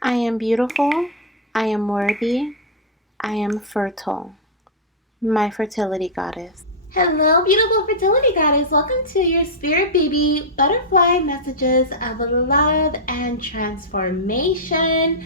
I am beautiful, I am worthy, I am fertile. My fertility goddess. Hello, beautiful fertility goddess. Welcome to your spirit baby butterfly messages of love and transformation.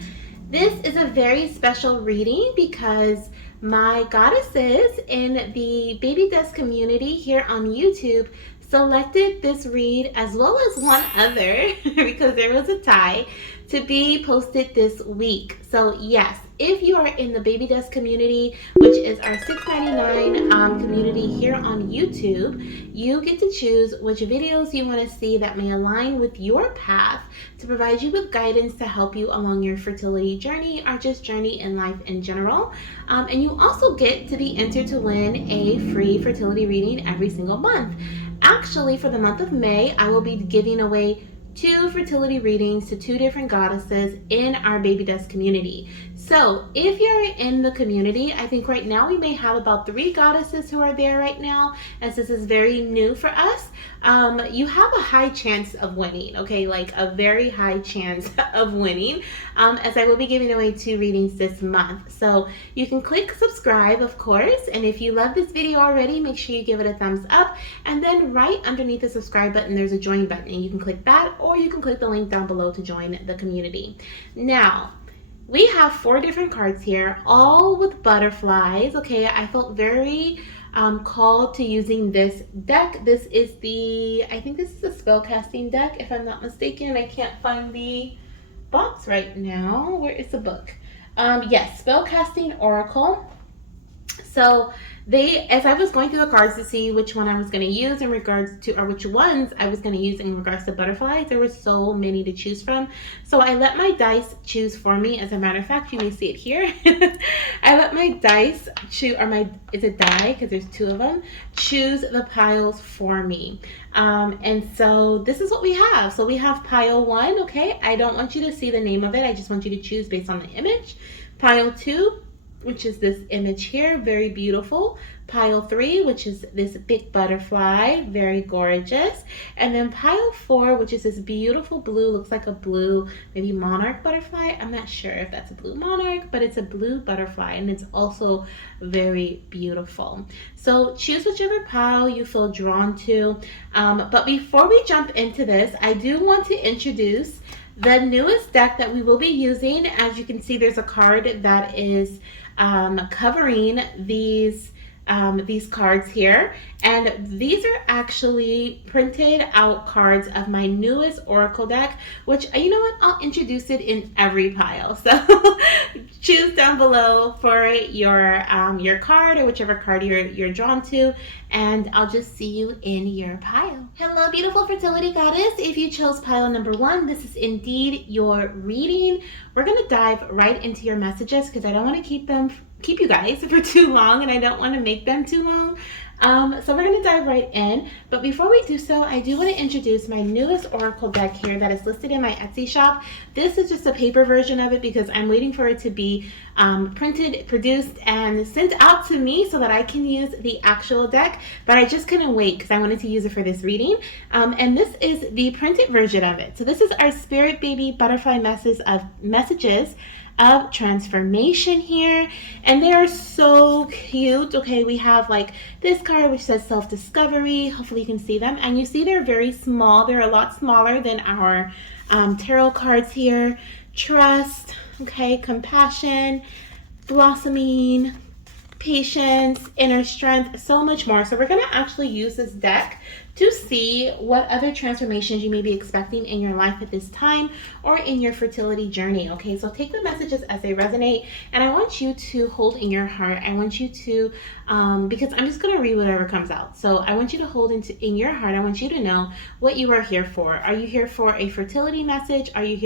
This is a very special reading because my goddesses in the baby desk community here on YouTube selected this read as well as one other because there was a tie to be posted this week. So yes, if you are in the baby desk community, which is our $6.99 community here on YouTube, you get to choose which videos you want to see that may align with your path to provide you with guidance to help you along your fertility journey or just journey in life in general. And you also get to be entered to win a free fertility reading every single month. Actually, for the month of May, I will be giving away two fertility readings to two different goddesses in our baby desk community. So if you're in the community, I think right now we may have about 3 goddesses who are there right now, as this is very new for us. You have a high chance of winning, okay? Like a very high chance of winning, as I will be giving away 2 readings this month. So you can click subscribe, of course, and if you love this video already, make sure you give it a thumbs up, and then right underneath the subscribe button, there's a join button, and you can click that, or you can click the link down below to join the community. Now, we have 4 different cards here, all with butterflies. Okay, I felt very called to using this deck. This is I think this is a spell casting deck, if I'm not mistaken. I can't find the box right now. Where is the book? Yes, spell casting oracle. So as I was going through the cards to see which one I was going to use in regards to, or which ones I was going to use in regards to butterflies, there were so many to choose from. So I let my dice choose for me. As a matter of fact, you may see it here. I let my dice choose, or it's a die because there's 2 of them, choose the piles for me. And so this is what we have. So we have pile 1, okay? I don't want you to see the name of it. I just want you to choose based on the image. Pile 2, which is this image here, very beautiful. Pile 3, which is this big butterfly, very gorgeous. And then pile 4, which is this beautiful blue, looks like a blue, maybe monarch butterfly. I'm not sure if that's a blue monarch, but it's a blue butterfly, and it's also very beautiful. So choose whichever pile you feel drawn to. But before we jump into this, I do want to introduce the newest deck that we will be using. As you can see, there's a card that is covering these cards here, and these are actually printed out cards of my newest oracle deck, which, you know what, I'll introduce it in every pile. So choose down below for your card, or whichever card you're drawn to, and I'll just see you in your pile. Hello, beautiful fertility goddess. If you chose pile number 1, this is indeed your reading. We're gonna dive right into your messages because I don't want to keep you guys for too long, and I don't want to make them too long. So we're going to dive right in. But before we do so, I do want to introduce my newest oracle deck here that is listed in my Etsy shop. This is just a paper version of it because I'm waiting for it to be printed, produced, and sent out to me so that I can use the actual deck. But I just couldn't wait because I wanted to use it for this reading. And this is the printed version of it. So this is our Spirit Baby Butterfly Messages of transformation here, and they are so cute. Okay, we have like this card which says self-discovery. Hopefully you can see them, and you see they're very small. They're a lot smaller than our tarot cards here. Trust, okay, compassion, blossoming, patience, inner strength, so much more. So we're going to actually use this deck to see what other transformations you may be expecting in your life at this time or in your fertility journey. Okay, so take the messages as they resonate, and I want you to hold in your heart. I want you to, because I'm just going to read whatever comes out. So I want you to hold in your heart. I want you to know what you are here for. Are you here for a fertility message? Are you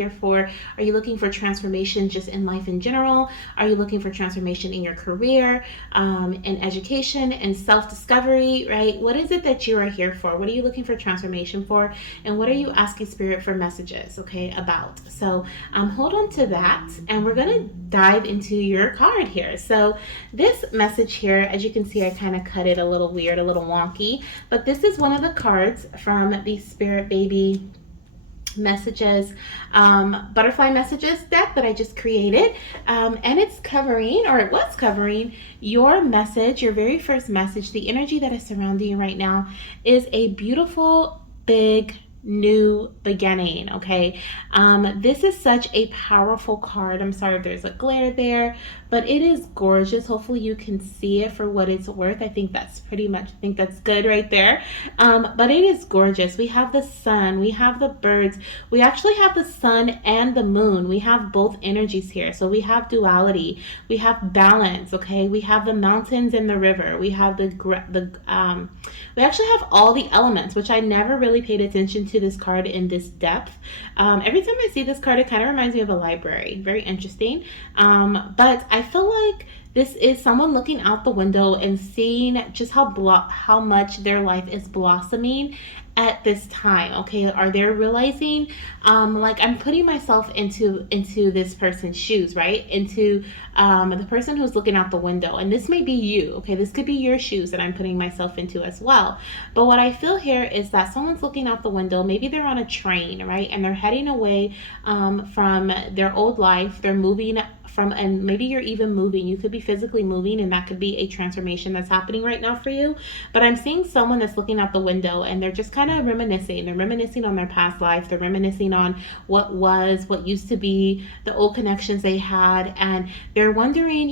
looking for transformation just in life in general? Are you looking for transformation in your career, in education, and self-discovery, right? What is it that you are here for? What are you looking for transformation for? And what are you asking Spirit for messages, okay, about? So hold on to that, and we're going to dive into your card here. So this message here, as you can see, I kind of cut it a little weird, a little wonky, but this is one of the cards from the Spirit Baby messages, butterfly messages deck that I just created. And it's covering, or it was covering, your message, your very first message. The energy that is surrounding you right now is a beautiful, big, new beginning. Okay, this is such a powerful card. I'm sorry if there's a glare there, but it is gorgeous. Hopefully you can see it for what it's worth. I think that's pretty much, I think that's good right there. But it is gorgeous. We have the sun, we have the birds, we actually have the sun and the moon. We have both energies here. So we have duality, we have balance. Okay, we have the mountains and the river, we have we actually have all the elements, which I never really paid attention to this card in this depth. Every time I see this card, it kind of reminds me of a library. Very interesting. But I feel like this is someone looking out the window and seeing just how much their life is blossoming at this time. Okay, are they realizing, like, I'm putting myself into this person's shoes, right? Into the person who's looking out the window, and this may be you. Okay, this could be your shoes that I'm putting myself into as well. But what I feel here is that someone's looking out the window. Maybe they're on a train, right, and they're heading away from their old life. They're moving from, and maybe you're even moving. You could be physically moving, and that could be a transformation that's happening right now for you. But I'm seeing someone that's looking out the window, and they're just kind of reminiscing. They're reminiscing on their past life. They're reminiscing on what was, what used to be, the old connections they had, and they're wondering,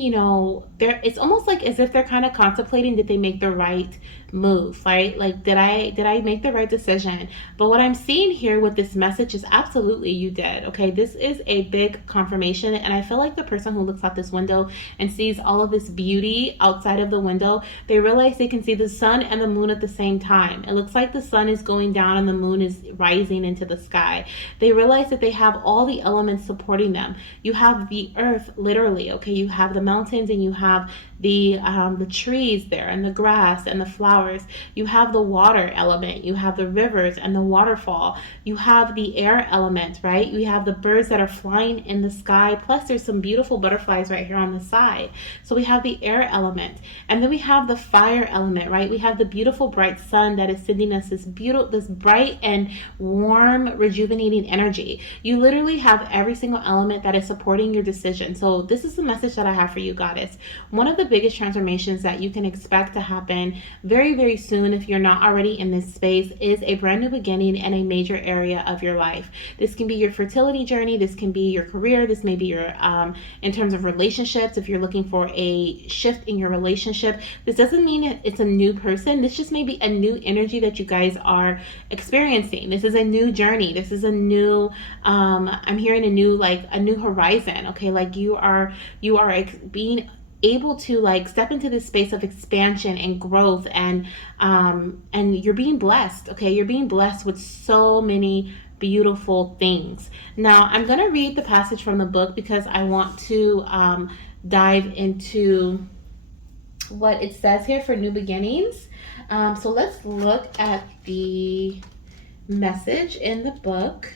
it's almost like as if they're kind of contemplating, did they make the right move, right? Like, did I make the right decision? But what I'm seeing here with this message is absolutely you did. Okay, this is a big confirmation, and I feel like the person who looks out this window and sees all of this beauty outside of the window, they realize they can see the sun and the moon at the same time. It looks like the sun is going down and the moon is rising into the sky. They realize that they have all the elements supporting them. You have the earth, literally. Okay, you have the mountains, and you have the trees there, and the grass and the flowers. You have the water element, you have the rivers and the waterfall, you have the air element, right? You have the birds that are flying in the sky, plus there's some beautiful butterflies right here on the side. So we have the air element, and then we have the fire element, right? We have the beautiful bright sun that is sending us this bright and warm, rejuvenating energy. You literally have every single element that is supporting your decision. So this is the message that I have for you, Goddess. One of the biggest transformations that you can expect to happen very, very soon, if you're not already in this space, is a brand new beginning in a major area of your life. This can be your fertility journey, this can be your career, this may be your in terms of relationships. If you're looking for a shift in your relationship, this doesn't mean it's a new person. This just may be a new energy that you guys are experiencing. This is a new journey. This is a new I'm hearing a new horizon. Okay, like you are being able to like step into this space of expansion and growth, and you're being blessed. Okay, you're being blessed with so many beautiful things. Now I'm going to read the passage from the book because I want to dive into what it says here for new beginnings. So let's look at the message in the book.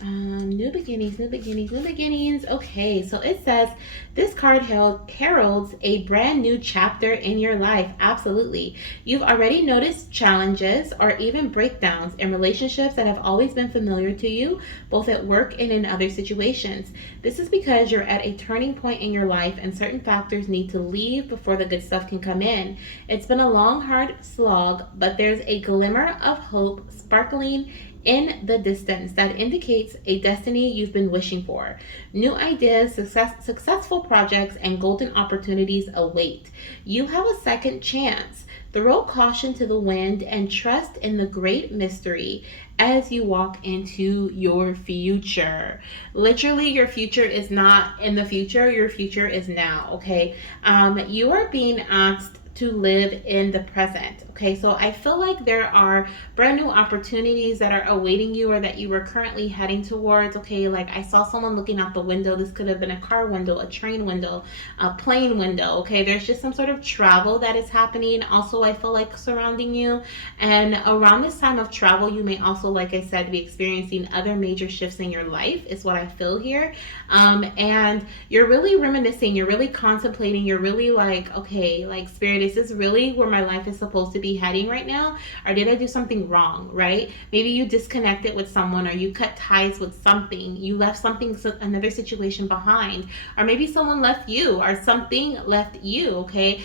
New beginnings, new beginnings, new beginnings. Okay, so it says this card heralds a brand new chapter in your life. Absolutely. You've already noticed challenges or even breakdowns in relationships that have always been familiar to you, both at work and in other situations. This is because you're at a turning point in your life, and certain factors need to leave before the good stuff can come in. It's been a long, hard slog, but there's a glimmer of hope sparkling in the distance that indicates a destiny you've been wishing for. New ideas, successful projects, and golden opportunities await. You have a second chance. Throw caution to the wind and trust in the great mystery as you walk into your future. Literally, your future is not in the future. Your future is now, okay? You are being asked to live in the present. Okay, so I feel like there are brand new opportunities that are awaiting you, or that you were currently heading towards. Okay, like I saw someone looking out the window. This could have been a car window, a train window, a plane window. Okay, there's just some sort of travel that is happening. Also, I feel like surrounding you, and around this time of travel, you may also, like I said, be experiencing other major shifts in your life, is what I feel here. And you're really reminiscing, you're really contemplating, you're really like, okay, like Spirit is this really where my life is supposed to be heading right now? Or did I do something wrong, right? Maybe you disconnected with someone, or you cut ties with something. You left something, another situation behind. Or maybe someone left you, or something left you, okay?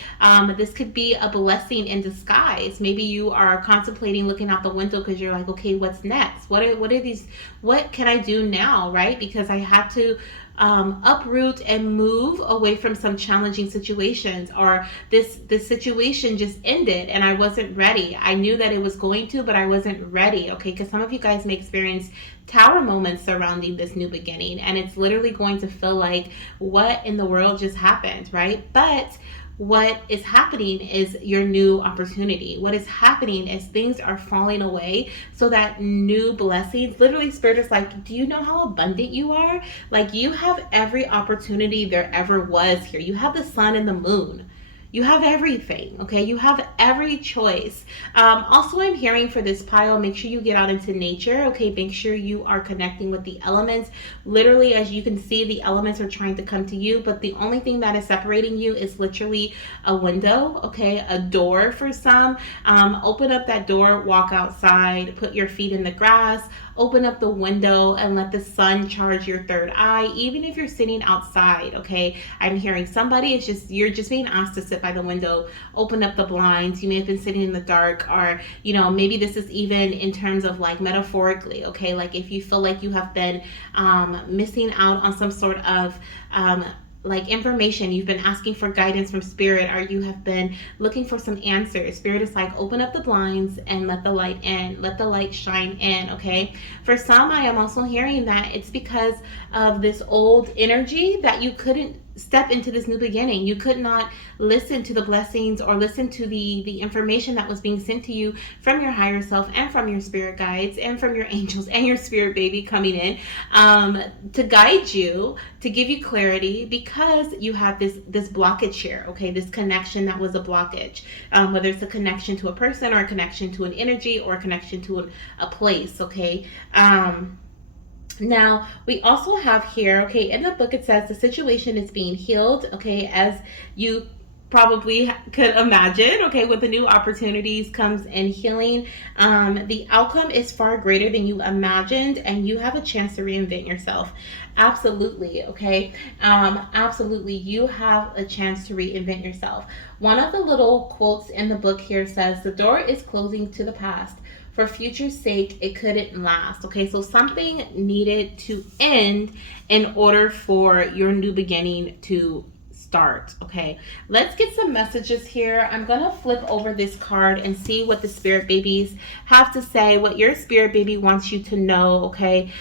This could be a blessing in disguise. Maybe you are contemplating looking out the window because you're like, okay, what's next? What are these? What can I do now, right? Because I had to uproot and move away from some challenging situations, or this situation just ended and I wasn't ready. I knew that it was going to, but I wasn't ready. Okay, because some of you guys may experience tower moments surrounding this new beginning, and it's literally going to feel like, what in the world just happened, right? But what is happening is your new opportunity. What is happening is things are falling away so that new blessings, literally, Spirit is like, do you know how abundant you are? Like, you have every opportunity there ever was here. You have the sun and the moon. You have everything, okay? You have every choice. Also, I'm hearing for this pile, make sure you get out into nature, okay? Make sure you are connecting with the elements. Literally, as you can see, the elements are trying to come to you, but the only thing that is separating you is literally a window, okay? A door for some. Open up that door, walk outside, put your feet in the grass, open up the window and let the sun charge your third eye, even if you're sitting outside, okay? I'm hearing somebody, it's just, you're just being asked to sit by the window, open up the blinds. You may have been sitting in the dark, or, you know, maybe this is even in terms of like metaphorically, okay? Like if you feel like you have been missing out on some sort of like information, you've been asking for guidance from Spirit, or you have been looking for some answers. Spirit is like, open up the blinds and let the light in, let the light shine in, okay? For some, I am also hearing that it's because of this old energy that you couldn't step into this new beginning. You could not listen to the blessings or listen to the information that was being sent to you from your higher self and from your spirit guides and from your angels and your spirit baby coming in to guide you, to give you clarity, because you have this blockage here, okay? This connection that was a blockage, whether it's a connection to a person or a connection to an energy or a connection to a place, okay? Now, we also have here, okay, in the book it says the situation is being healed, okay, as you probably could imagine, okay, with the new opportunities comes in healing. The outcome is far greater than you imagined, and you have a chance to reinvent yourself. Absolutely, okay, absolutely, you have a chance to reinvent yourself. One of the little quotes in the book here says, the door is closing to the past. For future's sake, it couldn't last. Okay, so something needed to end in order for your new beginning to start. Okay, let's get some messages here. I'm gonna flip over this card and see what the spirit babies have to say, what your spirit baby wants you to know. Okay,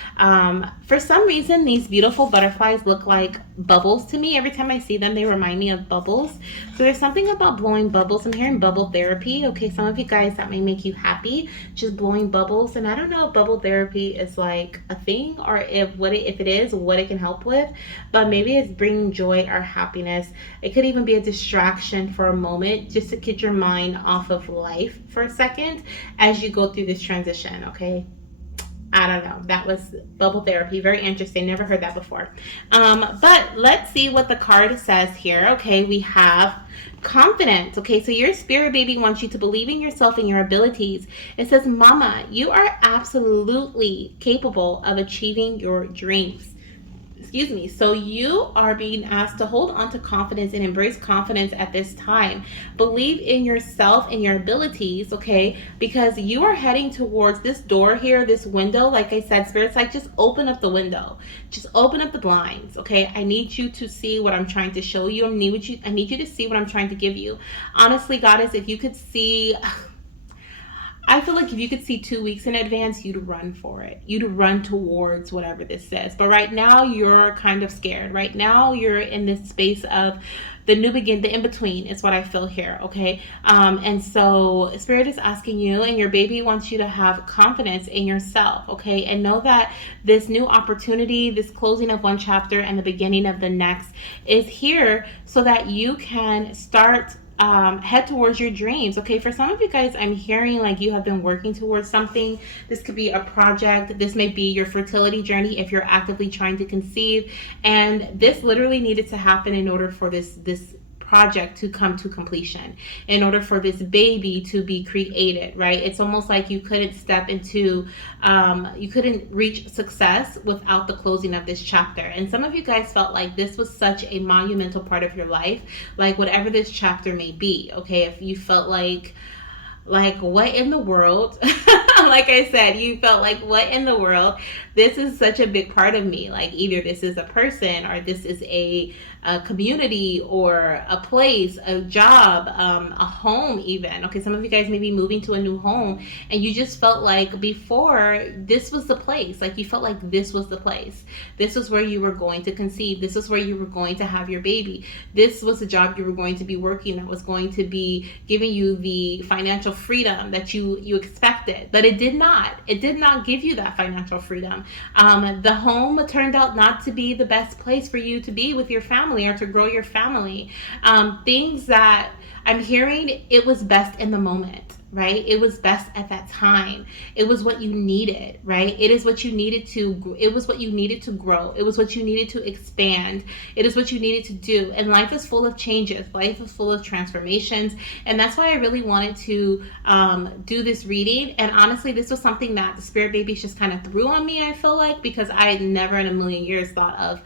for some reason these beautiful butterflies look like bubbles to me. Every time I see them, they remind me of bubbles. So there's something about blowing bubbles. I'm hearing bubble therapy. Okay, some of you guys, that may make you happy, just blowing bubbles. And I don't know if bubble therapy is like a thing, or if it is, what it can help with, but maybe it's bringing joy or happiness. It could even be a distraction for a moment, just to get your mind off of life for a second as you go through this transition, okay? I don't know. That was bubble therapy. Very interesting. Never heard that before. But let's see what the card says here. Okay, we have confidence. Okay, so your spirit baby wants you to believe in yourself and your abilities. It says, Mama, you are absolutely capable of achieving your dreams. Excuse me. So you are being asked to hold on to confidence and embrace confidence at this time. Believe in yourself and your abilities, okay? Because you are heading towards this door here, this window. Like I said, Spirit's like, just open up the window. Just open up the blinds, okay? I need you to see what I'm trying to show you. I need you to see what I'm trying to give you. Honestly, Goddess, if you could see... I feel like if you could see 2 weeks in advance, you'd run for it. You'd run towards whatever this says. But right now, you're kind of scared. Right now, you're in this space of the new begin, the in-between is what I feel here, okay? And so Spirit is asking you, and your baby wants you to have confidence in yourself, okay? And know that this new opportunity, this closing of one chapter and the beginning of the next is here so that you can start head towards your dreams. Okay, for some of you guys, I'm hearing like you have been working towards something. This could be a project. This may be your fertility journey if you're actively trying to conceive, and this literally needed to happen in order for this project to come to completion, in order for this baby to be created, right? It's almost like you couldn't step into, you couldn't reach success without the closing of this chapter. And some of you guys felt like this was such a monumental part of your life, like whatever this chapter may be, okay? If you felt like what in the world, like I said, you felt like what in the world, this is such a big part of me. Like either this is a person, or this is a community, or a place, a job, a home even. Okay, some of you guys may be moving to a new home, and you just felt like before this was the place. Like you felt like this was the place. This was where you were going to conceive. This was where you were going to have your baby. This was the job you were going to be working, that was going to be giving you the financial freedom that you expected. But it did not. It did not give you that financial freedom. The home turned out not to be the best place for you to be with your family or to grow your family. Things that I'm hearing, it was best in the moment, right? It was best at that time. It was what you needed, right? It is what you needed to, it was what you needed to grow. It was what you needed to expand. It is what you needed to do. And life is full of changes. Life is full of transformations. And that's why I really wanted to do this reading. And honestly, this was something that the Spirit Babies just kind of threw on me, I feel like, because I never in a million years thought of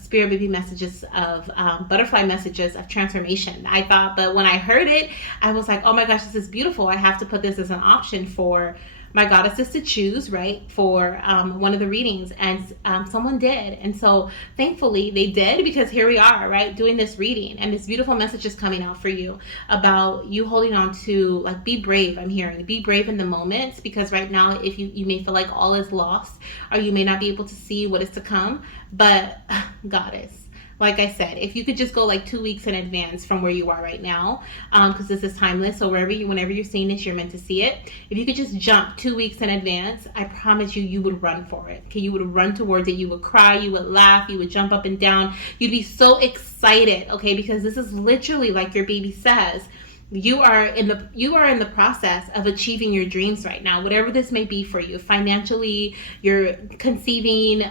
Spirit Baby messages of butterfly messages of transformation. I thought, but when I heard it, I was like, oh my gosh, this is beautiful. I have to put this as an option for my goddesses to choose, right, for one of the readings. And someone did. And so thankfully they did, because here we are, right, doing this reading, and this beautiful message is coming out for you about you holding on to, like, be brave. I'm hearing be brave in the moments, because right now, if you may feel like all is lost, or you may not be able to see what is to come, but goddess, like I said, if you could just go like 2 weeks in advance from where you are right now, because this is timeless, so whenever you're seeing this, you're meant to see it. If you could just jump 2 weeks in advance, I promise you, you would run for it. Okay, you would run towards it. You would cry, you would laugh, you would jump up and down. You'd be so excited, okay, because this is literally, like your baby says, you are in the process of achieving your dreams right now, whatever this may be for you. Financially, you're conceiving,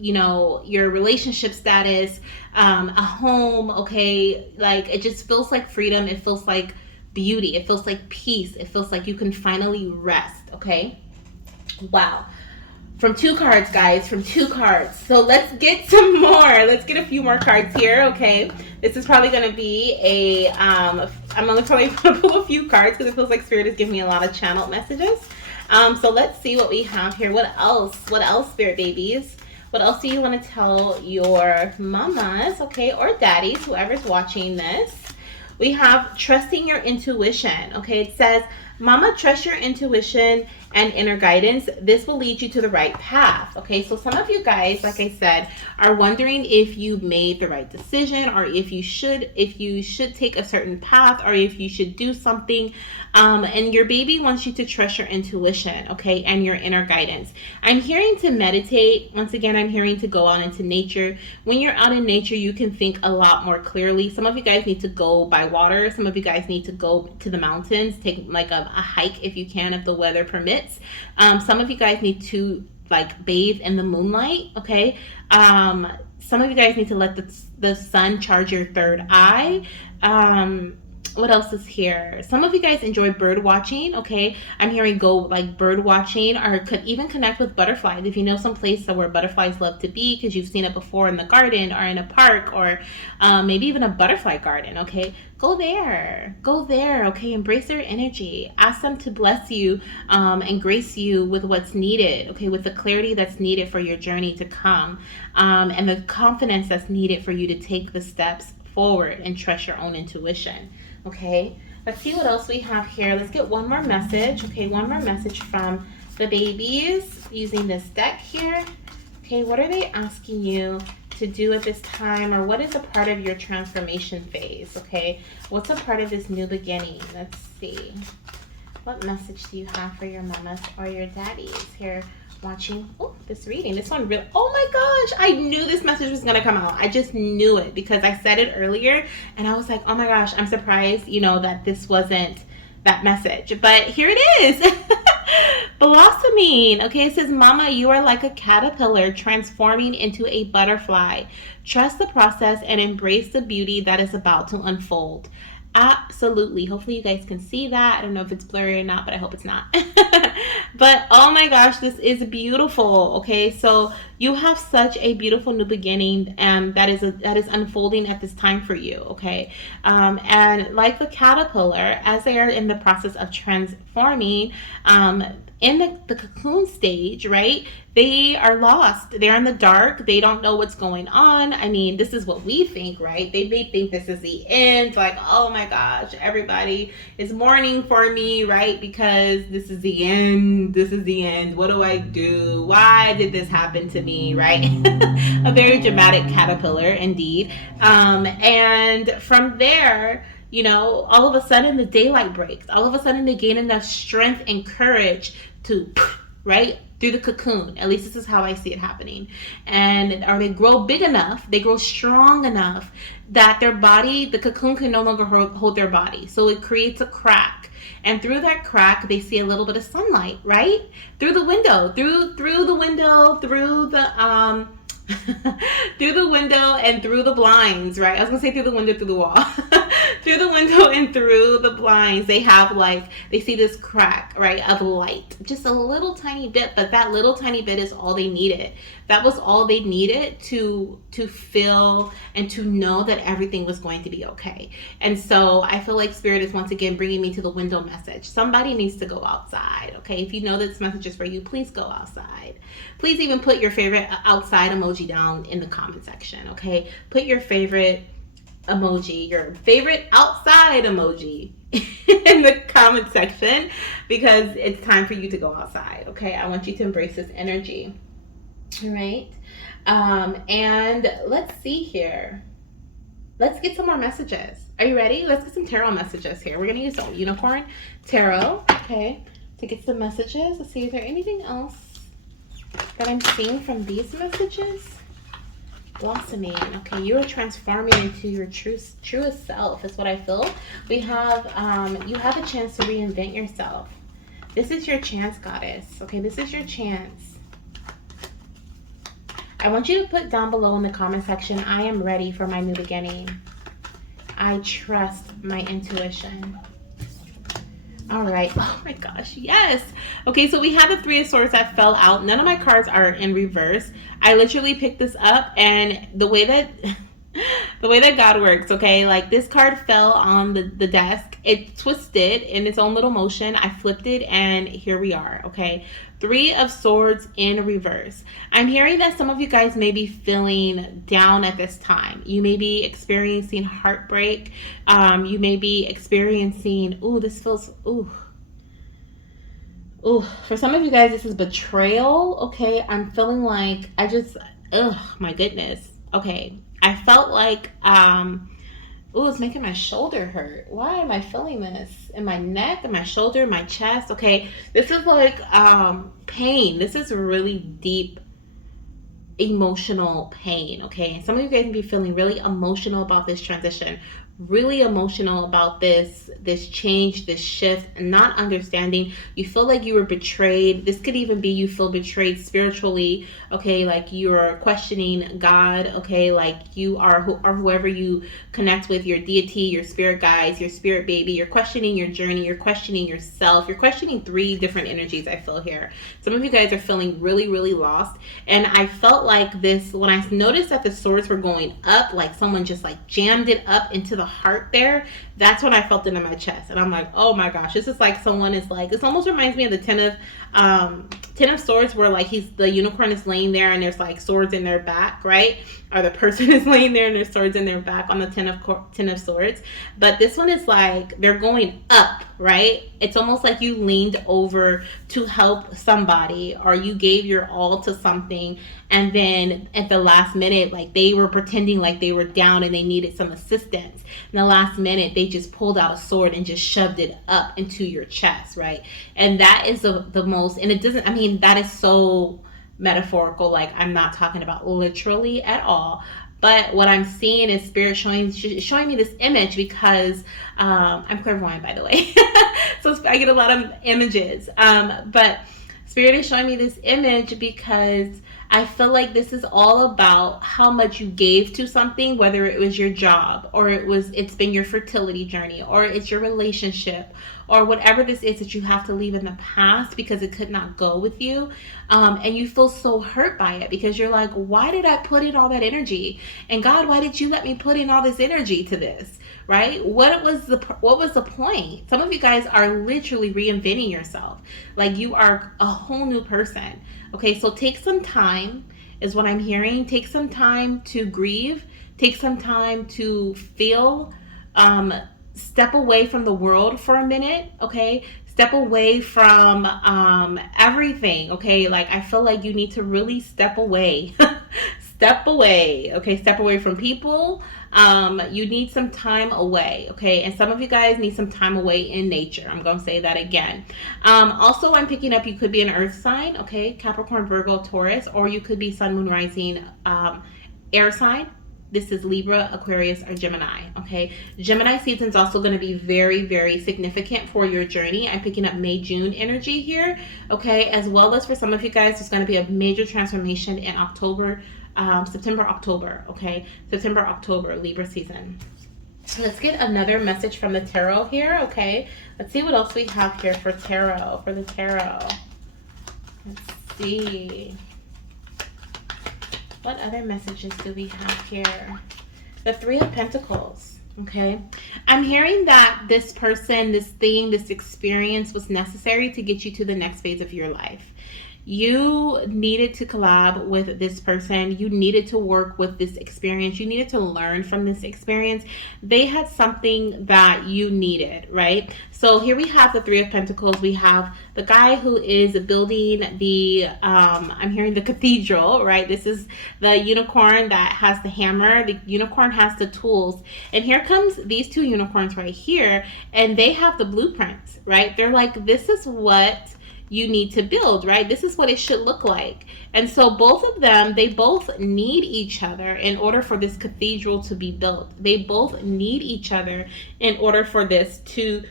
your relationship status, a home, okay? Like, it just feels like freedom. It feels like beauty. It feels like peace. It feels like you can finally rest, okay? Wow. From 2 cards, guys, from 2 cards. So let's get some more. Let's get a few more cards here, okay? This is probably going to be I'm only probably going to pull a few cards, because it feels like Spirit is giving me a lot of channeled messages. So let's see what we have here. What else, Spirit Babies? What else do you want to tell your mamas, okay, or daddies, whoever's watching this? We have trusting your intuition, okay? It says, Mama, trust your intuition and inner guidance. This will lead you to the right path, okay? So some of you guys, like I said, are wondering if you made the right decision, or if you should take a certain path, or if you should do something. And your baby wants you to trust your intuition, okay, and your inner guidance. I'm hearing to meditate. Once again, I'm hearing to go out into nature. When you're out in nature, you can think a lot more clearly. Some of you guys need to go by water. Some of you guys need to go to the mountains, take like a hike if you can, if the weather permits. Some of you guys need to like bathe in the moonlight, okay? Some of you guys need to let the sun charge your third eye. What else is here? Some of you guys enjoy bird watching, okay? I'm hearing go like bird watching, or could even connect with butterflies. If you know some place where butterflies love to be, because you've seen it before in the garden or in a park, or maybe even a butterfly garden, okay? Go there, okay? Embrace their energy. Ask them to bless you and grace you with what's needed, okay? With the clarity that's needed for your journey to come, and the confidence that's needed for you to take the steps forward and trust your own intuition. Okay, let's see what else we have here. Let's get one more message. Okay, one more message from the babies using this deck here. Okay, what are they asking you to do at this time, or what is a part of your transformation phase? Okay, what's a part of this new beginning? Let's see. What message do you have for your mamas or your daddies here watching this reading? This one really, oh my gosh, I knew this message was gonna come out. I just knew it, because I said it earlier and I was like, oh my gosh, I'm surprised, that this wasn't that message, but here it is. Blossoming. Okay, it says, Mama, you are like a caterpillar transforming into a butterfly. Trust the process and embrace the beauty that is about to unfold. Absolutely. Hopefully, you guys can see that. I don't know if it's blurry or not, but I hope it's not. But oh my gosh, this is beautiful. Okay, so you have such a beautiful new beginning, that is unfolding at this time for you. Okay, and like the caterpillar, as they are in the process of transforming, um, in the cocoon stage, right? They are lost. They're in the dark. They don't know what's going on. I mean, this is what we think, right? They may think this is the end. Like, oh my gosh, everybody is mourning for me, right? Because this is the end. This is the end. What do I do? Why did this happen to me, right? A very dramatic caterpillar, indeed. And from there, all of a sudden the daylight breaks. All of a sudden they gain enough strength and courage to, right, through the cocoon. At least this is how I see it happening. And or they grow big enough, they grow strong enough that their body, the cocoon can no longer hold their body. So it creates a crack. And through that crack, they see a little bit of sunlight, right? Through the window, through the window, through the through the window and through the blinds, right? I was gonna say through the window, through the wall. Through the window and through the blinds, they see this crack, right, of light. Just a little tiny bit, but that little tiny bit is all they needed. That was all they needed to feel and to know that everything was going to be okay. And so I feel like Spirit is once again bringing me to the window message. Somebody needs to go outside, okay? If you know that this message is for you, please go outside. Please even put your favorite outside emoji down in the comment section, okay? Put your favorite emoji, your favorite outside emoji in the comment section, because it's time for you to go outside, okay? I want you to embrace this energy. All right. And let's see here. Let's get some more messages. Are you ready? Let's get some tarot messages here. We're going to use some unicorn tarot, okay, to get some messages. Let's see, is there anything else that I'm seeing from these messages? Blossoming. Okay, you are transforming into your truest self is what I feel. We have you have a chance to reinvent yourself. This is your chance, goddess. Okay, this is your chance. I want you to put down below in the comment section, I am ready for my new beginning. I trust my intuition. All right. Oh my gosh. Yes. Okay. So we have the Three of Swords that fell out. None of my cards are in reverse. I literally picked this up, and the way that God works, okay, like this card fell on the desk. It twisted in its own little motion. I flipped it, and here we are. Okay. Three of Swords in reverse. I'm hearing that some of you guys may be feeling down at this time. You may be experiencing heartbreak. You may be experiencing, this feels, for some of you guys, this is betrayal. Okay. I'm feeling like my goodness. Okay. I felt like, it's making my shoulder hurt. Why am I feeling this? In my neck, in my shoulder, in my chest. Okay, this is like pain. This is really deep emotional pain. Okay, some of you guys can be feeling really emotional about this transition, really emotional about this change, this shift, and not understanding. You feel like you were betrayed. This could even be you feel betrayed spiritually. Okay, like you're questioning God. Okay, like you are whoever you connect with, your deity, your spirit guides, your spirit baby. You're questioning your journey. You're questioning yourself. You're questioning three different energies I feel here. Some of you guys are feeling really, really lost. And I felt like this when I noticed that the swords were going up, like someone just like jammed it up into the heart there. That's when I felt it in my chest, and I'm like, oh my gosh, this is like someone is like, this almost reminds me of the Ten of Swords, where like the unicorn is laying there and there's like swords in their back, right? Or the person is laying there and there's swords in their back on the Ten of Swords. But this one is like they're going up, right? It's almost like you leaned over to help somebody, or you gave your all to something, and then at the last minute, like they were pretending like they were down and they needed some assistance. In the last minute, they just pulled out a sword and just shoved it up into your chest, right? And that is the most, and it doesn't, I mean, that is so metaphorical. Like, I'm not talking about literally at all. But what I'm seeing is Spirit showing me this image, because I'm clairvoyant, by the way. So I get a lot of images. But Spirit is showing me this image because I feel like this is all about how much you gave to something, whether it was your job or it's been your fertility journey or it's your relationship or whatever this is that you have to leave in the past because it could not go with you. And you feel so hurt by it because you're like, why did I put in all that energy? And God, why did you let me put in all this energy to this? Right? What was the point? Some of you guys are literally reinventing yourself. Like you are a whole new person. Okay, so take some time, is what I'm hearing. Take some time to grieve. Take some time to feel. Um, Step away from the world for a minute. Okay, step away from everything. Okay, like I feel like you need to really step away. Step away. Okay, step away from people. You need some time away. Okay, and some of you guys need some time away in nature. I'm gonna say that again. Also, I'm picking up you could be an earth sign. Okay, Capricorn, Virgo, Taurus, or you could be sun, moon, rising, air sign. This is Libra, Aquarius, or Gemini. Okay, Gemini season is also going to be very, very significant for your journey. I'm picking up May, June energy here. Okay, as well as for some of you guys, there's going to be a major transformation in October, September, October. Okay, September, October, Libra season. Let's get another message from the tarot here. Okay, let's see what else we have here for tarot. For the tarot, let's see. What other messages do we have here? The Three of Pentacles. Okay. I'm hearing that this person, this thing, this experience was necessary to get you to the next phase of your life. You needed to collab with this person. You needed to work with this experience. You needed to learn from this experience. They had something that you needed, right? So here we have the Three of Pentacles. We have the guy who is building the, I'm hearing the cathedral, right? This is the unicorn that has the hammer. The unicorn has the tools. And here comes these two unicorns right here. And they have the blueprints, right? They're like, this is what you need to build, right? This is what it should look like. And so both of them, they both need each other in order for this cathedral to be built. They both need each other in order for this to,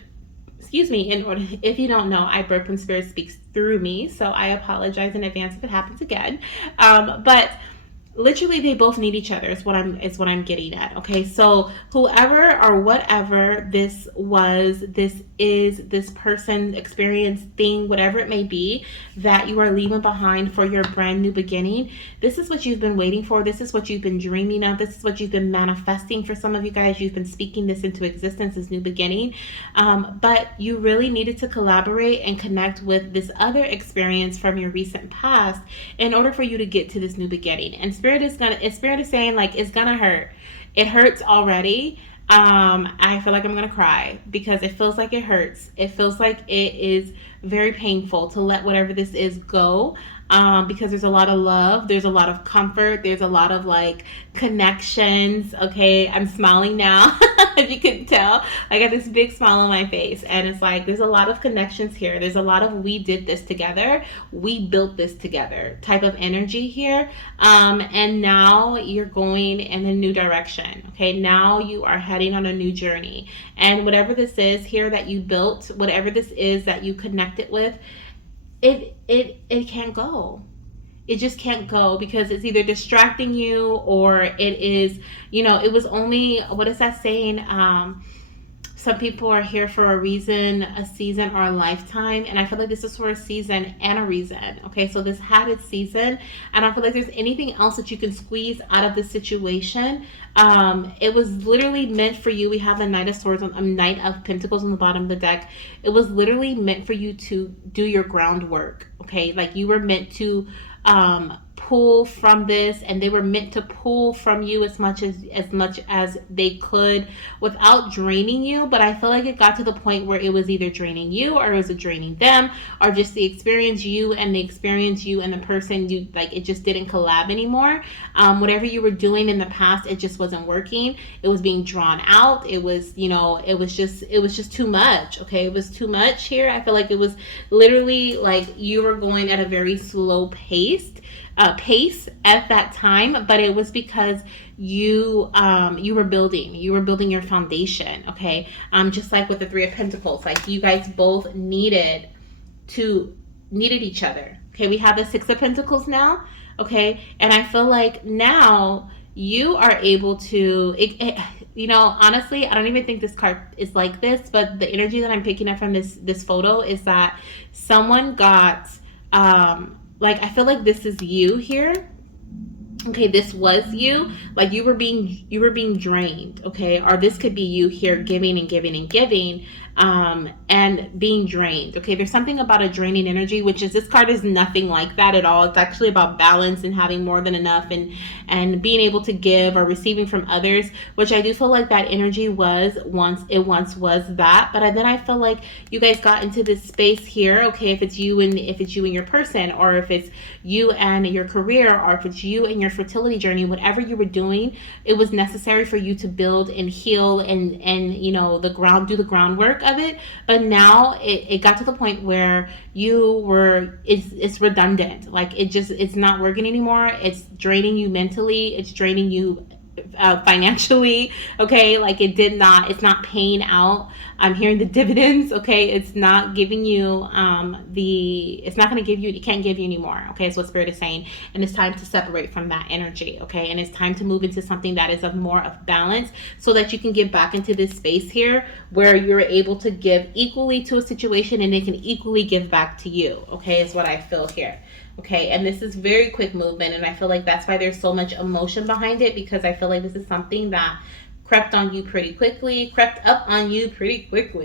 excuse me, in order, if you don't know, I burp when spirit speaks through me, so I apologize in advance if it happens again. But literally they both need each other is what I'm getting at. Okay, so whoever or whatever this was, this is, this person, experience, thing, whatever it may be that you are leaving behind for your brand new beginning, this is what you've been waiting for. This is what you've been dreaming of. This is what you've been manifesting. For some of you guys, you've been speaking this into existence, this new beginning. But you really needed to collaborate and connect with this other experience from your recent past in order for you to get to this new beginning. And spirit is saying, like, it's gonna hurt. It hurts already. I feel like I'm gonna cry because it feels like it hurts. It feels like it is very painful to let whatever this is go. Because there's a lot of love, there's a lot of comfort, there's a lot of like connections. Okay, I'm smiling now. If you can tell, I got this big smile on my face, and it's like there's a lot of connections here. There's a lot of we did this together, we built this together type of energy here. And now you're going in a new direction. Okay, now you are heading on a new journey, and whatever this is here that you built, whatever this is that you connected with, it can't go. It just can't go because it's either distracting you or it is, it was only, what is that saying? Some people are here for a reason, a season, or a lifetime. And I feel like this is for a season and a reason. Okay, so this had its season. I don't feel like there's anything else that you can squeeze out of this situation. It was literally meant for you. We have a Knight of Swords, a Knight of Pentacles on the bottom of the deck. It was literally meant for you to do your groundwork. Okay, like you were meant to pull from this, and they were meant to pull from you as much as they could without draining you. But I feel like it got to the point where it was either draining you or it was draining them, or just the experience you and the person you like, it just didn't collab anymore. Whatever you were doing in the past, it just wasn't working. It was being drawn out. It was it was just too much. Okay, it was too much here. I feel like it was literally like you were going at a very slow pace at that time, but it was because you were building your foundation. Okay, just like with the Three of Pentacles, like you guys both needed to needed each other. Okay, we have the Six of Pentacles now. Okay, and I feel like now you are able to honestly, I don't even think this card is like this, but the energy that I'm picking up from this photo is that someone got like, I feel like this is you here. Okay, this was you, like you were being drained. Okay, or this could be you here giving and giving and giving, and being drained. Okay, there's something about a draining energy, which is, this card is nothing like that at all. It's actually about balance and having more than enough, and being able to give or receiving from others, which I do feel like that energy once was that. But then I feel like you guys got into this space here. Okay, if it's you and your person, or if it's you and your career, or if it's you and your fertility journey, whatever you were doing, it was necessary for you to build and heal and do the groundwork of it. But now it got to the point where it's redundant. Like, it's not working anymore. It's draining you mentally, it's draining you financially. Okay, like, it's not paying out. I'm hearing the dividends. Okay, it's not giving you it's not going to give you, it can't give you anymore. Okay, it's what Spirit is saying. And it's time to separate from that energy. Okay, and it's time to move into something that is of more of balance, so that you can get back into this space here where you're able to give equally to a situation, and they can equally give back to you. Okay, is what I feel here. Okay, and this is very quick movement, and I feel like that's why there's so much emotion behind it, because I feel like this is something that crept up on you pretty quickly.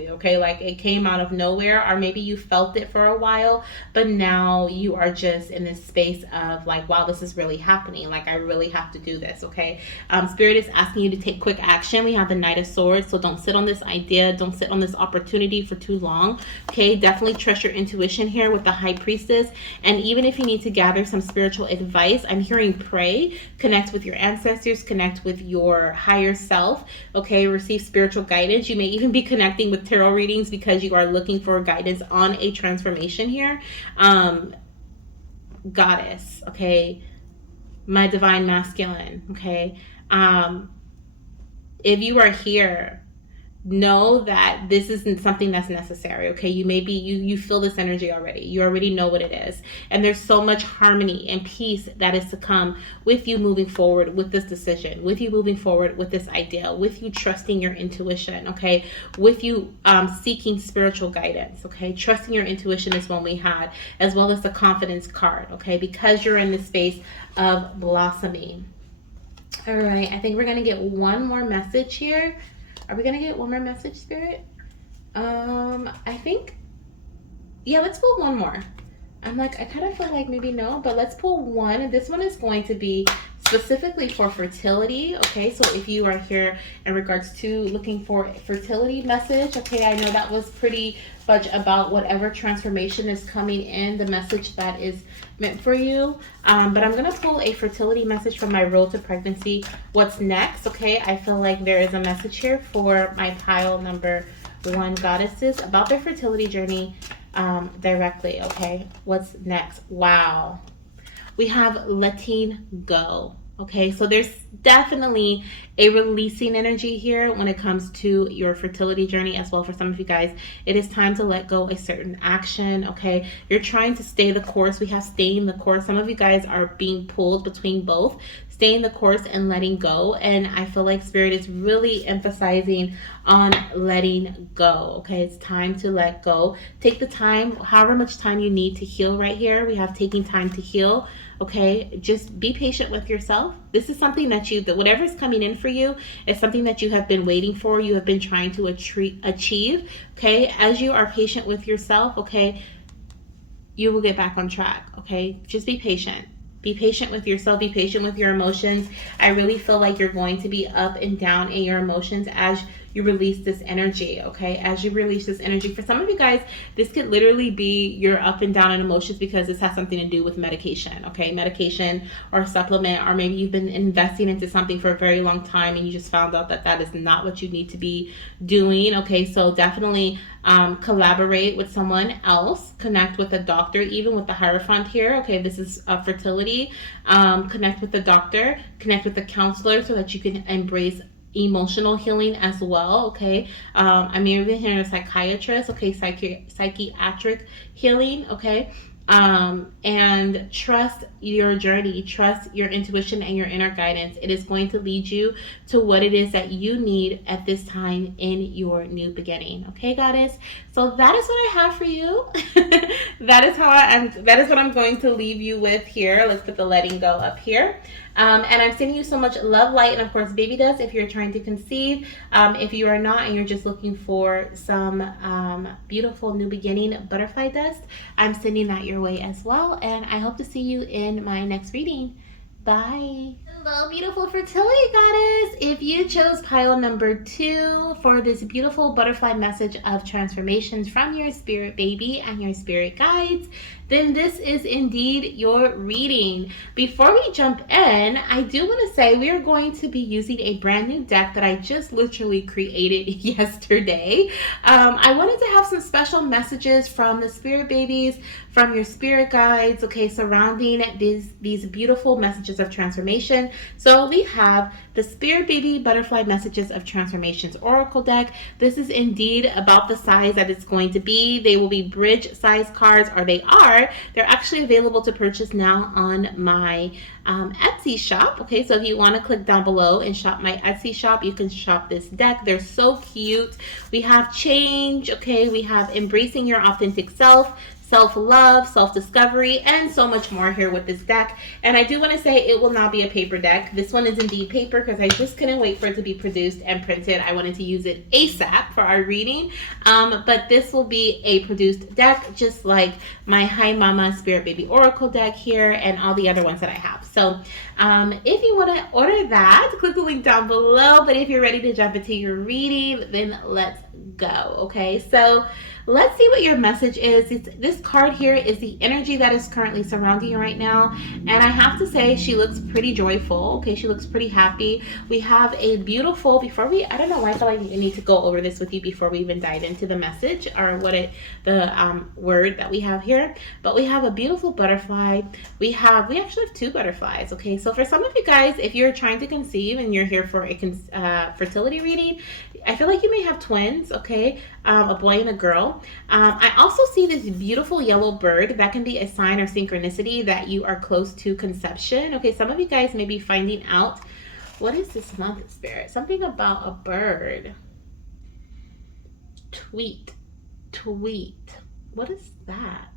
Okay, like, it came out of nowhere, or maybe you felt it for a while, but now you are just in this space of like, wow, this is really happening. Like, I really have to do this. Okay, Spirit is asking you to take quick action. We have the Knight of Swords, so don't sit on this idea, don't sit on this opportunity for too long. Okay, definitely trust your intuition here with the High Priestess. And even if you need to gather some spiritual advice, I'm hearing pray, connect with your ancestors, connect with your higher self. Okay, receive spiritual guidance. You may even be connecting with tarot readings because you are looking for guidance on a transformation here. Goddess, okay, my divine masculine. Okay, if you are here, know that this isn't something that's necessary. Okay, you feel this energy already, you already know what it is, and there's so much harmony and peace that is to come with you moving forward with this decision, with you moving forward with this idea, with you trusting your intuition. Okay, with you seeking spiritual guidance. Okay, trusting your intuition is one we had, as well as the confidence card. Okay, because you're in the space of blossoming. All right, I think we're gonna get one more message here. Are we gonna get one more message, Spirit? I think, yeah, let's pull one more. I'm like, I kind of feel like maybe no, but let's pull one. This one is going to be specifically for fertility. Okay, so if you are here in regards to looking for a fertility message, okay, I know that was pretty much about whatever transformation is coming in, the message that is meant for you. But I'm going to pull a fertility message from my Road to Pregnancy. What's next? Okay, I feel like there is a message here for my pile number 1 goddesses about their fertility journey directly. Okay, what's next? Wow. We have letting go. Okay, so there's definitely a releasing energy here when it comes to your fertility journey as well. For some of you guys, it is time to let go a certain action. Okay, you're trying to stay the course. We have staying the course. Some of you guys are being pulled between both, staying the course and letting go. And I feel like Spirit is really emphasizing on letting go. Okay, it's time to let go. Take the time, however much time you need to heal. Right here we have taking time to heal. Okay, just be patient with yourself. This is something that whatever is coming in for you is something that you have been waiting for, you have been trying to achieve. Okay, as you are patient with yourself, okay, you will get back on track. Okay, just be patient. Be patient with yourself. Be patient with your emotions. I really feel like you're going to be up and down in your emotions as you release this energy. Okay, as you release this energy. For some of you guys, this could literally be your up and down in emotions because this has something to do with medication. Okay, medication or supplement, or maybe you've been investing into something for a very long time and you just found out that that is not what you need to be doing. Okay, so definitely collaborate with someone else, connect with a doctor, even with the Hierophant here. Okay, this is fertility. Connect with the doctor, connect with the counselor so that you can embrace emotional healing as well. Okay, I'm even hearing a psychiatrist. Okay, psychiatric healing. Okay, And trust your journey, trust your intuition and your inner guidance. It is going to lead you to what it is that you need at this time in your new beginning. Okay, goddess. So that is what I have for you. That is what I'm going to leave you with here. Let's put the letting go up here. And I'm sending you so much love, light, and of course, baby dust if you're trying to conceive. If you are not and you're just looking for some beautiful new beginning butterfly dust, I'm sending that your way as well. And I hope to see you in my next reading. Bye. Hello, beautiful fertility goddess. If you chose pile number 2 for this beautiful butterfly message of transformations from your spirit baby and your spirit guides, then this is indeed your reading. Before we jump in, I do want to say we are going to be using a brand new deck that I just literally created yesterday. I wanted to have some special messages from the spirit babies, from your spirit guides, okay, surrounding these beautiful messages of transformation. So we have the Spirit Baby Butterfly Messages of Transformations Oracle deck. This is indeed about the size that it's going to be. They will be bridge size cards, or they are. They're actually available to purchase now on my Etsy shop. Okay, so if you want to click down below and shop my Etsy shop, you can shop this deck. They're so cute. We have change, okay, we have embracing your authentic self, self-love, self-discovery, and so much more here with this deck. And I do want to say it will not be a paper deck. This one is indeed paper because I just couldn't wait for it to be produced and printed. I wanted to use it ASAP for our reading. But this will be a produced deck, just like my Hi Mama Spirit Baby Oracle deck here and all the other ones that I have. So if you want to order that, click the link down below. But if you're ready to jump into your reading, then let's go. Okay, so let's see what your message is. This card here is the energy that is currently surrounding you right now. And I have to say, she looks pretty joyful. Okay, she looks pretty happy. We have a beautiful, I don't know why I feel like I need to go over this with you before we even dive into the message or the word that we have here. But we have a beautiful butterfly. We actually have 2 butterflies. Okay, so for some of you guys, if you're trying to conceive and you're here for a fertility reading, I feel like you may have twins, okay? A boy and a girl. I also see this beautiful yellow bird. That can be a sign of synchronicity that you are close to conception. Okay, some of you guys may be finding out, what is this month, Spirit? Something about a bird. Tweet. What is that?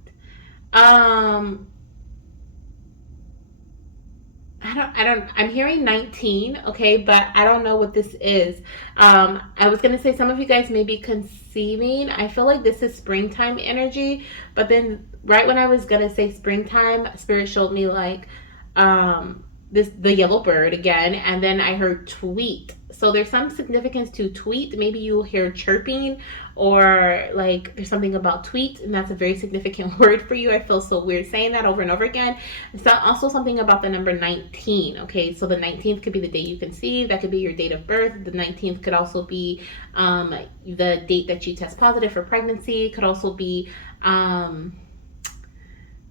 I'm hearing 19, okay, but I don't know what this is. I was gonna say some of you guys may be conceiving. I feel like this is springtime energy, but then right when I was gonna say springtime, Spirit showed me like the yellow bird again, and then I heard tweet. So there's some significance to tweet. Maybe you'll hear chirping, or like there's something about tweet, and that's a very significant word for you. I feel so weird saying that over and over again. It's also something about the number 19. Okay, so the 19th could be the day you conceive. That could be your date of birth. The 19th could also be the date that you test positive for pregnancy. It could also be the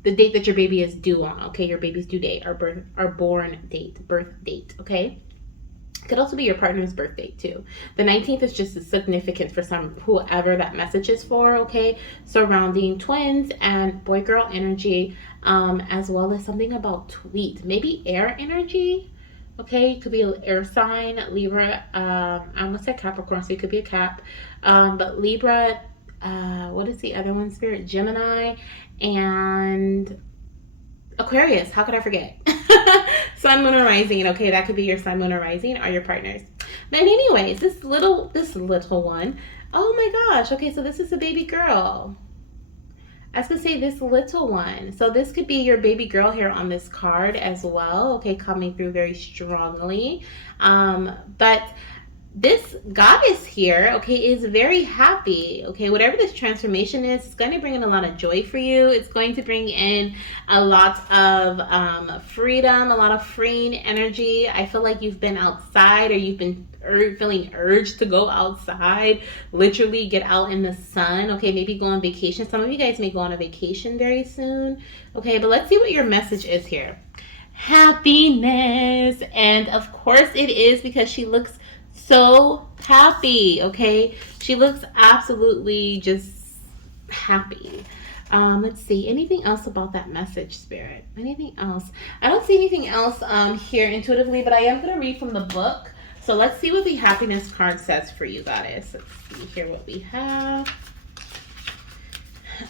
date that your baby is due on. Okay, your baby's due date, or birth date. Okay. It could also be your partner's birth date too. The 19th is just as significant for whoever that message is for, okay? Surrounding twins and boy-girl energy, as well as something about tweet. Maybe air energy, okay? It could be an air sign, Libra. I almost said Capricorn, so it could be a Cap. But Libra, what is the other one, Spirit? Gemini and Aquarius. How could I forget? Sun, moon, or rising. Okay, that could be your sun, moon, or rising, or your partners. But anyways, this little one. Oh my gosh. Okay, so this is a baby girl. I was gonna say this little one. So this could be your baby girl here on this card as well. Okay, coming through very strongly. But this goddess here, okay, is very happy. Okay, whatever this transformation is, it's going to bring in a lot of joy for you. It's going to bring in a lot of freedom, a lot of freeing energy. I feel like you've been outside, or you've been feeling urged to go outside, literally get out in the sun. Okay, maybe go on vacation. Some of you guys may go on a vacation very soon. Okay, but let's see what your message is here. Happiness. And of course it is, because she looks so happy. Okay, she looks absolutely just happy. Let's see. Anything else about that message, Spirit? Anything else? I don't see anything else here intuitively, but I am going to read from the book. So let's see what the happiness card says for you, Goddess. Let's see here what we have.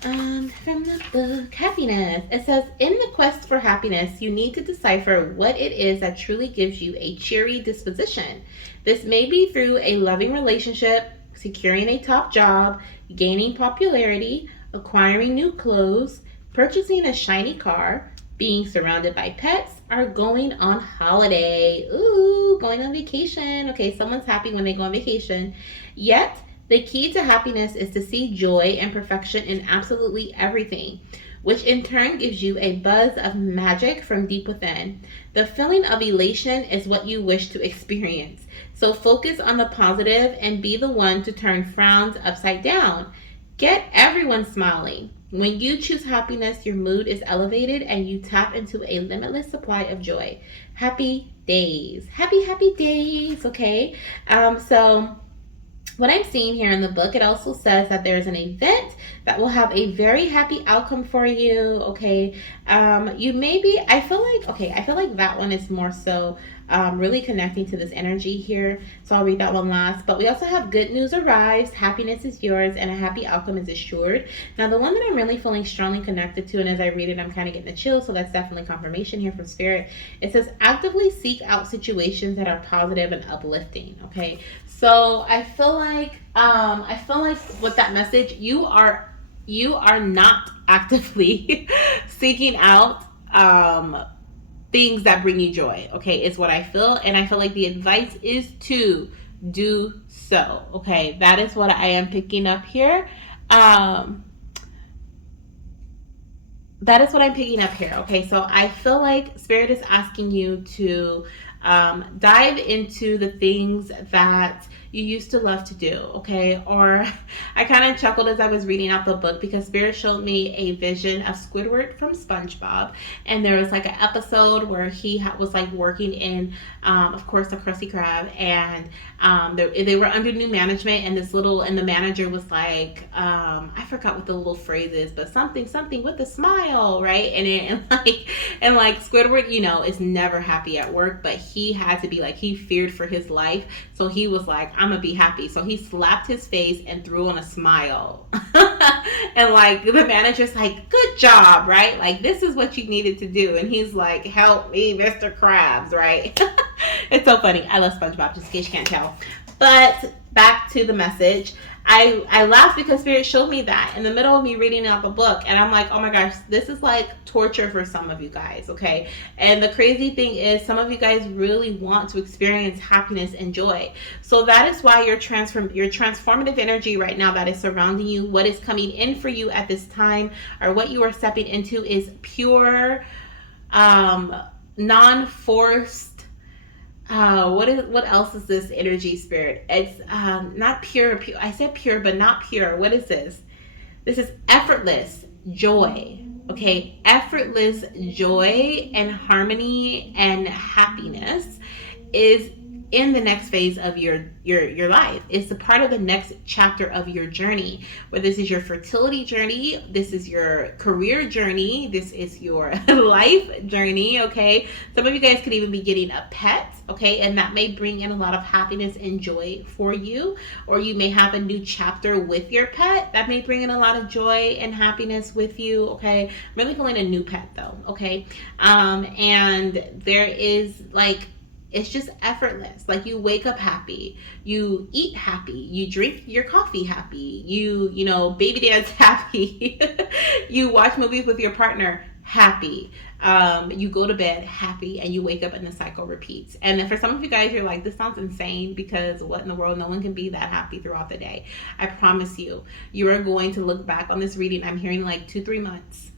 From the book, happiness. It says, in the quest for happiness, you need to decipher what it is that truly gives you a cheery disposition. This may be through a loving relationship, securing a top job, gaining popularity, acquiring new clothes, purchasing a shiny car, being surrounded by pets, or going on holiday. Ooh, going on vacation. Okay, someone's happy when they go on vacation. Yet, the key to happiness is to see joy and perfection in absolutely everything, which in turn gives you a buzz of magic from deep within. The feeling of elation is what you wish to experience. So focus on the positive and be the one to turn frowns upside down. Get everyone smiling. When you choose happiness, your mood is elevated and you tap into a limitless supply of joy. Happy days. Happy, happy days. Okay. So what I'm seeing here in the book, it also says that there's an event that will have a very happy outcome for you. Okay. You maybe, I feel like that one is more so really connecting to this energy here. So I'll read that one last. But we also have good news arrives, happiness is yours, and a happy outcome is assured. Now, the one that I'm really feeling strongly connected to, and as I read it, I'm kind of getting the chills. So that's definitely confirmation here from Spirit. It says, actively seek out situations that are positive and uplifting. Okay. So I feel like with that message, you are not actively seeking out things that bring you joy. Okay, is what I feel, and I feel like the advice is to do so. Okay, that is what I am picking up here. Um, that is what I'm picking up here. Okay, so I feel like Spirit is asking you to dive into the things that you used to love to do, okay? Or I kind of chuckled as I was reading out the book because Spirit showed me a vision of Squidward from SpongeBob, and there was like an episode where he was like working in, of course, the Krusty Krab, and they were under new management, and the manager was like, I forgot what the little phrase is, but something with a smile, right? And like Squidward, is never happy at work, but he had to be like, he feared for his life, so he was like, I'm gonna be happy. So he slapped his face and threw on a smile. And like the manager's like, good job, right? Like, this is what you needed to do. And he's like, help me, Mr. Krabs, right? It's so funny. I love SpongeBob, just in case you can't tell. But back to the message. I laughed because Spirit showed me that in the middle of me reading out the book, and I'm like, oh my gosh, this is like torture for some of you guys, okay? And the crazy thing is, some of you guys really want to experience happiness and joy. So that is why your transformative energy right now that is surrounding you, what is coming in for you at this time, or what you are stepping into is pure, non-forced. What else is this energy, Spirit? It's not pure. I said pure, but not pure. What is this? This is effortless joy. Okay, effortless joy and harmony and happiness is in the next phase of your life. It's a part of the next chapter of your journey. Whether this is your fertility journey, this is your career journey, this is your life journey, okay? Some of you guys could even be getting a pet, okay? And that may bring in a lot of happiness and joy for you. Or you may have a new chapter with your pet that may bring in a lot of joy and happiness with you, okay? I'm really feeling a new pet though, okay? And there is like, it's just effortless. Like, you wake up happy, you eat happy, you drink your coffee happy, baby dance happy, you watch movies with your partner happy, you go to bed happy, and you wake up and the cycle repeats. And then for some of you guys, you're like, this sounds insane, because what in the world? No one can be that happy throughout the day. I promise you, you are going to look back on this reading, I'm hearing like 2-3 months,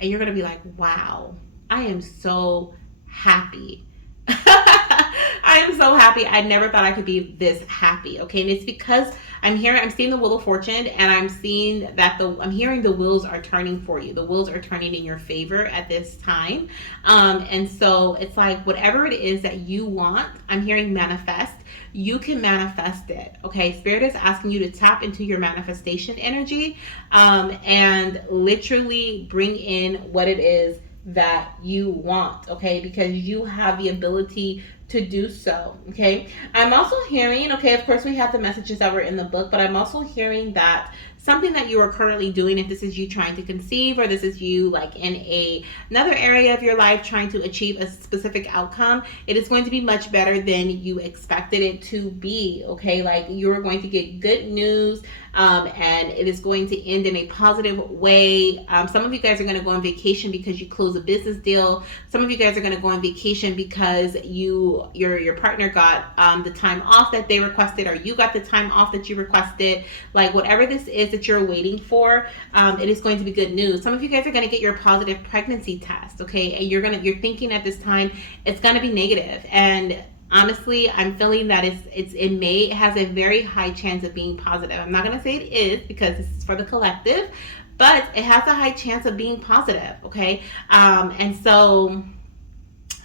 and you're going to be like, wow, I am so happy. I I am so happy. I never thought I could be this happy. Okay, and it's because I'm seeing the wheel of fortune, and I'm seeing that I'm hearing the wheels are turning for you. The wheels are turning in your favor at this time, and so it's like whatever it is that you want, I'm hearing manifest. You can manifest it. Okay, Spirit is asking you to tap into your manifestation energy, and literally bring in what it is that you want, okay? Because you have the ability to do so, okay? I'm also hearing, okay, of course we have the messages that were in the book, but I'm also hearing that something that you are currently doing, if this is you trying to conceive, or this is you like in another area of your life trying to achieve a specific outcome, it is going to be much better than you expected it to be, okay? Like you're going to get good news, and it is going to end in a positive way. Some of you guys are going to go on vacation because you close a business deal. Some of you guys are going to go on vacation because your partner got the time off that they requested, or you got the time off that you requested. Like whatever this is that you're waiting for, it is going to be good news. Some of you guys are going to get your positive pregnancy test, okay? And you're thinking at this time it's going to be negative, and honestly, I'm feeling that it has a very high chance of being positive. I'm not going to say it is because this is for the collective, but it has a high chance of being positive, okay? And so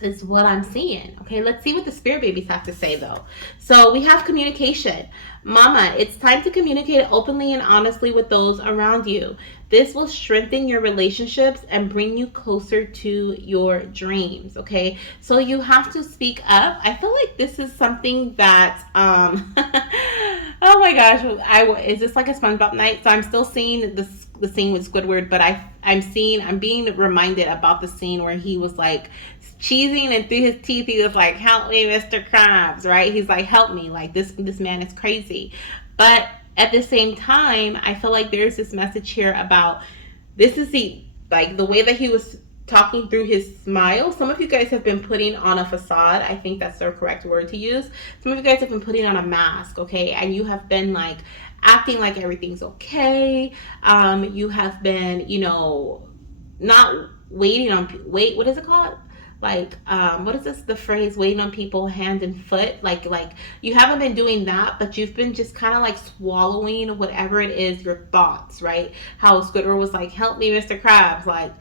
is what I'm seeing. Okay, let's see what the spirit babies have to say though. So we have communication. Mama, it's time to communicate openly and honestly with those around you. This will strengthen your relationships and bring you closer to your dreams. Okay, so you have to speak up. I feel like this is something that oh my gosh, is this like a SpongeBob night? So I'm still seeing the scene with Squidward, but I'm being reminded about the scene where he was like cheesing, and through his teeth he was like, help me, Mr. Krabs, right? He's like, help me, like this man is crazy. But at the same time, I feel like there's this message here about this is the way that he was talking through his smile. Some of you guys have been putting on a facade. I think that's the correct word to use. Some of you guys have been putting on a mask, okay? And you have been like acting like everything's okay. You have been, not what is it called? Like what is this, the phrase, waiting on people hand and foot, like you haven't been doing that, but you've been just kind of like swallowing whatever it is, your thoughts, right? How Squidward was like, help me, Mr. Krabs, like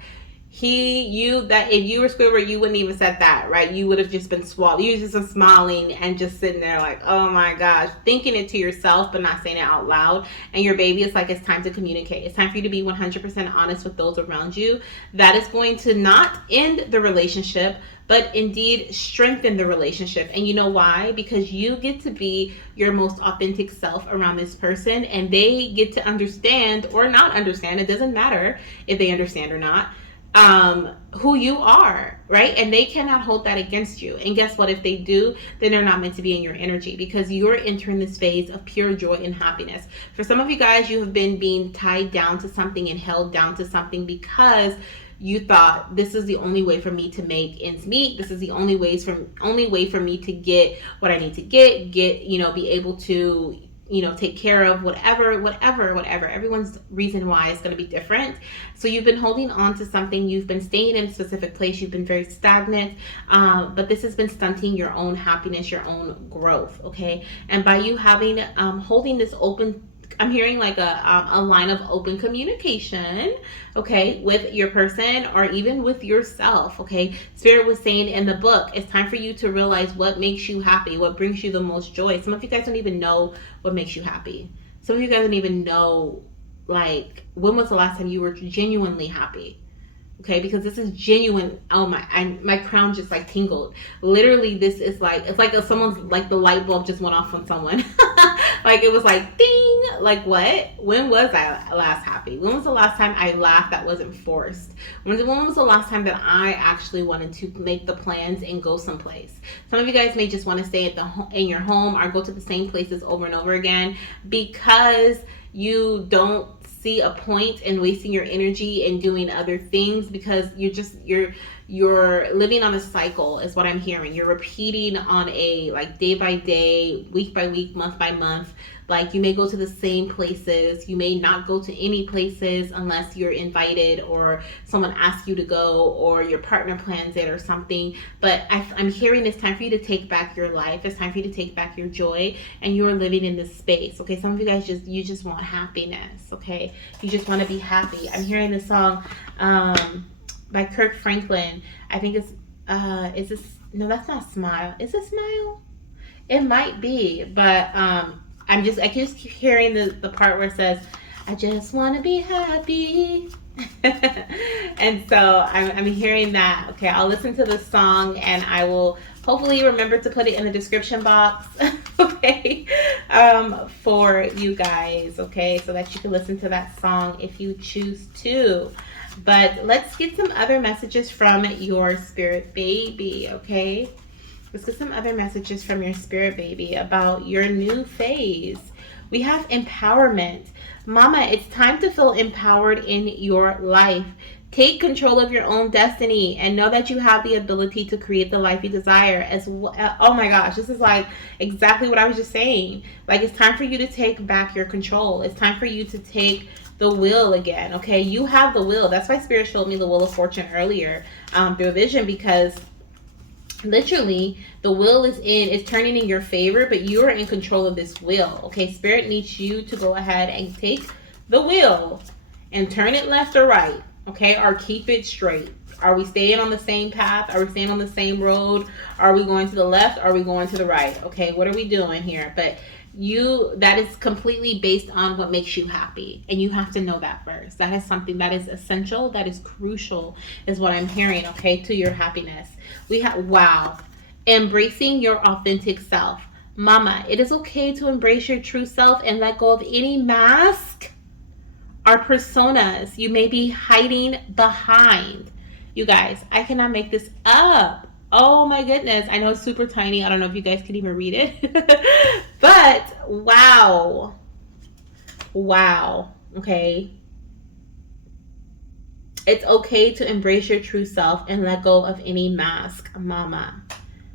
that if you were Squidward, you wouldn't even said that, right? You would have just been swallowed. You just been smiling and just sitting there like, oh my gosh, thinking it to yourself but not saying it out loud. And your baby is like, it's time to communicate. It's time for you to be 100% honest with those around you. That is going to not end the relationship, but indeed strengthen the relationship. And you know why? Because you get to be your most authentic self around this person, and they get to understand or not understand. It doesn't matter if they understand or not, who you are, right? And they cannot hold that against you. And guess what? If they do, then they're not meant to be in your energy, because you're entering this phase of pure joy and happiness. For some of you guys, you have been being tied down to something and held down to something because you thought this is the only way for me to make ends meet. This is the only way for me to get what I need to get, be able to take care of whatever. Everyone's reason why is going to be different. So you've been holding on to something. You've been staying in a specific place. You've been very stagnant. But this has been stunting your own happiness, your own growth. Okay. And by you having, holding this open, I'm hearing like a line of open communication, okay, with your person or even with yourself, okay? Spirit was saying in the book, it's time for you to realize what makes you happy, what brings you the most joy. Some of you guys don't even know what makes you happy. Some of you guys don't even know, like, when was the last time you were genuinely happy? Okay, because this is genuine. Oh my crown just like tingled. Literally, this is like, it's like if someone's like the light bulb just went off on someone. Like it was like ding. Like what? When was I last happy? When was the last time I laughed that wasn't forced? When was the last time that I actually wanted to make the plans and go someplace? Some of you guys may just want to stay in your home or go to the same places over and over again because you don't see a point in wasting your energy and doing other things, because you're you're living on a cycle is what I'm hearing. You're repeating on a like day by day, week by week, month by month. Like you may go to the same places. You may not go to any places unless you're invited or someone asks you to go or your partner plans it or something. But I'm hearing it's time for you to take back your life. It's time for you to take back your joy, and you're living in this space. Okay, some of you guys just want happiness. Okay, you just want to be happy. I'm hearing this song by Kirk Franklin. I think it's is this, no, that's not Smile. Is it Smile? It might be, but I just keep hearing the part where it says, I just want to be happy. And so I'm hearing that. Okay, I'll listen to the song and I will hopefully remember to put it in the description box. Okay, for you guys. Okay, so that you can listen to that song if you choose to. But let's get some other messages from your spirit baby. Okay, let's get some other messages from your spirit baby about your new phase. We have empowerment. Mama, it's time to feel empowered in your life. Take control of your own destiny and know that you have the ability to create the life you desire as well. Oh my gosh, this is like exactly what I was just saying. Like it's time for you to take back your control. It's time for you to take the wheel again. Okay, you have the wheel. That's why Spirit showed me the Wheel of Fortune earlier through a vision, because literally the wheel is turning in your favor, but you are in control of this wheel. Okay, Spirit needs you to go ahead and take the wheel and turn it left or right. Okay, or keep it straight. Are we staying on the same path? Are we staying on the same road? Are we going to the left? Are we going to the right? Okay, what are we doing here? But that is completely based on what makes you happy, and you have to know that first. That is something that is essential, that is crucial, is what I'm hearing. Okay, to your happiness. We have, wow, embracing your authentic self. Mama, it is okay to embrace your true self and let go of any mask or personas you may be hiding behind. You guys, I cannot make this up. Oh my goodness. I know it's super tiny. I don't know if you guys can even read it. But wow. Wow. Okay. It's okay to embrace your true self and let go of any mask, mama.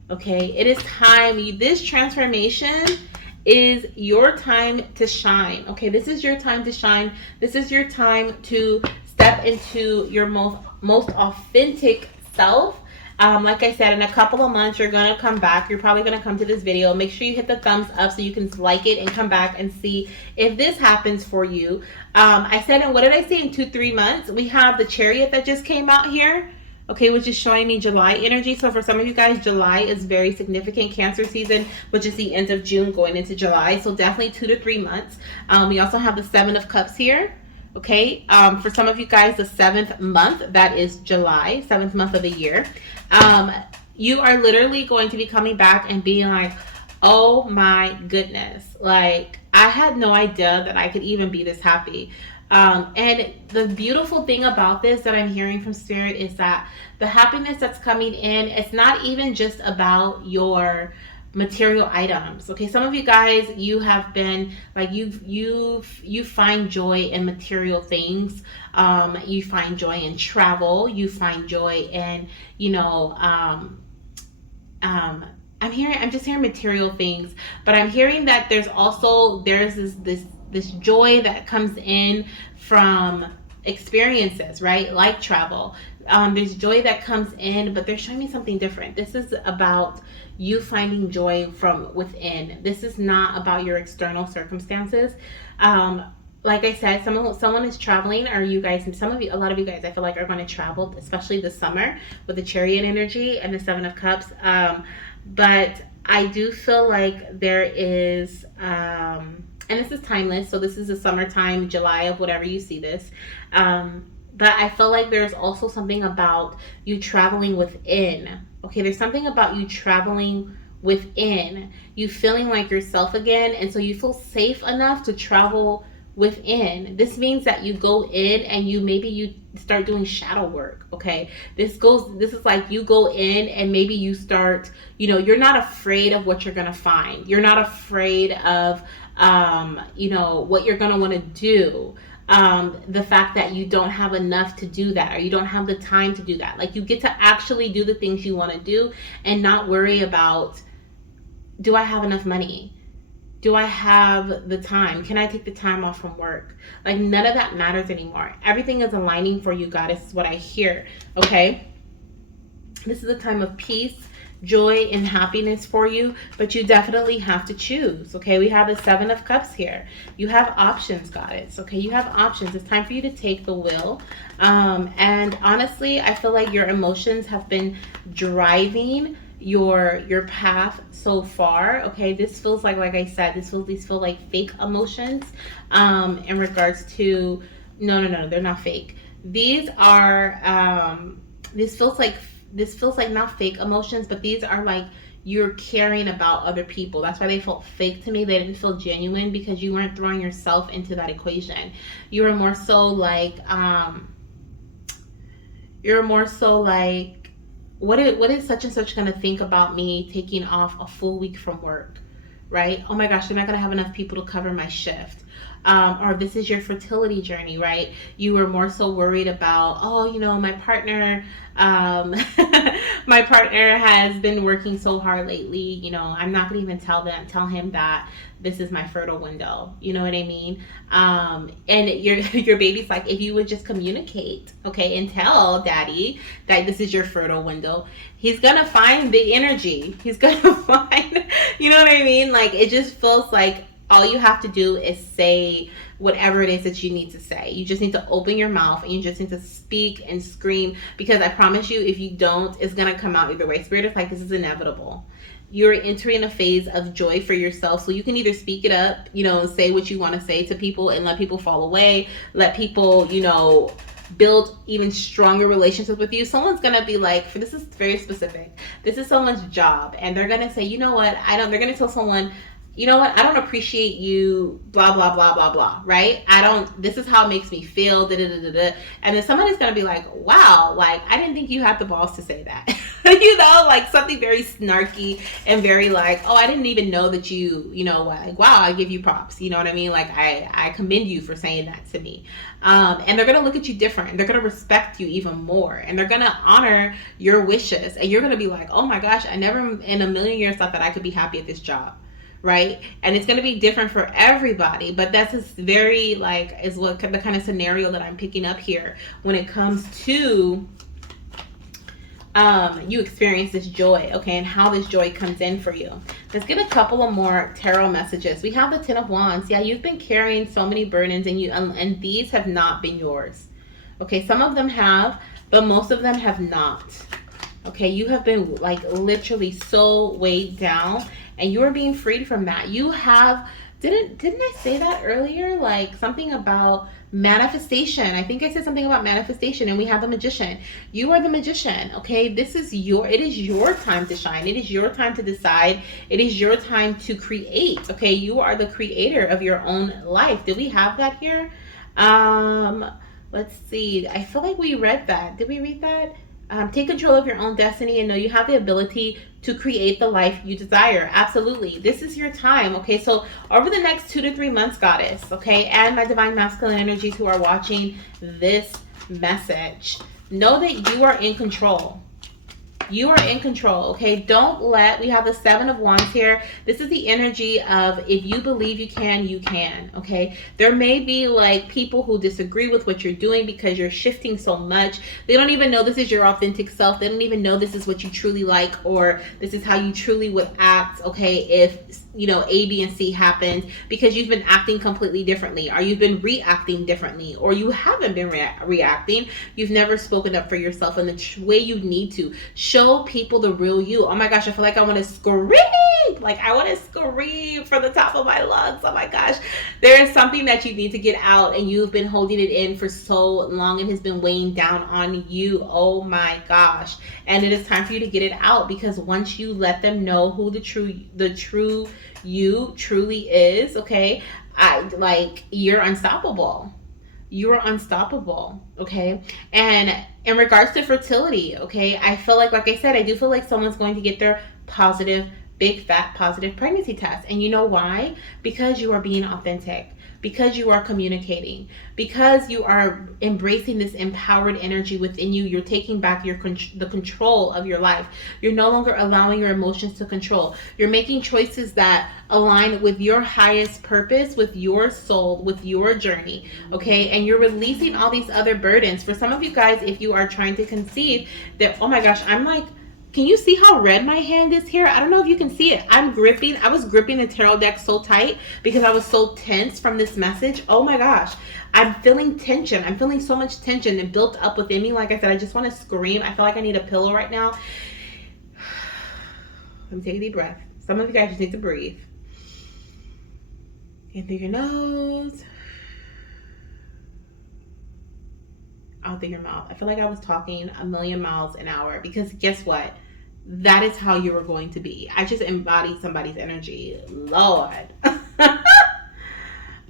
Okay. It is time. This transformation is your time to shine. Okay. This is your time to shine. This is your time to step into your most authentic self. Like I said, in a couple of months, you're going to come back. You're probably going to come to this video. Make sure you hit the thumbs up so you can like it and come back and see if this happens for you. I said, and what did I say, in 2-3 months? We have the Chariot that just came out here. Okay, which is showing me July energy. So for some of you guys, July is very significant Cancer season, which is the end of June going into July. So definitely 2 to 3 months. We also have the 7 of Cups here. Okay, for some of you guys, the 7th month, that is July, 7th month of the year. You are literally going to be coming back and being like, oh my goodness, like I had no idea that I could even be this happy. And the beautiful thing about this that I'm hearing from Spirit is that the happiness that's coming in, it's not even just about your material items. Okay, some of you guys, you have been like, you find joy in material things. You find joy in travel. You find joy in, I'm just hearing material things, but I'm hearing that there's this joy that comes in from experiences, right? Like travel. There's joy that comes in, but they're showing me something different. This is about you finding joy from within. This is not about your external circumstances. Like I said, someone is traveling, or you guys, and a lot of you guys, I feel like, are going to travel, especially this summer with the Chariot energy and the 7 of Cups. But I do feel like there is, and this is timeless, so this is the summertime, July of whatever you see this. But I feel like there's also something about you traveling within. Okay, there's something about you traveling within, you feeling like yourself again, and so you feel safe enough to travel within. This means that you go in and you start doing shadow work. Okay, this is like you go in and maybe you start, you're not afraid of what you're gonna find. You're not afraid of what you're gonna want to do. The fact that you don't have enough to do that, or you don't have the time to do that. Like, you get to actually do the things you want to do and not worry about, do I have enough money? Do I have the time? Can I take the time off from work? Like, none of that matters anymore. Everything is aligning for you, Goddess, is what I hear. Okay? This is a time of peace, joy, and happiness for you, but you definitely have to choose. Okay? We have the Seven of Cups here. You have options, Goddess. Okay? You have options. It's time for you to take the wheel. And honestly, I feel like your emotions have been driving your path so far. Okay, this feels like I said, these feel like fake emotions, in regards to, no, they're not fake. These are, this feels like, not fake emotions, but these are like, you're caring about other people. That's why they felt fake to me. They didn't feel genuine, because you weren't throwing yourself into that equation. You were more so like, what is such and such going to think about me taking off a full week from work, right? Oh my gosh, they're not going to have enough people to cover my shift. Or this is your fertility journey, right? You were more so worried about, oh, my partner, my partner has been working so hard lately. I'm not going to even tell him that this is my fertile window. You know what I mean? And your baby's like, if you would just communicate, okay, and tell daddy that this is your fertile window, he's gonna find the energy. He's gonna find, you know what I mean? Like, it just feels like all you have to do is say whatever it is that you need to say. You just need to open your mouth, and you just need to speak and scream, because I promise you, if you don't, it's gonna come out either way. Spirit is like, this is inevitable. You're entering a phase of joy for yourself, so you can either speak it up, say what you want to say to people and let people fall away, let people, build even stronger relationships with you. Someone's gonna be like, for this is very specific, this is someone's job, and they're gonna say, you know what, they're gonna tell someone, you know what, I don't appreciate you, blah, blah, blah, blah, blah, right? This is how it makes me feel, da, da, da, da, da. And then somebody's going to be like, wow, like, I didn't think you had the balls to say that. Like something very snarky and very like, oh, I didn't even know that like, wow, I give you props. You know what I mean? Like, I commend you for saying that to me. And they're going to look at you different. They're going to respect you even more. And they're going to honor your wishes. And you're going to be like, oh my gosh, I never in a million years thought that I could be happy at this job. Right? And it's going to be different for everybody, but that's just very like, is what the kind of scenario that I'm picking up here when it comes to you experience this joy, okay, and how this joy comes in for you. Let's get a couple of more tarot messages. We have the Ten of Wands. Yeah, you've been carrying so many burdens, and these have not been yours. Okay, some of them have, but most of them have not. Okay, you have been like literally so weighed down, and you are being freed from that. You have, didn't I say that earlier? Like something about manifestation. I think I said something about manifestation, and we have the Magician. You are the Magician, okay? it is your time to shine. It is your time to decide. It is your time to create, okay? You are the creator of your own life. Did we have that here? Let's see. I feel like we read that. Did we read that? Take control of your own destiny and know you have the ability to create the life you desire. Absolutely. This is your time. Okay. So over the next 2 to 3 months, Goddess, okay, and my divine masculine energies who are watching this message, know that you are in control. You are in control, okay? Don't let, we have the Seven of Wands here. This is the energy of, if you believe you can, okay? There may be like people who disagree with what you're doing because you're shifting so much. They don't even know this is your authentic self. They don't even know this is what you truly like, or this is how you truly would act, okay, if A, B, and C happens, because you've been acting completely differently, or you've been reacting differently, or you haven't been reacting. You've never spoken up for yourself in the way you need to. Show people the real you. Oh my gosh, I feel like I want to scream. Like, I want to scream from the top of my lungs. Oh my gosh. There is something that you need to get out, and you've been holding it in for so long. It has been weighing down on you. Oh my gosh. And it is time for you to get it out, because once you let them know who the true you truly is, okay, you're unstoppable. You are unstoppable, okay? And in regards to fertility, okay, I feel like I said, I do feel like someone's going to get their big fat positive pregnancy test. And you know why? Because you are being authentic. because you are communicating, because you are embracing this empowered energy within you. You're taking back the control of your life. You're no longer allowing your emotions to control. You're making choices that align with your highest purpose, with your soul, with your journey. Okay, and you're releasing all these other burdens. For some of you guys, if you are trying to conceive, that, oh my gosh, I'm like, can you see how red my hand is here? I don't know if you can see it. I was gripping the tarot deck so tight because I was so tense from this message. Oh my gosh. I'm feeling tension. I'm feeling so much tension and built up within me. Like I said, I just want to scream. I feel like I need a pillow right now. Let me take a deep breath. Some of you guys just need to breathe. In through your nose. Out through your mouth. I feel like I was talking a million miles an hour because guess what? That is how you are going to be. I just embodied somebody's energy. Lord.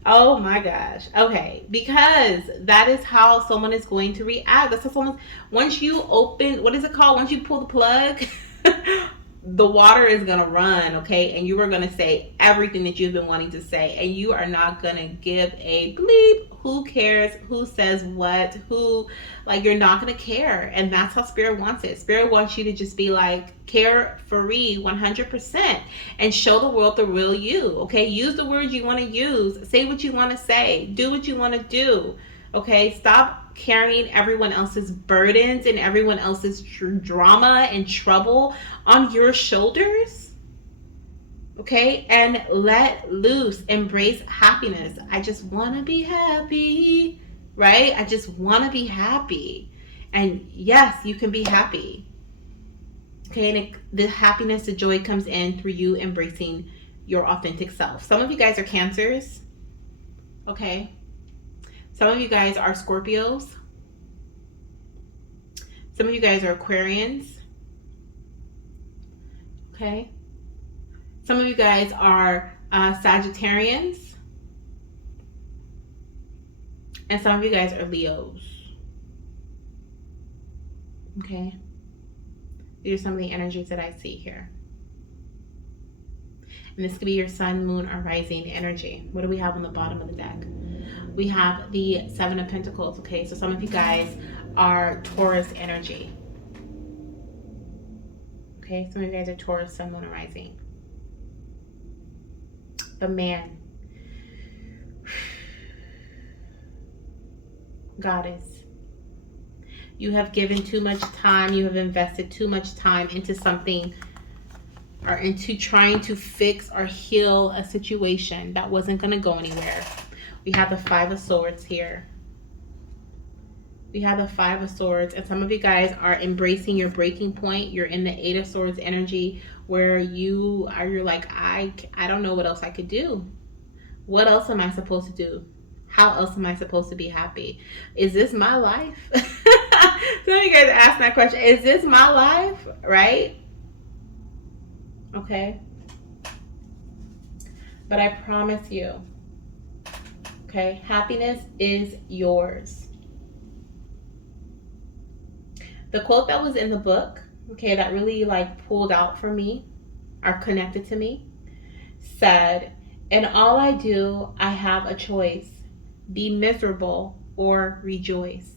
Oh my gosh. Okay. Because that is how someone is going to react. That's how someone, once you open, what is it called? Once you pull the plug, the water is going to run. Okay. And you are going to say everything that you've been wanting to say. And you are not going to give a bleep. Who cares? Who says what? Who, like, you're not going to care. And that's how Spirit wants it. Spirit wants you to just be like carefree 100% and show the world the real you. Okay. Use the words you want to use. Say what you want to say. Do what you want to do. Okay. Stop carrying everyone else's burdens and everyone else's drama and trouble on your shoulders. Okay, and let loose, embrace happiness. I just want to be happy, right? I just want to be happy. And yes, you can be happy. Okay, and the happiness, the joy comes in through you embracing your authentic self. Some of you guys are Cancers. Okay. Some of you guys are Scorpios. Some of you guys are Aquarians. Okay. Some of you guys are Sagittarians. And some of you guys are Leos. Okay. These are some of the energies that I see here. And this could be your sun, moon, or rising energy. What do we have on the bottom of the deck? We have the Seven of Pentacles. Okay, so some of you guys are Taurus energy. Okay, some of you guys are Taurus, sun, moon, or rising. The Man. Goddess. You have given too much time. You have invested too much time into something or into trying to fix or heal a situation that wasn't going to go anywhere. We have the Five of Swords here. We have the Five of Swords, and some of you guys are embracing your breaking point. You're in the Eight of Swords energy where you're like, I don't know what else I could do. What else am I supposed to do? How else am I supposed to be happy? Is this my life? Some of you guys ask that question. Is this my life? Right? Okay. But I promise you, okay, happiness is yours. The quote that was in the book, okay, that really like pulled out for me or connected to me, said, "In all I do, I have a choice. Be miserable or rejoice."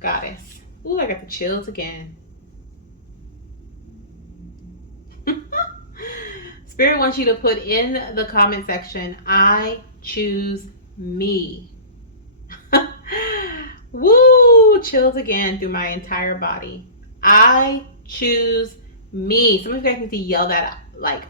Goddess. Ooh, I got the chills again. Spirit wants you to put in the comment section, I choose me. Woo! Chills again through my entire body. I choose me. Some of you guys need to yell that, like,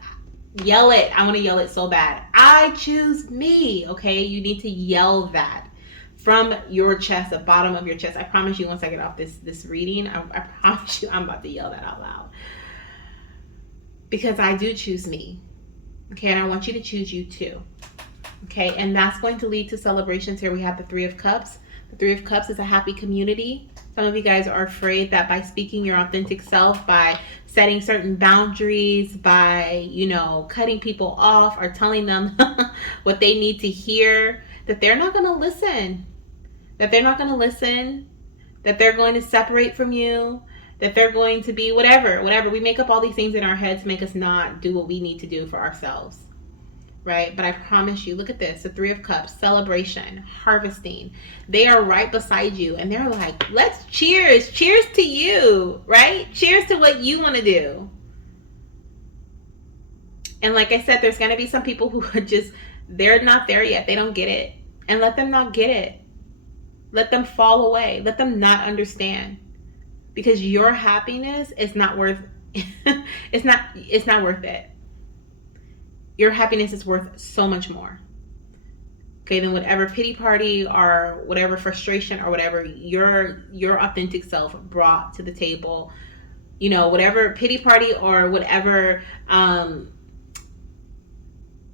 yell it. I want to yell it so bad. I choose me. Okay? You need to yell that from your chest, the bottom of your chest. I promise you, once I get off this reading, I promise you I'm about to yell that out loud. Because I do choose me. Okay? And I want you to choose you too. Okay? And that's going to lead to celebrations. Here we have the Three of Cups. The Three of Cups is a happy community. Some of you guys are afraid that by speaking your authentic self, by setting certain boundaries, by, cutting people off or telling them what they need to hear, that they're not going to listen. That they're not going to listen. That they're going to separate from you. That they're going to be whatever. We make up all these things in our heads to make us not do what we need to do for ourselves. right? But I promise you, look at this, the Three of Cups, celebration, harvesting. They are right beside you and they're like, let's cheers. Cheers to you, right? Cheers to what you want to do. And like I said, there's going to be some people who are just, they're not there yet. They don't get it. And let them not get it. Let them fall away. Let them not understand. Because your happiness is not worth it's not worth it. Your happiness is worth so much more. Okay, then whatever pity party or whatever frustration or whatever your authentic self brought to the table, you know, whatever pity party or whatever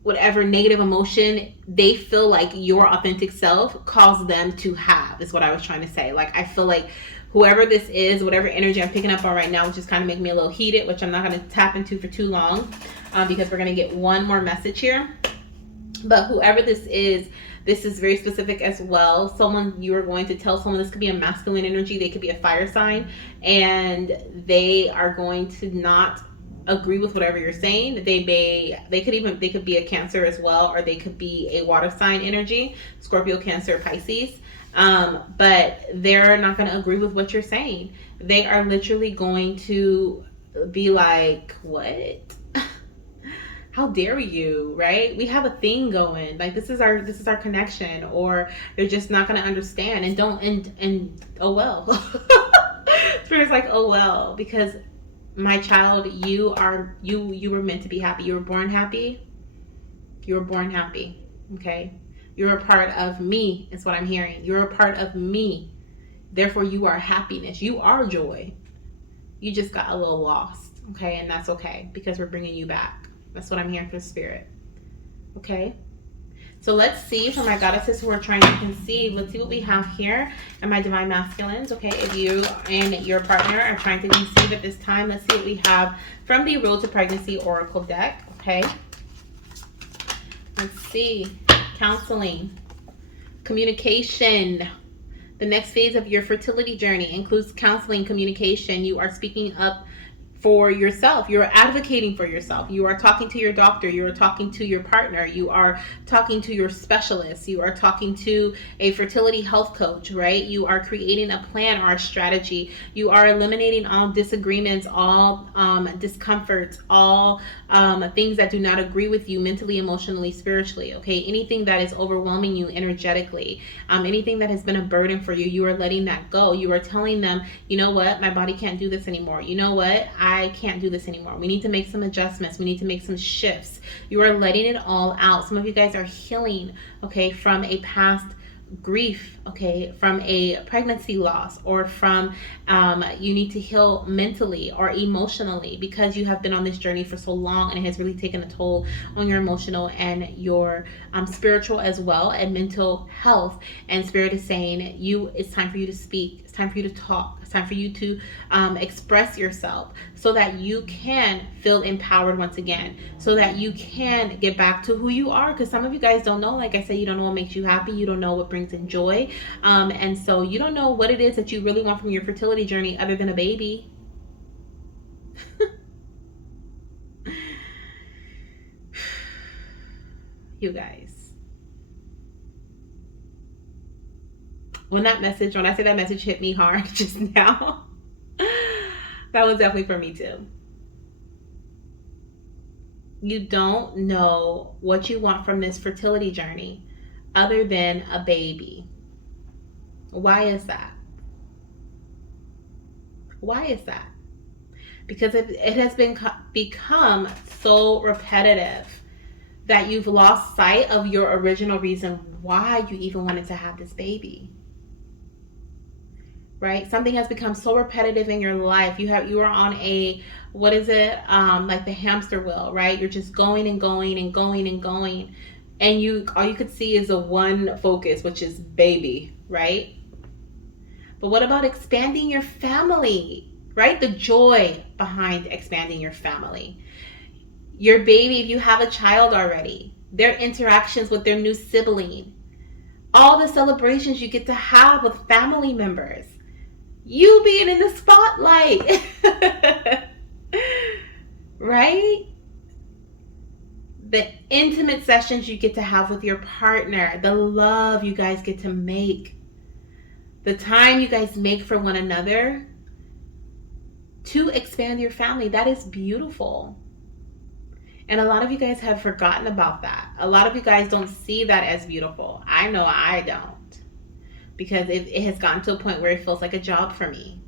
negative emotion they feel like your authentic self caused them to have, is what I was trying to say. Like, I feel like whoever this is, whatever energy I'm picking up on right now, which is kind of making me a little heated, which I'm not going to tap into for too long, because we're going to get one more message here. But whoever this is very specific as well. Someone, you are going to tell someone, this could be a masculine energy, they could be a fire sign, and they are going to not agree with whatever you're saying. They could be a Cancer as well, or they could be a water sign energy, Scorpio, Cancer, Pisces. But they're not going to agree with what you're saying. They are literally going to be like, what? How dare you, right? We have a thing going. Like, this is our connection. Or they're just not going to understand and don't, and oh well. Spirit's like, oh well, because my child, you were meant to be happy. You were born happy. You were born happy. Okay? You're a part of me, is what I'm hearing. You're a part of me. Therefore, you are happiness. You are joy. You just got a little lost. Okay? And that's okay, because we're bringing you back. That's what I'm hearing for Spirit. Okay? So let's see, for my goddesses who are trying to conceive, let's see what we have here. And my divine masculines, okay? If you and your partner are trying to conceive at this time, let's see what we have from the Road to Pregnancy Oracle deck, okay? Let's see. Counseling, communication. The next phase of your fertility journey includes counseling, communication. You are speaking up for yourself. You're advocating for yourself. You are talking to your doctor. You are talking to your partner. You are talking to your specialist. You are talking to a fertility health coach, right? You are creating a plan or a strategy. You are eliminating all disagreements, all discomforts, all things that do not agree with you mentally, emotionally, spiritually, okay? Anything that is overwhelming you energetically, anything that has been a burden for you, you are letting that go. You are telling them, you know what? My body can't do this anymore. You know what? I can't do this anymore. We need to make some adjustments. We need to make some shifts. You are letting it all out. Some of you guys are healing, okay, from a past grief, okay, from a pregnancy loss, or from you need to heal mentally or emotionally, because you have been on this journey for so long and it has really taken a toll on your emotional and your spiritual as well, and mental health. And Spirit is saying, it's time for you to speak. It's time for you to talk. It's time for you to express yourself, so that you can feel empowered once again, so that you can get back to who you are. Because some of you guys don't know, like I said, you don't know what makes you happy. You don't know what brings in joy. And so you don't know what it is that you really want from your fertility journey other than a baby. You guys. When I say that message hit me hard just now, that was definitely for me too. You don't know what you want from this fertility journey other than a baby. Why is that? Why is that? Because it has become so repetitive that you've lost sight of your original reason why you even wanted to have this baby. Right? Something has become so repetitive in your life. You are on a, what is it? Like the hamster wheel, right? You're just going and going and going and going. And all you could see is a one focus, which is baby, right? But what about expanding your family, right? The joy behind expanding your family. Your baby, if you have a child already, their interactions with their new sibling, all the celebrations you get to have with family members, you being in the spotlight, right? the intimate sessions you get to have with your partner, the love you guys get to make, the time you guys make for one another to expand your family. That is beautiful. And a lot of you guys have forgotten about that. A lot of you guys don't see that as beautiful. I know I don't. Because it has gotten to a point where it feels like a job for me.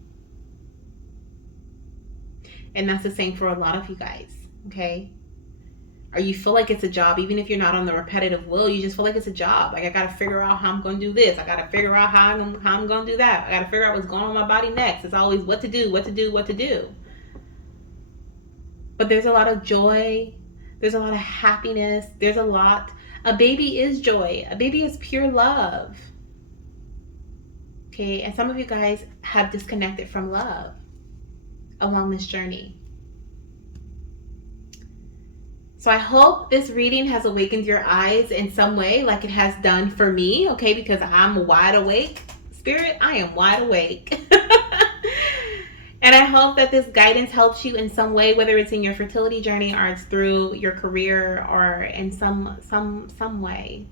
And that's the same for a lot of you guys, okay? Or you feel like it's a job, even if you're not on the repetitive wheel, you just feel like it's a job. Like, I got to figure out how I'm going to do this. I got to figure out how I'm going to do that. I got to figure out what's going on with my body next. It's always what to do, what to do, what to do. But there's a lot of joy. There's a lot of happiness. A baby is joy. A baby is pure love. Okay, and some of you guys have disconnected from love along this journey. So I hope this reading has awakened your eyes in some way, like it has done for me, okay? Because I'm wide awake. Spirit, I am wide awake. And I hope that this guidance helps you in some way, whether it's in your fertility journey or it's through your career or in some way.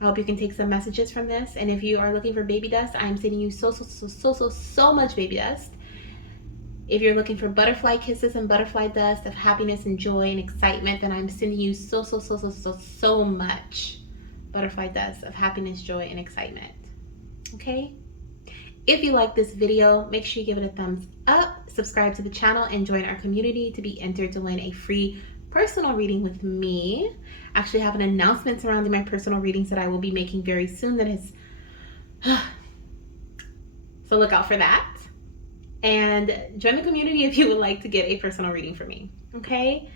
I hope you can take some messages from this. And if you are looking for baby dust, I'm sending you so much baby dust. If you're looking for butterfly kisses and butterfly dust of happiness and joy and excitement, then I'm sending you so much butterfly dust of happiness, joy, and excitement. Okay? If you like this video, make sure you give it a thumbs up, subscribe to the channel, and join our community to be entered to win a free personal reading with me. I actually have an announcement surrounding my personal readings that I will be making very soon that is... So look out for that. And join the community if you would like to get a personal reading from me. Okay?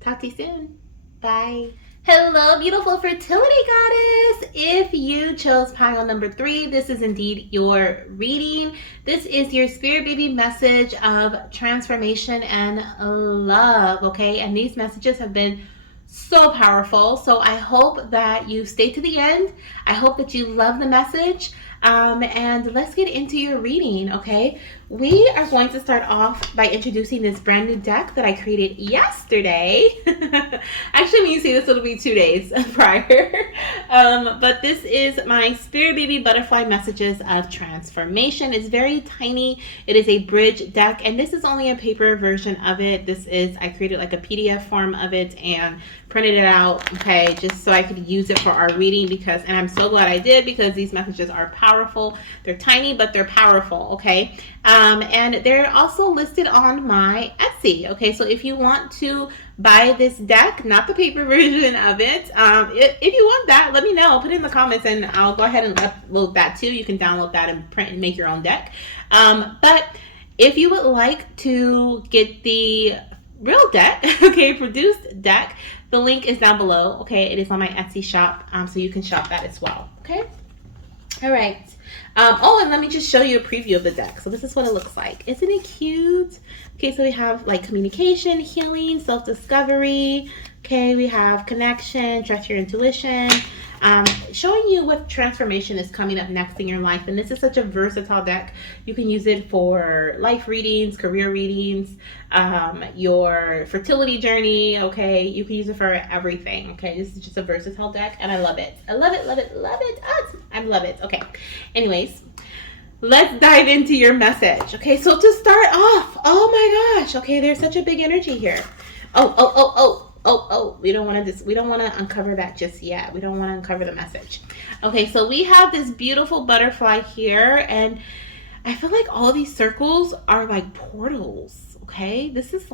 Talk to you soon. Bye. Hello, beautiful fertility goddess. If you chose pile number 3, this is indeed your reading. This is your spirit baby message of transformation and love, okay? And these messages have been so powerful. So I hope that you stay to the end. I hope that you love the message. And let's get into your reading, okay? We are going to start off by introducing this brand new deck that I created yesterday. Actually, when you see this, it'll be 2 days prior. But this is my Spirit Baby Butterfly Messages of Transformation. It's very tiny. It is a bridge deck, and this is only a paper version of it. I created like a PDF form of it and printed it out, okay, just so I could use it for our reading and I'm so glad I did because these messages are powerful. They're tiny, but they're powerful, okay? And they're also listed on my Etsy, okay? So if you want to buy this deck, not the paper version of it, if you want that, let me know. Put it in the comments and I'll go ahead and upload that too. You can download that and print and make your own deck. But if you would like to get the real deck, okay, produced deck, the link is down below, okay? It is on my Etsy shop, so you can shop that as well, okay? All right. And let me just show you a preview of the deck. So this is what it looks like. Isn't it cute? Okay, so we have like communication, healing, self-discovery. Okay, we have connection, trust your intuition. Showing you what transformation is coming up next in your life. And this is such a versatile deck. You can use it for life readings, career readings, your fertility journey, okay? You can use it for everything, okay? This is just a versatile deck, and I love it. I love it, love it, love it. I love it. Okay, anyways, let's dive into your message. Okay, so to start off, oh my gosh, okay, there's such a big energy here. We don't want to uncover that just yet. We don't want to uncover the message. Okay, so we have this beautiful butterfly here, and I feel like all these circles are like portals. Okay, this is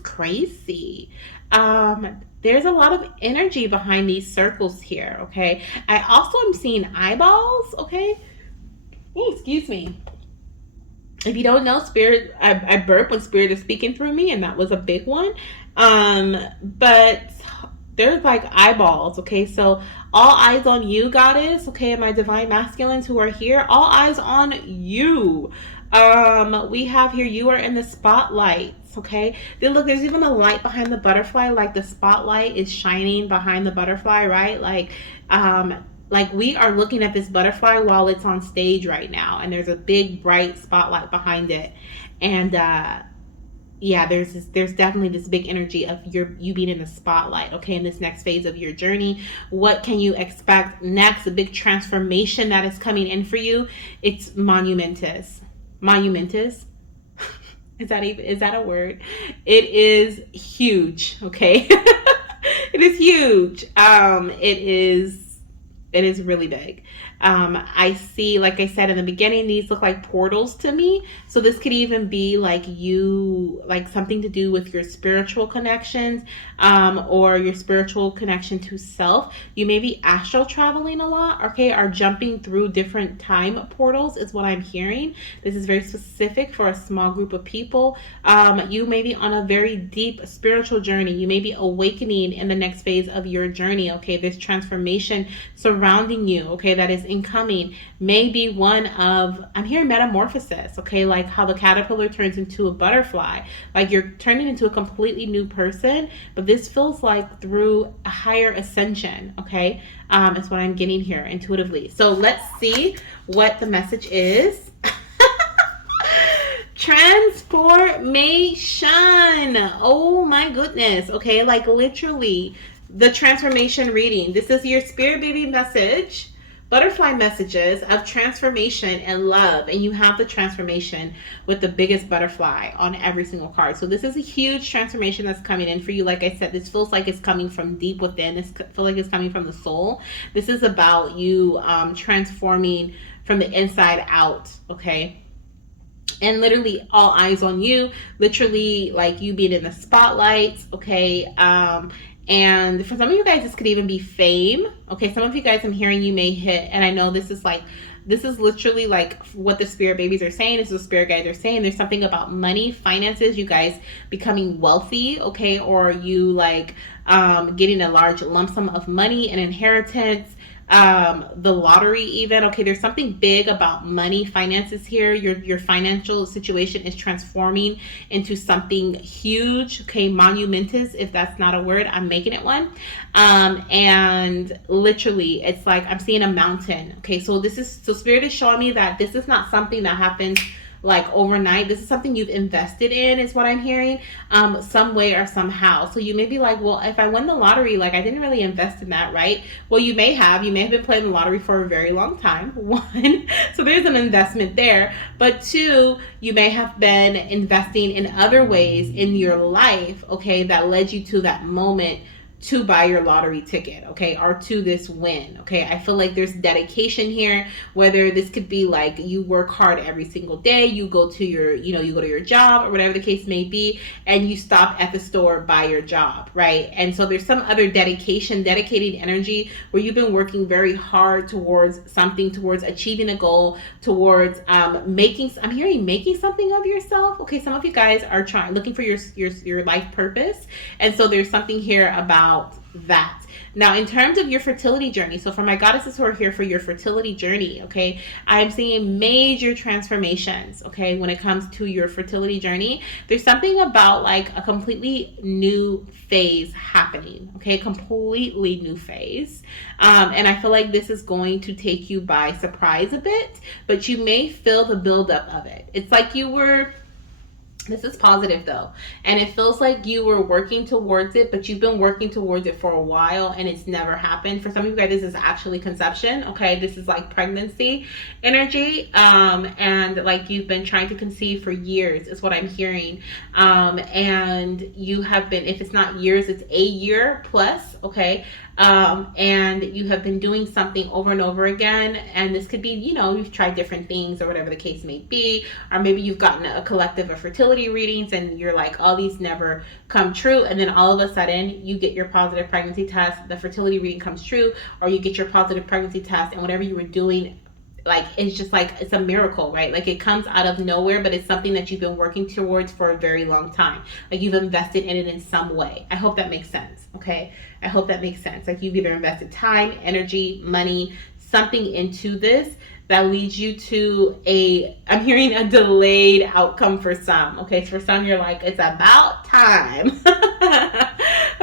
crazy. There's a lot of energy behind these circles here. Okay, I also am seeing eyeballs. Okay, oh, excuse me. If you don't know, Spirit, I burp when Spirit is speaking through me, and that was a big one. But there's like eyeballs, okay? So all eyes on you, goddess, okay? And my divine masculines who are here, all eyes on you. We have here, you are in the spotlights, okay? Then look, there's even a light behind the butterfly, like the spotlight is shining behind the butterfly, right? Like we are looking at this butterfly while it's on stage right now, and there's a big bright spotlight behind it. And yeah, there's definitely this big energy of you being in the spotlight, okay, in this next phase of your journey. What can you expect next? A big transformation that is coming in for you. It's monumentous. Monumentous. Is that a word? It is huge, okay? It is huge. It is really big. I see, like I said in the beginning, these look like portals to me. So this could even be like like something to do with your spiritual connections, or your spiritual connection to self. You may be astral traveling a lot, okay, or jumping through different time portals is what I'm hearing. This is very specific for a small group of people. You may be on a very deep spiritual journey. You may be awakening in the next phase of your journey, okay? This transformation surrounding you, okay, that is incoming, may be one of, I'm hearing metamorphosis, okay, like how the caterpillar turns into a butterfly. Like you're turning into a completely new person, but this feels like through a higher ascension, okay? Is what I'm getting here intuitively. So let's see what the message is. Transformation. Oh my goodness. Okay, like literally the transformation reading. This is your spirit baby message. Butterfly messages of transformation and love, and you have the transformation with the biggest butterfly on every single card. So this is a huge transformation that's coming in for you. Like I said, this feels like it's coming from deep within. This feels like it's coming from the soul. This is about you transforming from the inside out. Okay, and literally all eyes on you, literally like you being in the spotlight, okay? And for some of you guys, this could even be fame, okay? Some of you guys, I'm hearing you may hit, and I know this is literally like what the spirit babies are saying. This is what spirit guides are saying. There's something about money, finances, you guys becoming wealthy, okay? Or you like getting a large lump sum of money, an inheritance, the lottery even. Okay, there's something big about money, finances here. Your financial situation is transforming into something huge, okay, monumentous. If that's not a word, I'm making it one. And literally it's like I'm seeing a mountain. Okay, so spirit is showing me that this is not something that happens like overnight. This is something you've invested in, is what I'm hearing, some way or somehow. So you may be like, well, if I won the lottery, like I didn't really invest in that, right? Well, you may have been playing the lottery for a very long time. One, so there's an investment there. But two, you may have been investing in other ways in your life, okay, that led you to that moment to buy your lottery ticket, okay, or to this win, okay? I feel like there's dedication here, whether this could be like you work hard every single day, you go to your job or whatever the case may be, and you stop at the store by your job, right? And so there's some other dedicated energy where you've been working very hard towards something, towards achieving a goal, towards I'm hearing making something of yourself, okay? Some of you guys are looking for your life purpose, and so there's something here about that. Now, in terms of your fertility journey, so for my goddesses who are here for your fertility journey, okay, I'm seeing major transformations, okay, when it comes to your fertility journey. There's something about like a completely new phase happening, okay, completely new phase. And I feel like this is going to take you by surprise a bit, but you may feel the buildup of it. It's like this is positive though, and it feels like you were working towards it, but you've been working towards it for a while and it's never happened. For some of you guys, this is actually conception, okay? This is like pregnancy energy, and like you've been trying to conceive for years is what I'm hearing. And you have been, if it's not years, it's a year plus, okay? And you have been doing something over and over again, and this could be, you've tried different things or whatever the case may be, or maybe you've gotten a collective of fertility readings and you're like, all these never come true, and then all of a sudden you get your positive pregnancy test, the fertility reading comes true, or you get your positive pregnancy test, and whatever you were doing, like it's just like it's a miracle, right? Like it comes out of nowhere, but it's something that you've been working towards for a very long time. Like you've invested in it in some way. I hope that makes sense, okay? I hope that makes sense. Like you've either invested time, energy, money, something into this that leads you to I'm hearing a delayed outcome for some, okay? For some, you're like, it's about time.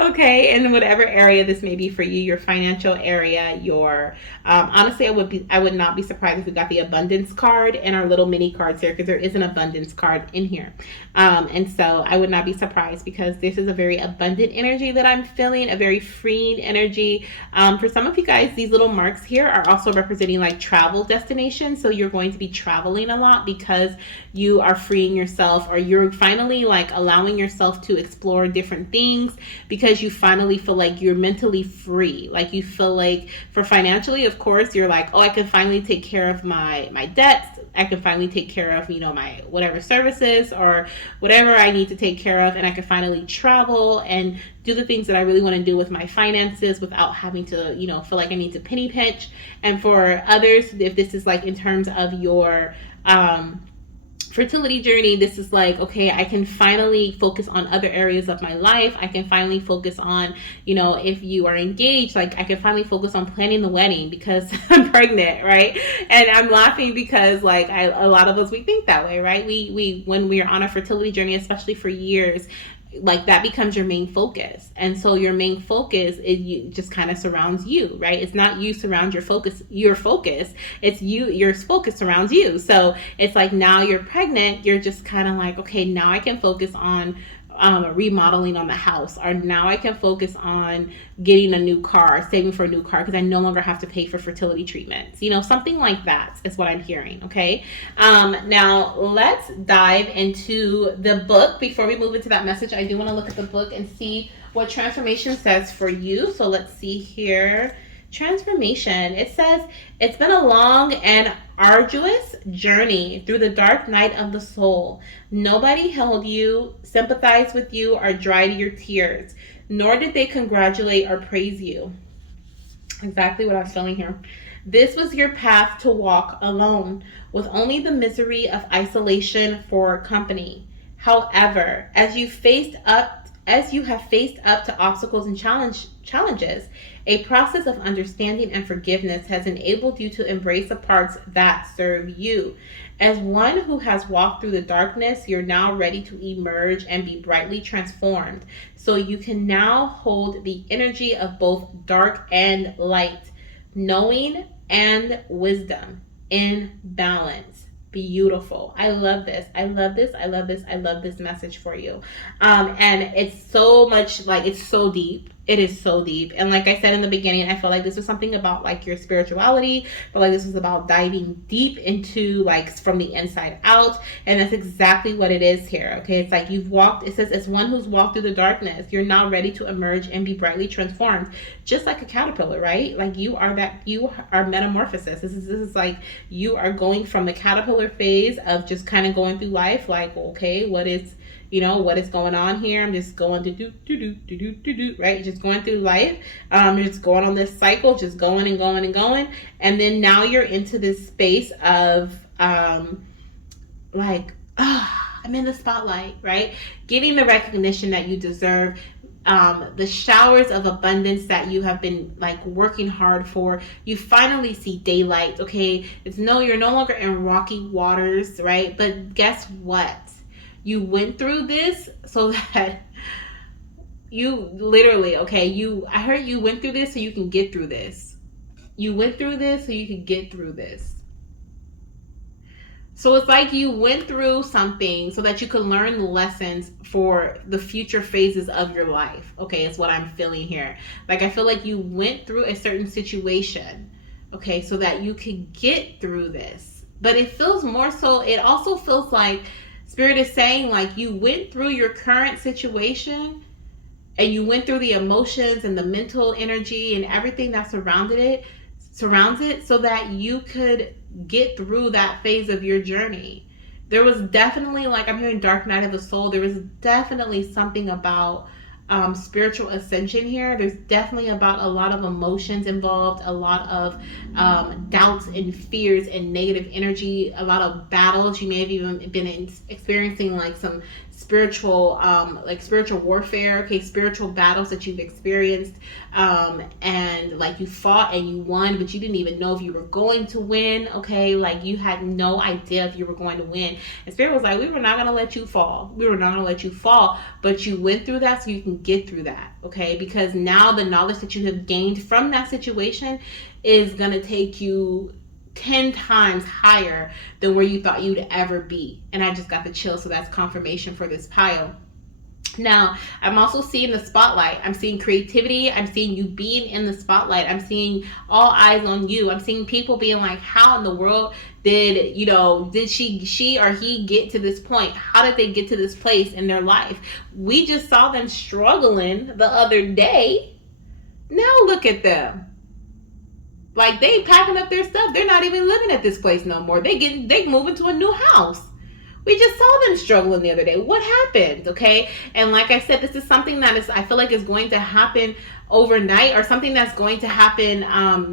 Okay, in whatever area this may be for you, your financial area, your honestly, I would not be surprised if we got the abundance card in our little mini cards here, because there is an abundance card in here, and so I would not be surprised, because this is a very abundant energy that I'm feeling, a very freeing energy. For some of you guys, these little marks here are also representing like travel destinations, so you're going to be traveling a lot because you are freeing yourself, or you're finally like allowing yourself to explore different things, because you finally feel like you're mentally free. Like you feel like, for financially, of course, you're like, oh, I can finally take care of my debts. I can finally take care of, my whatever services or whatever I need to take care of, and I can finally travel and do the things that I really want to do with my finances without having to, feel like I need to penny pinch. And for others, if this is like in terms of your fertility journey, this is like, okay, I can finally focus on other areas of my life. I can finally focus on, if you are engaged, like I can finally focus on planning the wedding because I'm pregnant, right? And I'm laughing because like a lot of us, we think that way, right? We when we're on a fertility journey, especially for years, like that becomes your main focus, and so your main focus is you just kind of surrounds you, right? It's not you surround your focus, it's you, your focus surrounds you. So it's like, now you're pregnant, you're just kind of like, okay, now I can focus on remodeling on the house, or now I can focus on getting a new car, saving for a new car, because I no longer have to pay for fertility treatments. Something like that is what I'm hearing. Okay. Now let's dive into the book. Before we move into that message, I do want to look at the book and see what transformation says for you. So let's see here. Transformation. It says, it's been a long and arduous journey through the dark night of the soul. Nobody held you, sympathized with you, or dried your tears, nor did they congratulate or praise you. Exactly what I was feeling here. This was your path to walk alone, with only the misery of isolation for company. However, as you have faced up to obstacles and challenges, a process of understanding and forgiveness has enabled you to embrace the parts that serve you. As one who has walked through the darkness, you're now ready to emerge and be brightly transformed. So you can now hold the energy of both dark and light, knowing and wisdom in balance. Beautiful. I love this. I love this. I love this. I love this message for you. And it's so much, like, it's so deep. It is so deep. And like I said in the beginning, I felt like this was something about like your spirituality, but like this was about diving deep into like from the inside out. And that's exactly what it is here. Okay. It's like it says, as one who's walked through the darkness, you're now ready to emerge and be brightly transformed. Just like a caterpillar, right? Like you are metamorphosis. This is like, you are going from the caterpillar phase of just kind of going through life. Like, okay, what is going on here? I'm just going to do, right? Just going through life. Just going on this cycle, just going and going and going. And then now you're into this space of I'm in the spotlight, right? Getting the recognition that you deserve. The showers of abundance that you have been like working hard for, you finally see daylight. Okay, you're no longer in rocky waters, right? But guess what? You went through this so that you literally, I heard you went through this so you can get through this. You went through this so you can get through this. So it's like you went through something so that you can learn lessons for the future phases of your life. Okay, is what I'm feeling here. Like I feel like you went through a certain situation, okay, so that you could get through this. But it also feels like Spirit is saying like you went through your current situation and you went through the emotions and the mental energy and everything that surrounds it so that you could get through that phase of your journey. There was definitely, like I'm hearing dark night of the soul, there was definitely something about spiritual ascension here. There's definitely about a lot of emotions involved, a lot of doubts and fears and negative energy, a lot of battles. You may have even been experiencing like some spiritual like spiritual warfare, okay, spiritual battles that you've experienced, and like you fought and you won, but you didn't even know if you were going to win, okay, like you had no idea if you were going to win. And Spirit was like, we were not going to let you fall, we were not going to let you fall, but you went through that so you can get through that, okay, because now the knowledge that you have gained from that situation is going to take you 10 times higher than where you thought you'd ever be. And I just got the chill, so that's confirmation for this pile. Now, I'm also seeing the spotlight. I'm seeing creativity. I'm seeing you being in the spotlight. I'm seeing all eyes on you. I'm seeing people being like, how in the world did, did she or he get to this point? How did they get to this place in their life? We just saw them struggling the other day. Now look at them. Like, they packing up their stuff. They're not even living at this place no more. They moving to a new house. We just saw them struggling the other day. What happened? Okay. And like I said, this is something that I feel like is going to happen overnight, or something that's going to happen,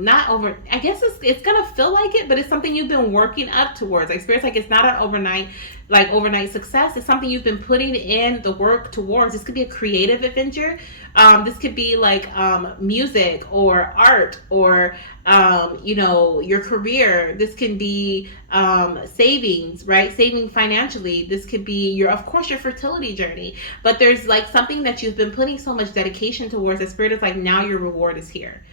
not over, I guess it's going to feel like it, but it's something you've been working up towards. I experience like it's not an overnight success. It's something you've been putting in the work towards. This could be a creative adventure. This could be like music or art, or your career. This can be savings, right? Saving financially. This could be of course your fertility journey. But there's like something that you've been putting so much dedication towards. The Spirit is like, now your reward is here.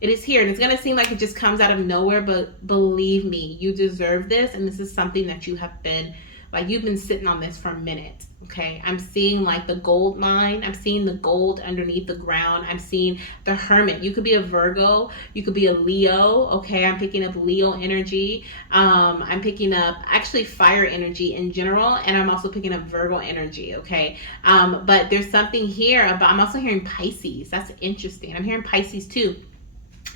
It is here, and it's going to seem like it just comes out of nowhere, but believe me, you deserve this, and this is something that you've been sitting on this for a minute. Okay, I'm seeing like the gold mine. I'm seeing the gold underneath the ground. I'm seeing the Hermit. You could be a Virgo. You could be a Leo. Okay, I'm picking up Leo energy. I'm picking up actually fire energy in general, and I'm also picking up Virgo energy. Okay, but there's something here about. I'm also hearing Pisces. That's interesting. I'm hearing Pisces too.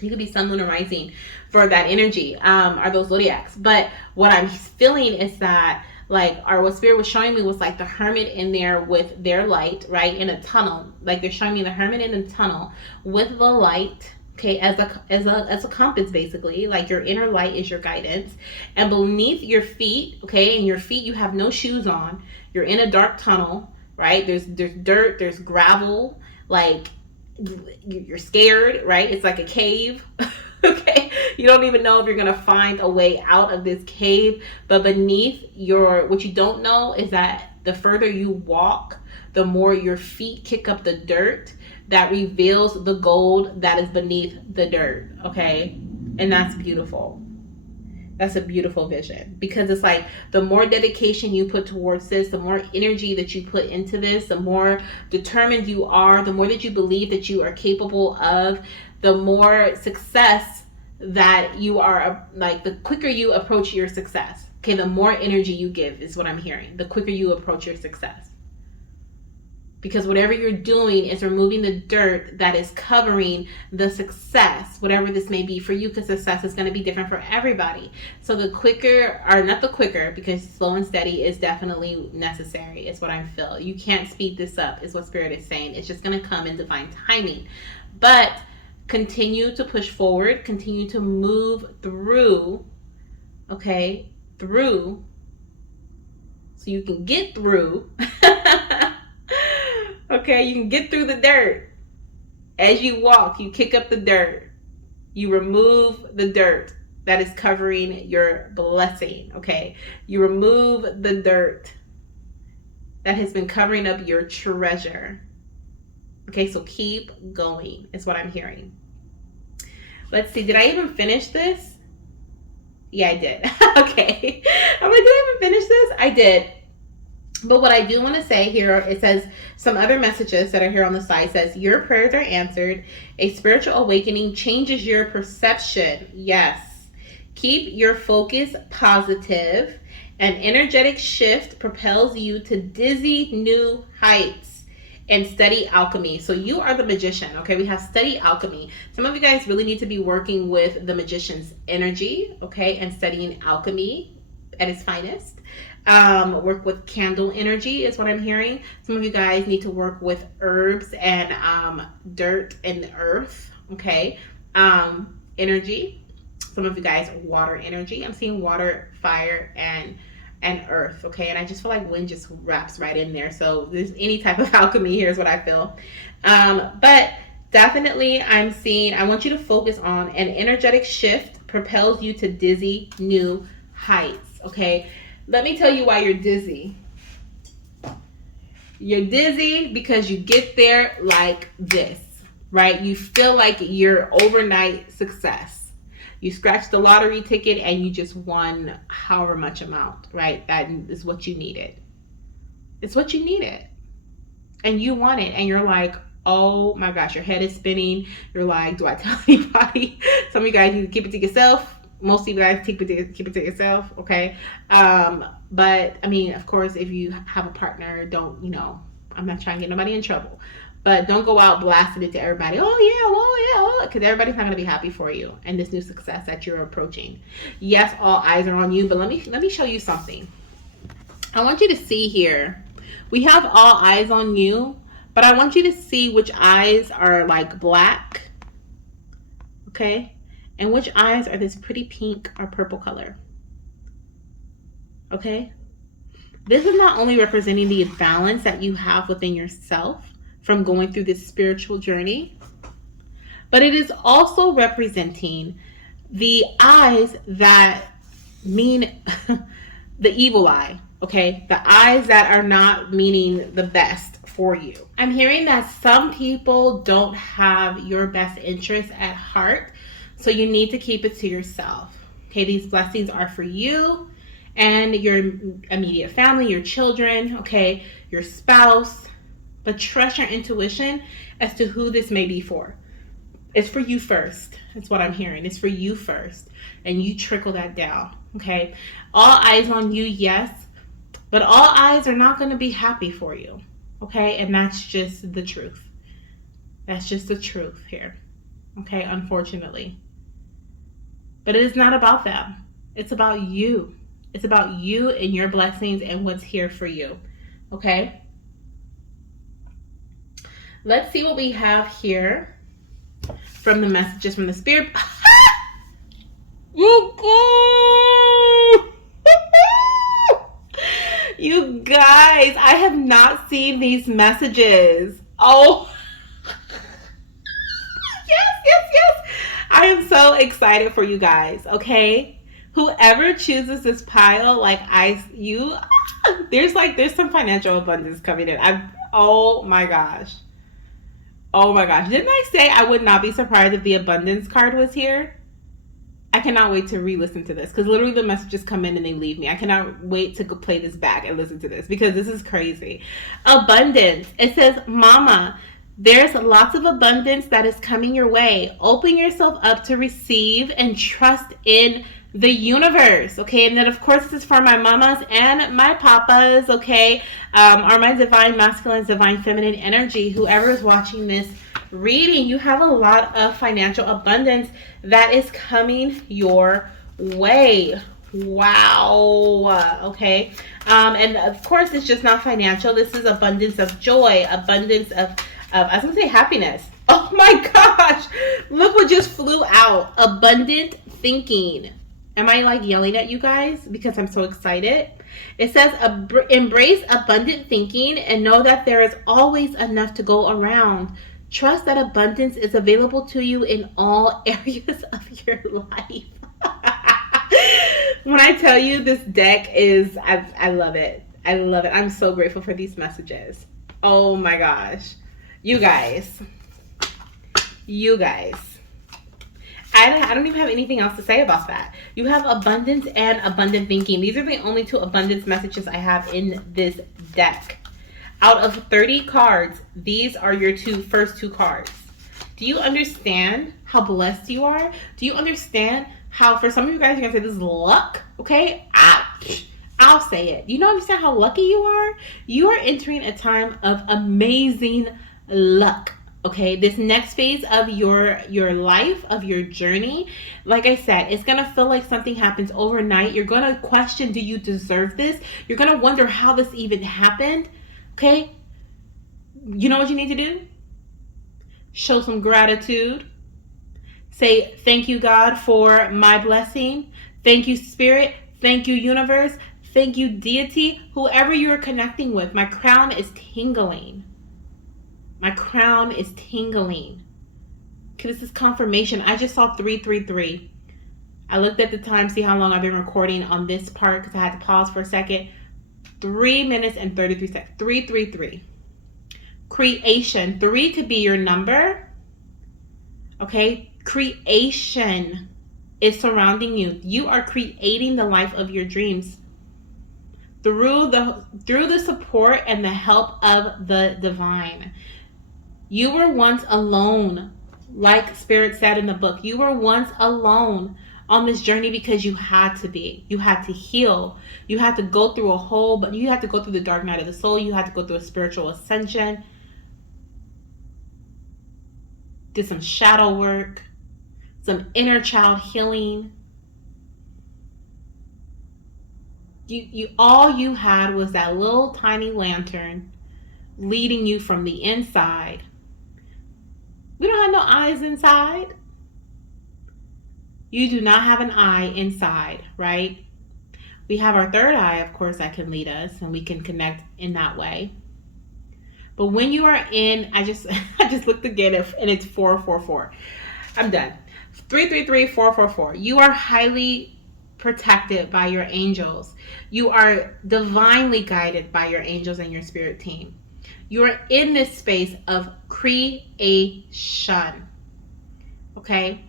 You could be Sun, Moon, or Rising for that energy. Are those zodiacs? But what I'm feeling is that, what Spirit was showing me was like the Hermit in there with their light, right, in a tunnel. Like they're showing me the Hermit in a tunnel with the light, okay, as a compass, basically. Like your inner light is your guidance, and beneath your feet, okay, and your feet, you have no shoes on. You're in a dark tunnel, right? There's dirt, there's gravel, like you're scared, right? It's like a cave. Okay, you don't even know if you're gonna find a way out of this cave. But beneath what you don't know is that the further you walk, the more your feet kick up the dirt that reveals the gold that is beneath the dirt. Okay, and that's beautiful. That's a beautiful vision, because it's like the more dedication you put towards this, the more energy that you put into this, the more determined you are, the more that you believe that you are capable of, the more success that you are, like the quicker you approach your success. Okay, the more energy you give is what I'm hearing. The quicker you approach your success. Because whatever you're doing is removing the dirt that is covering the success, whatever this may be for you, because success is going to be different for everybody. So the quicker, or not the quicker, because slow and steady is definitely necessary, is what I feel. You can't speed this up, is what Spirit is saying. It's just going to come in divine timing. But continue to push forward, continue to move through, okay, through, so you can get through. Okay, you can get through the dirt. As you walk, you kick up the dirt. You remove the dirt that is covering your blessing, okay? You remove the dirt that has been covering up your treasure. Okay, so keep going, is what I'm hearing. Let's see, did I even finish this? Yeah, I did. Okay. I'm like, did I even finish this? I did. But what I do want to say here, it says some other messages that are here on the side. Says your prayers are answered. A spiritual awakening changes your perception. Yes. Keep your focus positive. An energetic shift propels you to dizzy new heights. And study alchemy. So you are the magician. Okay, we have study alchemy. Some of you guys really need to be working with the magician's energy, okay, and studying alchemy at its finest. Work with candle energy is what I'm hearing. Some of you guys need to work with herbs and dirt and earth, okay, energy. Some of you guys water energy. I'm seeing water, fire, and and earth. Okay, and I just feel like wind just wraps right in there. So there's any type of alchemy here is what I feel. But definitely, I'm seeing. I want you to focus on an energetic shift propels you to dizzy new heights. Okay, let me tell you why you're dizzy. You're dizzy because you get there like this, right? You feel like you're overnight success. You scratched the lottery ticket and you just won however much amount, right? That is what you needed. It's what you needed. And you want it. And you're like, oh my gosh, your head is spinning. You're like, do I tell anybody? Some of you guys need to keep it to yourself. Most of you guys keep it to yourself, okay? But I mean, of course, if you have a partner, don't, I'm not trying to get nobody in trouble. But don't go out blasting it to everybody. Oh yeah, because everybody's not gonna be happy for you and this new success that you're approaching. Yes, all eyes are on you, but let me show you something. I want you to see here. We have all eyes on you, but I want you to see which eyes are like black, okay? And which eyes are this pretty pink or purple color, okay? This is not only representing the balance that you have within yourself from going through this spiritual journey, but it is also representing the eyes that mean the evil eye, okay? The eyes that are not meaning the best for you. I'm hearing that some people don't have your best interest at heart, so you need to keep it to yourself. Okay, these blessings are for you and your immediate family, your children, okay, your spouse, but trust your intuition as to who this may be for. It's for you first. That's what I'm hearing. It's for you first. And you trickle that down, okay? All eyes on you, yes, but all eyes are not going to be happy for you, okay? And that's just the truth. That's just the truth here, okay? Unfortunately. But it is not about them. It's about you. It's about you and your blessings and what's here for you, okay? Let's see what we have here from the messages from the spirit. You guys, I have not seen these messages. Oh. Yes. I am so excited for you guys, okay? Whoever chooses this pile, there's some financial abundance coming in. Oh my gosh. Didn't I say I would not be surprised if the abundance card was here? I cannot wait to re-listen to this because literally the messages come in and they leave me. I cannot wait to play this back and listen to this because this is crazy. Abundance. It says, Mama, there's lots of abundance that is coming your way. Open yourself up to receive and trust in the universe, okay? And then of course this is for my mamas and my papas, okay? Or my divine masculine, divine feminine energy. Whoever is watching this reading, you have a lot of financial abundance that is coming your way. Wow. Okay. And of course it's just not financial. This is abundance of joy, abundance of I was gonna say happiness. Oh my gosh, look what just flew out. Abundant thinking. Am I like yelling at you guys because I'm so excited? It says embrace abundant thinking and know that there is always enough to go around. Trust that abundance is available to you in all areas of your life. When I tell you this deck is, I love it. I love it. I'm so grateful for these messages. Oh my gosh. You guys. I don't even have anything else to say about that. You have abundance and abundant thinking. These are the only two abundance messages I have in this deck. Out of 30 cards, these are your first two cards. Do you understand how blessed you are? Do you understand how, for some of you guys, you're going to say this is luck? Okay? I'll say it. You don't understand how lucky you are? You are entering a time of amazing luck. Okay, this next phase of your life, of your journey, like I said, it's going to feel like something happens overnight. You're going to question, do you deserve this? You're going to wonder how this even happened. Okay? You know what you need to do? Show some gratitude. Say, thank you, God, for my blessing. Thank you, Spirit. Thank you, universe. Thank you, deity, whoever you're connecting with. My crown is tingling. My crown is tingling. Okay, this is confirmation. I just saw 333. I looked at the time, see how long I've been recording on this part because I had to pause for a second. 3 minutes and 33 seconds. 333. Creation. 3 could be your number. Okay? Creation is surrounding you. You are creating the life of your dreams through the support and the help of the divine. You were once alone, like Spirit said in the book. You were once alone on this journey because you had to be. You had to heal. You had to go through you had to go through the dark night of the soul. You had to go through a spiritual ascension. Did some shadow work, some inner child healing. All you had was that little tiny lantern leading you from the inside. We don't have no eyes inside. You do not have an eye inside, right? We have our third eye, of course, that can lead us and we can connect in that way. But when you are in, I just looked again and it's 444. I'm done. 333 444. You are highly protected by your angels. You are divinely guided by your angels and your spirit team. You are in this space of creation. Okay?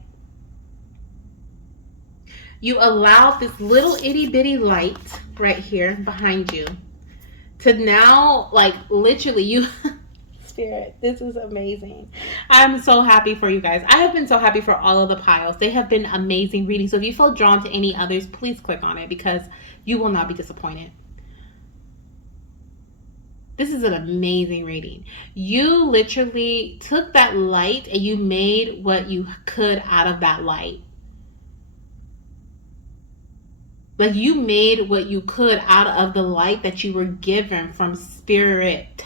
You allow this little itty bitty light right here behind you to now, like, literally, you Spirit, this is amazing. I'm so happy for you guys. I have been so happy for all of the piles. They have been amazing readings. So if you feel drawn to any others, please click on it because you will not be disappointed. This is an amazing reading. You literally took that light and you made what you could out of that light. Like, you made what you could out of the light that you were given from Spirit.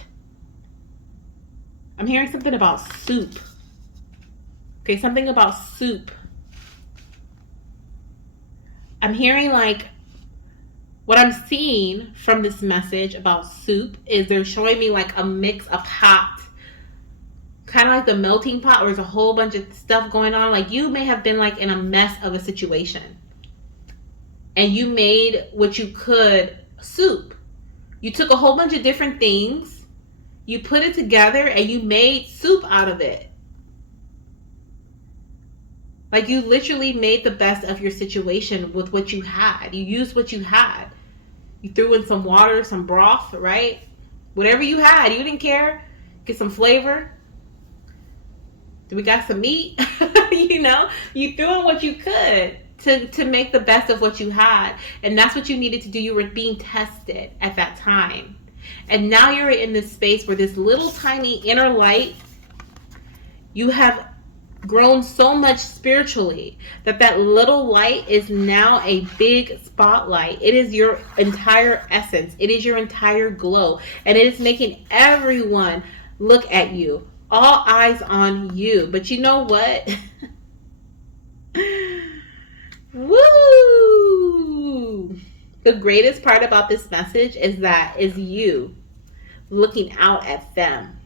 I'm hearing something about soup. Okay, something about soup. I'm hearing, like, what I'm seeing from this message about soup is they're showing me like a mix, a pot. Kind of like the melting pot where there's a whole bunch of stuff going on. Like, you may have been like in a mess of a situation. And you made what you could soup. You took a whole bunch of different things. You put it together and you made soup out of it. Like, you literally made the best of your situation with what you had. You used what you had. You threw in some water, some broth, right? Whatever you had, you didn't care. Get some flavor. We got some meat. You know, you threw in what you could to make the best of what you had. And that's what you needed to do. You were being tested at that time. And now you're in this space where this little tiny inner light, you have grown so much spiritually that little light is now a big spotlight. It is your entire essence. It is your entire glow. And it is making everyone look at you. All eyes on you. But you know what? Woo! The greatest part about this message is you looking out at them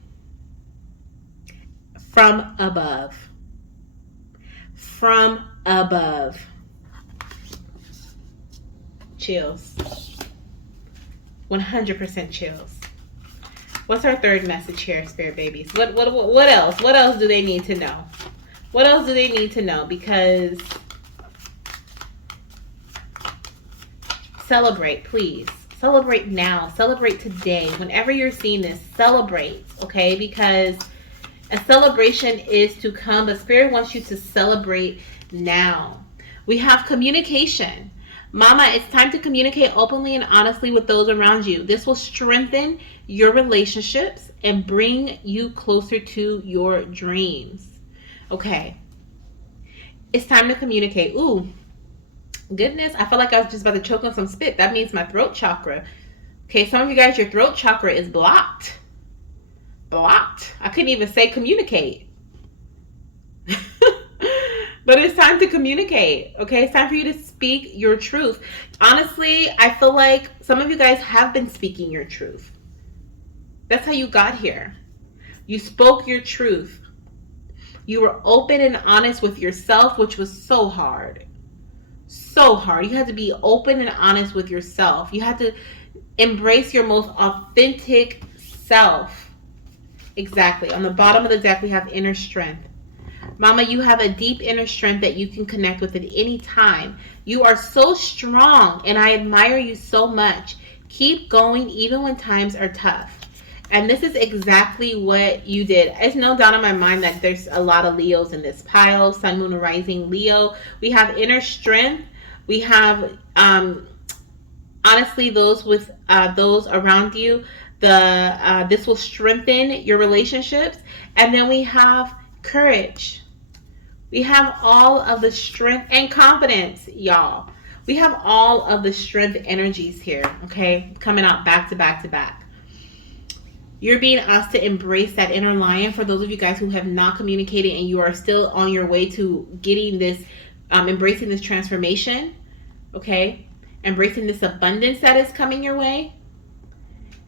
from above. From above. Chills. 100% chills. What's our third message here, Spirit Babies? What else? What else do they need to know? What else do they need to know? Because celebrate, please. Celebrate now. Celebrate today. Whenever you're seeing this, celebrate, okay? Because a celebration is to come, but Spirit wants you to celebrate now. We have communication. Mama, it's time to communicate openly and honestly with those around you. This will strengthen your relationships and bring you closer to your dreams. Okay. It's time to communicate. Ooh, goodness. I felt like I was just about to choke on some spit. That means my throat chakra. Okay, some of you guys, your throat chakra is blocked. Blocked. I couldn't even say communicate. But it's time to communicate, okay? It's time for you to speak your truth. Honestly, I feel like some of you guys have been speaking your truth. That's how you got here. You spoke your truth. You were open and honest with yourself, which was so hard. So hard. You had to be open and honest with yourself. You had to embrace your most authentic self. Exactly. On the bottom of the deck, we have inner strength. Mama, you have a deep inner strength that you can connect with at any time. You are so strong, and I admire you so much. Keep going even when times are tough. And this is exactly what you did. It's no doubt in my mind that there's a lot of Leos in this pile. Sun, Moon, Rising, Leo. We have inner strength. We have, honestly, those with those around you. This will strengthen your relationships. And then we have courage. We have all of the strength and confidence, y'all. We have all of the strength energies here, okay? Coming out back to back to back. You're being asked to embrace that inner lion. For those of you guys who have not communicated and you are still on your way to getting this, embracing this transformation, okay? Embracing this abundance that is coming your way.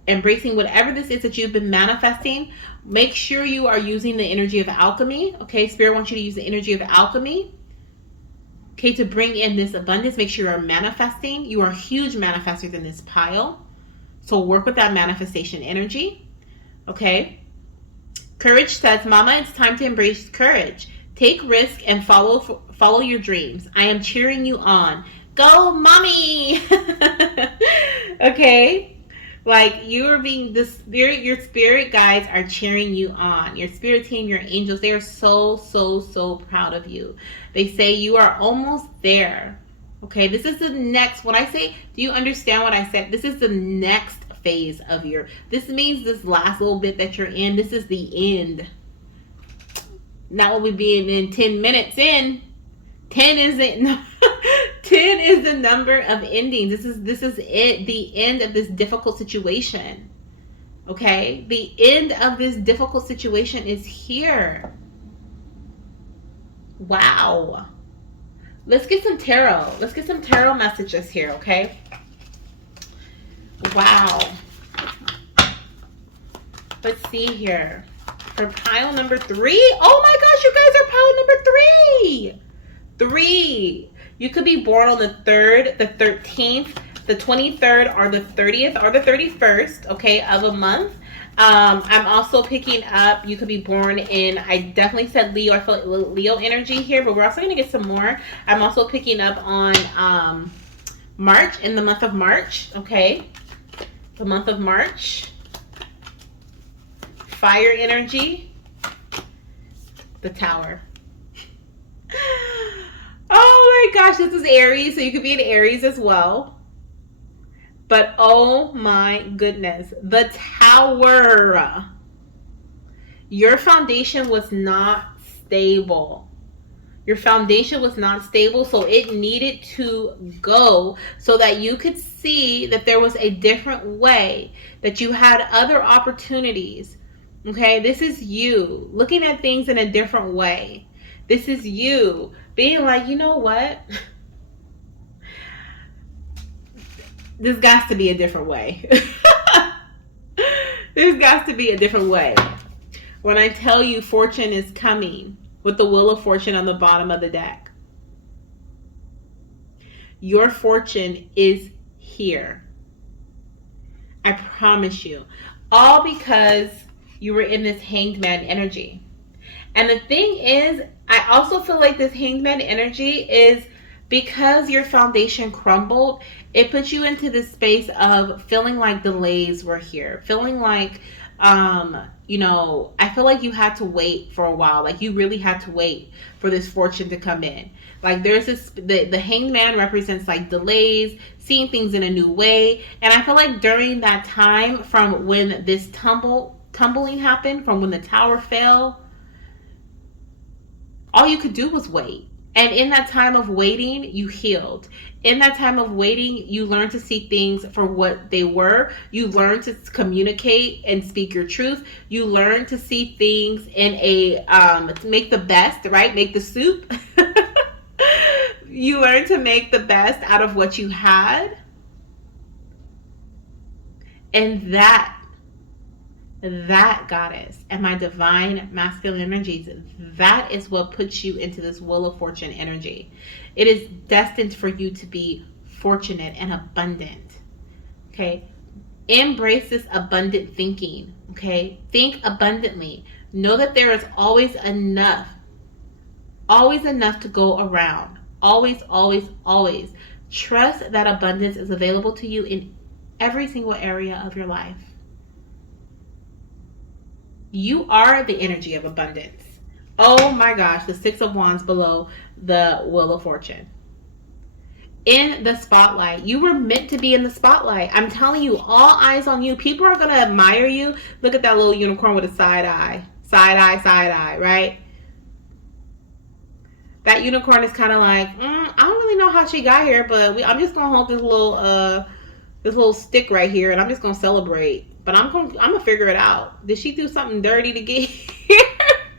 Embracing whatever this is that you've been manifesting. Make sure you are using the energy of alchemy, okay? Spirit wants you to use the energy of alchemy, okay, to bring in this abundance. Make sure you're manifesting. You are huge manifestors in this pile. So work with that manifestation energy, okay? Courage says, Mama, it's time to embrace courage. Take risk and follow your dreams. I am cheering you on. Go, mommy! Okay? Like, you are being the spirit, your spirit guides are cheering you on. Your spirit team, your angels, they are so, so, so proud of you. They say you are almost there. Okay, this is the next, when I say, do you understand what I said? This is the next phase of your, this means this last little bit that you're in, this is the end. Now we'll be in 10 minutes in. 10 isn't 10 is the number of endings. This is it, the end of this difficult situation. Okay? The end of this difficult situation is here. Wow. Let's get some tarot. Let's get some tarot messages here, okay? Wow. Let's see here. For pile number 3. Oh my gosh, you guys are pile number 3. 3. You could be born on the 3rd, the 13th, the 23rd, or the 30th, or the 31st, okay, of a month. I'm also picking up, you could be born in, I definitely said Leo, I feel like Leo energy here, but we're also going to get some more. I'm also picking up on March, in the month of March, okay? The month of March. Fire energy. The Tower. Oh my gosh, this is Aries, so you could be an Aries as well. But oh my goodness, the Tower. Your foundation was not stable. Your foundation was not stable, so it needed to go so that you could see that there was a different way, that you had other opportunities. Okay, this is you looking at things in a different way. This is you being like, you know what? There's got to be a different way. There's got to be a different way. When I tell you fortune is coming with the Wheel of Fortune on the bottom of the deck, your fortune is here. I promise you. All because you were in this Hanged Man energy. And the thing is, I also feel like this Hanged Man energy is because your foundation crumbled, it puts you into this space of feeling like delays were here. Feeling like, you know, I feel like you had to wait for a while. Like you really had to wait for this fortune to come in. Like there's this, the Hanged Man represents like delays, seeing things in a new way. And I feel like during that time from when this tumbling happened, from when the tower fell, all you could do was wait. And in that time of waiting, you healed. In that time of waiting, you learned to see things for what they were. You learned to communicate and speak your truth. You learned to see things in a, make the best, right? Make the soup. You learn to make the best out of what you had. And that goddess and my divine masculine energies, that is what puts you into this wheel of fortune energy. It is destined for you to be fortunate and abundant. Okay, embrace this abundant thinking. Okay, think abundantly. Know that there is always enough to go around. Always, always, always. Trust that abundance is available to you in every single area of your life. You are the energy of abundance. Oh my gosh, the Six of Wands below the Wheel of Fortune. In the spotlight. You were meant to be in the spotlight. I'm telling you, all eyes on you. People are going to admire you. Look at that little unicorn with a side eye. Side eye, side eye, right? That unicorn is kind of like, I don't really know how she got here, but I'm just going to hold this little stick right here, and I'm just gonna celebrate. But I'm gonna figure it out. Did she do something dirty to get here?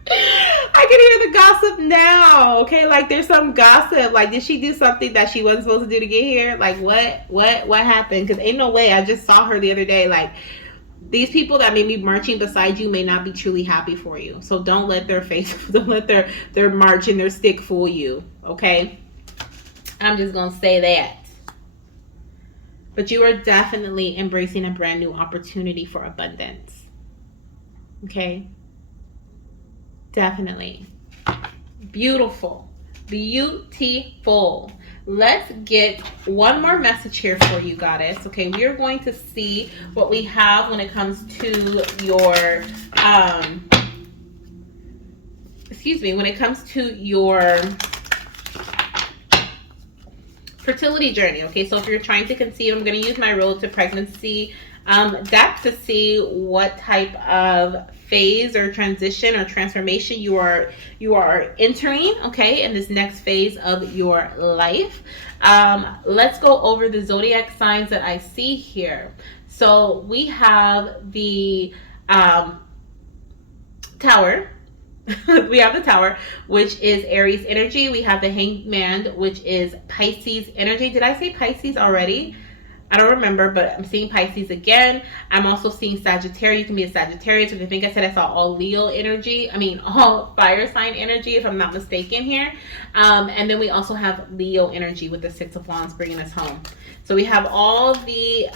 I can hear the gossip now. Okay, like there's some gossip. Like, did she do something that she wasn't supposed to do to get here? Like, what happened? Because ain't no way. I just saw her the other day. Like, these people that may be marching beside you may not be truly happy for you. So don't let their face, don't let their march and their stick fool you. Okay, I'm just gonna say that. But you are definitely embracing a brand new opportunity for abundance. Okay? Definitely. Beautiful. Beautiful. Let's get one more message here for you, goddess. Okay, we are going to see what we have when it comes to your, when it comes to your fertility journey. Okay, so if you're trying to conceive, I'm going to use my road to pregnancy deck to see what type of phase or transition or transformation you are entering, okay, in this next phase of your life. Let's go over the zodiac signs that I see here. So we have the Tower. We have the Tower, which is Aries energy. We have the Hangman, which is Pisces energy. Did I say Pisces already? I don't remember, but I'm seeing Pisces again. I'm also seeing Sagittarius. You can be a Sagittarius. If you think I said I saw all Leo energy, I mean all fire sign energy, if I'm not mistaken here. And then we also have Leo energy with the Six of Wands bringing us home. So we have all of the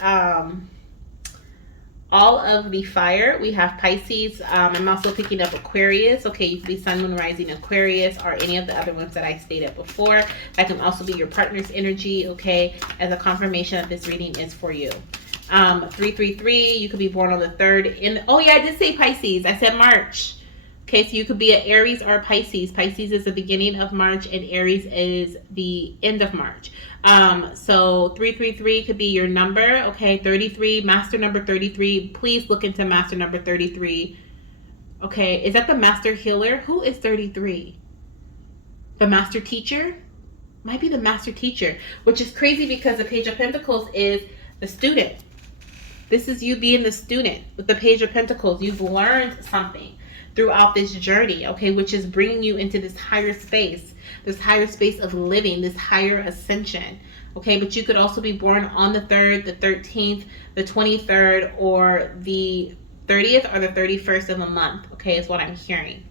fire. We have Pisces. I'm also picking up Aquarius. Okay, you could be Sun, Moon, Rising, Aquarius, or any of the other ones that I stated before. That can also be your partner's energy, okay, as a confirmation that this reading is for you. 333, you could be born on the 3rd. Oh yeah, I did say Pisces. I said March. Okay, so you could be an Aries or a Pisces. Pisces is the beginning of March and Aries is the end of March. So 333 could be your number. Okay, 33, master number 33. Please look into master number 33. Okay, is that the master healer? Who is 33? The master teacher? Might be the master teacher, which is crazy because the Page of Pentacles is the student. This is you being the student with the Page of Pentacles. You've learned something throughout this journey, okay, which is bringing you into this higher space of living, this higher ascension, okay. But you could also be born on the 3rd, the 13th, the 23rd, or the 30th or the 31st of the month, okay, is what I'm hearing.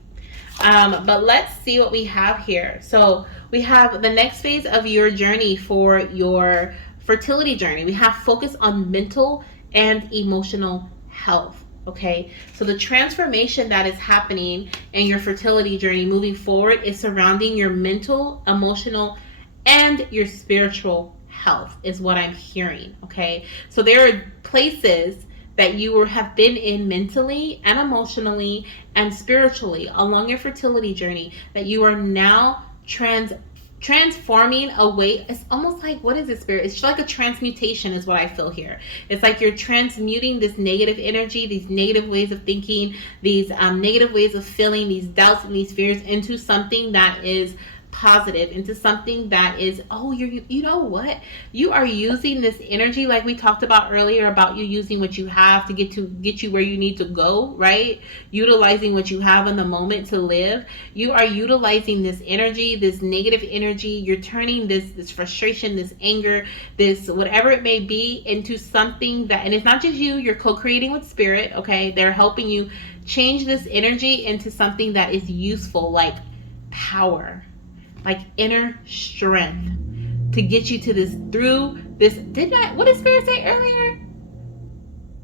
But let's see what we have here. So we have the next phase of your journey for your fertility journey. We have focus on mental and emotional health. Okay, so the transformation that is happening in your fertility journey moving forward is surrounding your mental, emotional, and your spiritual health is what I'm hearing. Okay, so there are places that you have been in mentally and emotionally and spiritually along your fertility journey that you are now transforming away. It's almost like, what is it, spirit? It's like a transmutation is what I feel here. It's like you're transmuting this negative energy, these negative ways of thinking, these negative ways of feeling, these doubts and these fears into something that is positive, into something that is, oh, you know what, you are using this energy like we talked about earlier, about you using what you have to get you where you need to go, right? Utilizing what you have in the moment to live. You are utilizing this energy, this negative energy. You're turning this frustration, this anger, this whatever it may be, into something that, and it's not just you, you're co-creating with spirit, okay? They're helping you change this energy into something that is useful, like power, like inner strength, to get you to this, through this. What did spirit say earlier?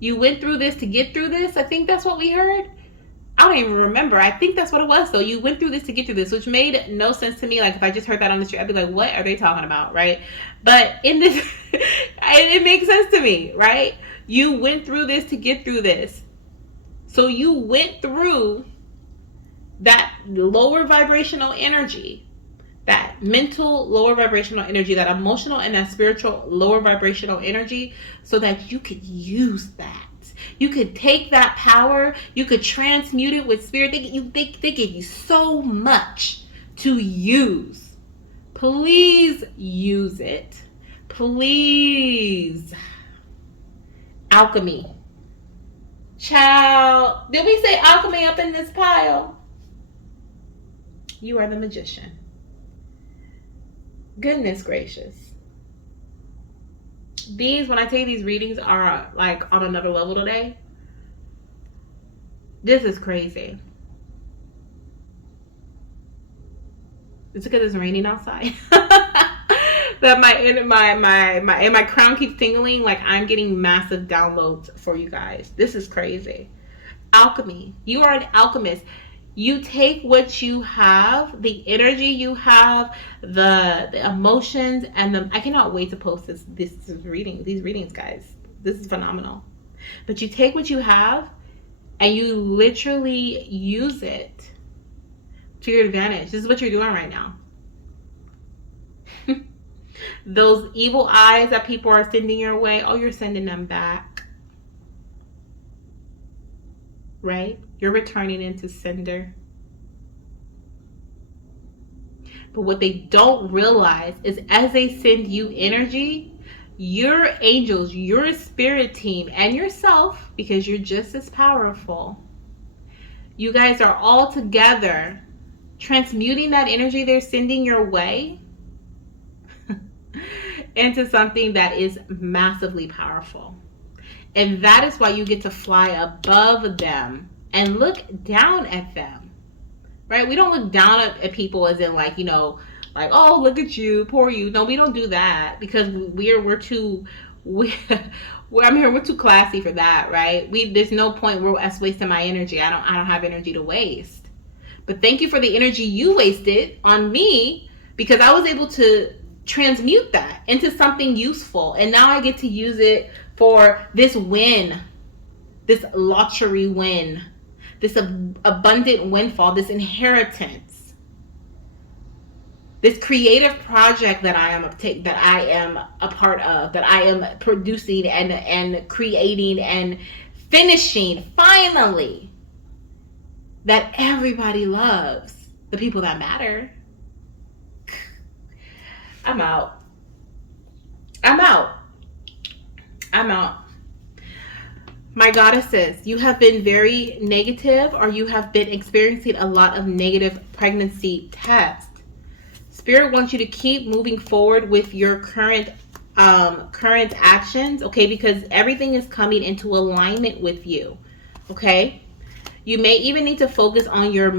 You went through this to get through this. I think that's what we heard. I don't even remember. I think that's what it was. So you went through this to get through this, which made no sense to me. Like if I just heard that on the street, I'd be like, what are they talking about, right? But in this, it makes sense to me, right? You went through this to get through this. So you went through that lower vibrational energy, that mental lower vibrational energy, that emotional and that spiritual lower vibrational energy, so that you could use that. You could take that power, you could transmute it with spirit. They give you so much to use. Please use it. Please. Alchemy. Child, did we say alchemy up in this pile? You are the magician. Goodness gracious. These, when I tell you these readings are like on another level today, this is crazy. It's because it's raining outside. That my crown keeps tingling. Like I'm getting massive downloads for you guys. This is crazy. Alchemy. You are an alchemist. You take what you have, the energy you have, the emotions, and I cannot wait to post these readings, guys. This is phenomenal. But you take what you have and you literally use it to your advantage. This is what you're doing right now. Those evil eyes that people are sending your way, oh, you're sending them back. Right? You're returning into sender. But what they don't realize is, as they send you energy, your angels, your spirit team, and yourself, because you're just as powerful, you guys are all together transmuting that energy they're sending your way into something that is massively powerful. And that is why you get to fly above them and look down at them, right? We don't look down at people as in like, like, oh, look at you, poor you. No, we don't do that, because we're too classy for that, right? There's no point where us wasting my energy. I don't have energy to waste. But thank you for the energy you wasted on me, because I was able to transmute that into something useful, and now I get to use it for this win, this lottery win, this abundant windfall, this inheritance, this creative project that I am a part of, that I am producing and creating and finishing finally, that everybody loves, the people that matter. I'm out. My goddesses, you have been very negative, or you have been experiencing a lot of negative pregnancy tests. Spirit wants you to keep moving forward with your current actions, okay? Because everything is coming into alignment with you, okay? You may even need to focus on your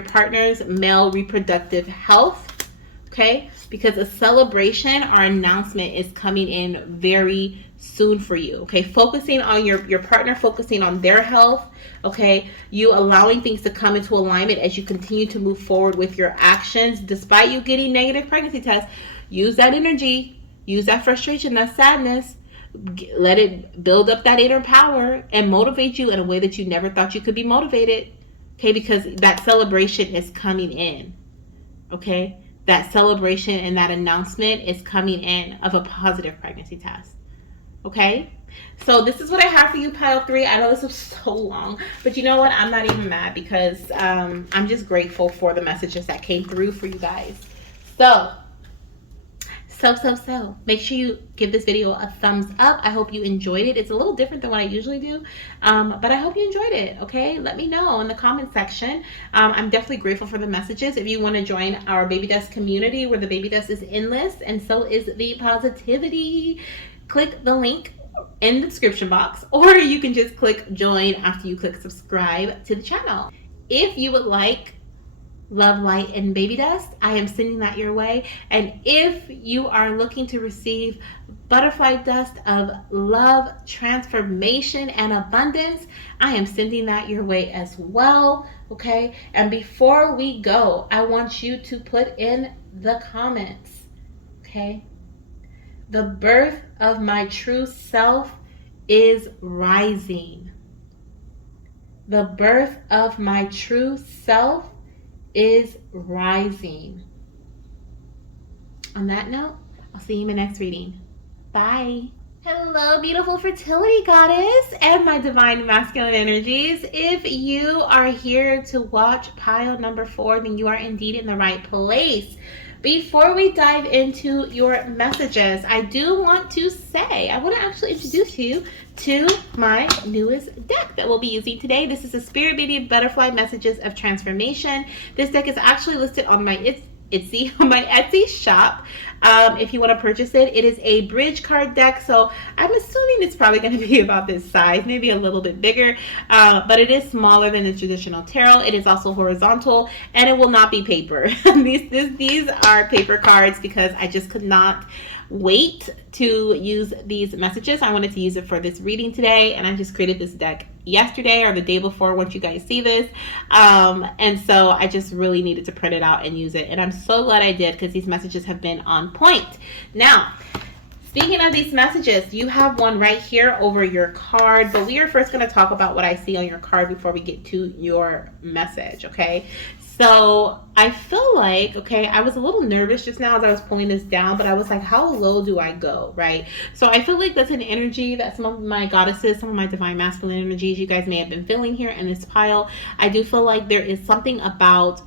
partner's male reproductive health, okay? Because a celebration or announcement is coming in very soon for you, okay? Focusing on your partner, focusing on their health, okay? You allowing things to come into alignment as you continue to move forward with your actions. Despite you getting negative pregnancy tests, use that energy, use that frustration, that sadness, let it build up that inner power and motivate you in a way that you never thought you could be motivated, okay? Because that celebration is coming in, okay? That celebration and that announcement is coming in of a positive pregnancy test. Okay? So this is what I have for you, pile 3. I know this was so long, but you know what? I'm not even mad because I'm just grateful for the messages that came through for you guys. So, make sure you give this video a thumbs up. I hope you enjoyed it. It's a little different than what I usually do, but I hope you enjoyed it. Okay, let me know in the comment section. I'm definitely grateful for the messages. If you want to join our Baby Dust community, where the Baby Dust is endless and so is the positivity, click the link in the description box, or you can just click join after you click subscribe to the channel. If you would like love, light, and baby dust, I am sending that your way. And if you are looking to receive butterfly dust of love, transformation, and abundance, I am sending that your way as well. Okay. And before we go, I want you to put in the comments, okay? The birth of my true self is rising. The birth of my true self is rising. On that note, I'll see you in my next reading. Bye. Hello, beautiful fertility goddess and my divine masculine energies. If you are here to watch pile number 4, then you are indeed in the right place. Before we dive into your messages, I do want to say, I want to actually introduce you to my newest deck that we'll be using today. This is a Spirit Baby Butterfly Messages of Transformation. This deck is actually listed on my Etsy shop. If you want to purchase it, it is a bridge card deck, so I'm assuming it's probably going to be about this size, maybe a little bit bigger, but it is smaller than the traditional tarot. It is also horizontal, and it will not be paper. These are paper cards because I just could not wait to use these messages. I wanted to use it for this reading today, and I just created this deck yesterday or the day before once you guys see this, and so I just really needed to print it out and use it, and I'm so glad I did because these messages have been on point. Now, speaking of these messages, you have one right here over your card, but we are first going to talk about what I see on your card before we get to your message, okay? So I feel like, okay, I was a little nervous just now as I was pulling this down, but I was like, how low do I go, right? So I feel like that's an energy that some of my goddesses, some of my divine masculine energies you guys may have been feeling here in this pile. I do feel like there is something about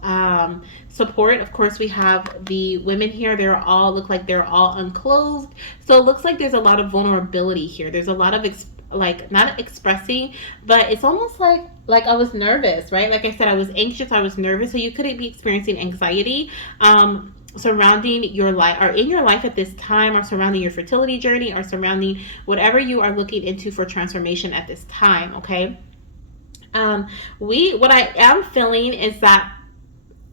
support. Of course, we have the women here. Look like they're all unclothed. So it looks like there's a lot of vulnerability here. There's a lot of not expressing, but it's almost like I was nervous, right? Like I said, I was anxious, I was nervous. So you could be experiencing anxiety surrounding your life, or in your life at this time, or surrounding your fertility journey, or surrounding whatever you are looking into for transformation at this time. Okay. What I am feeling is that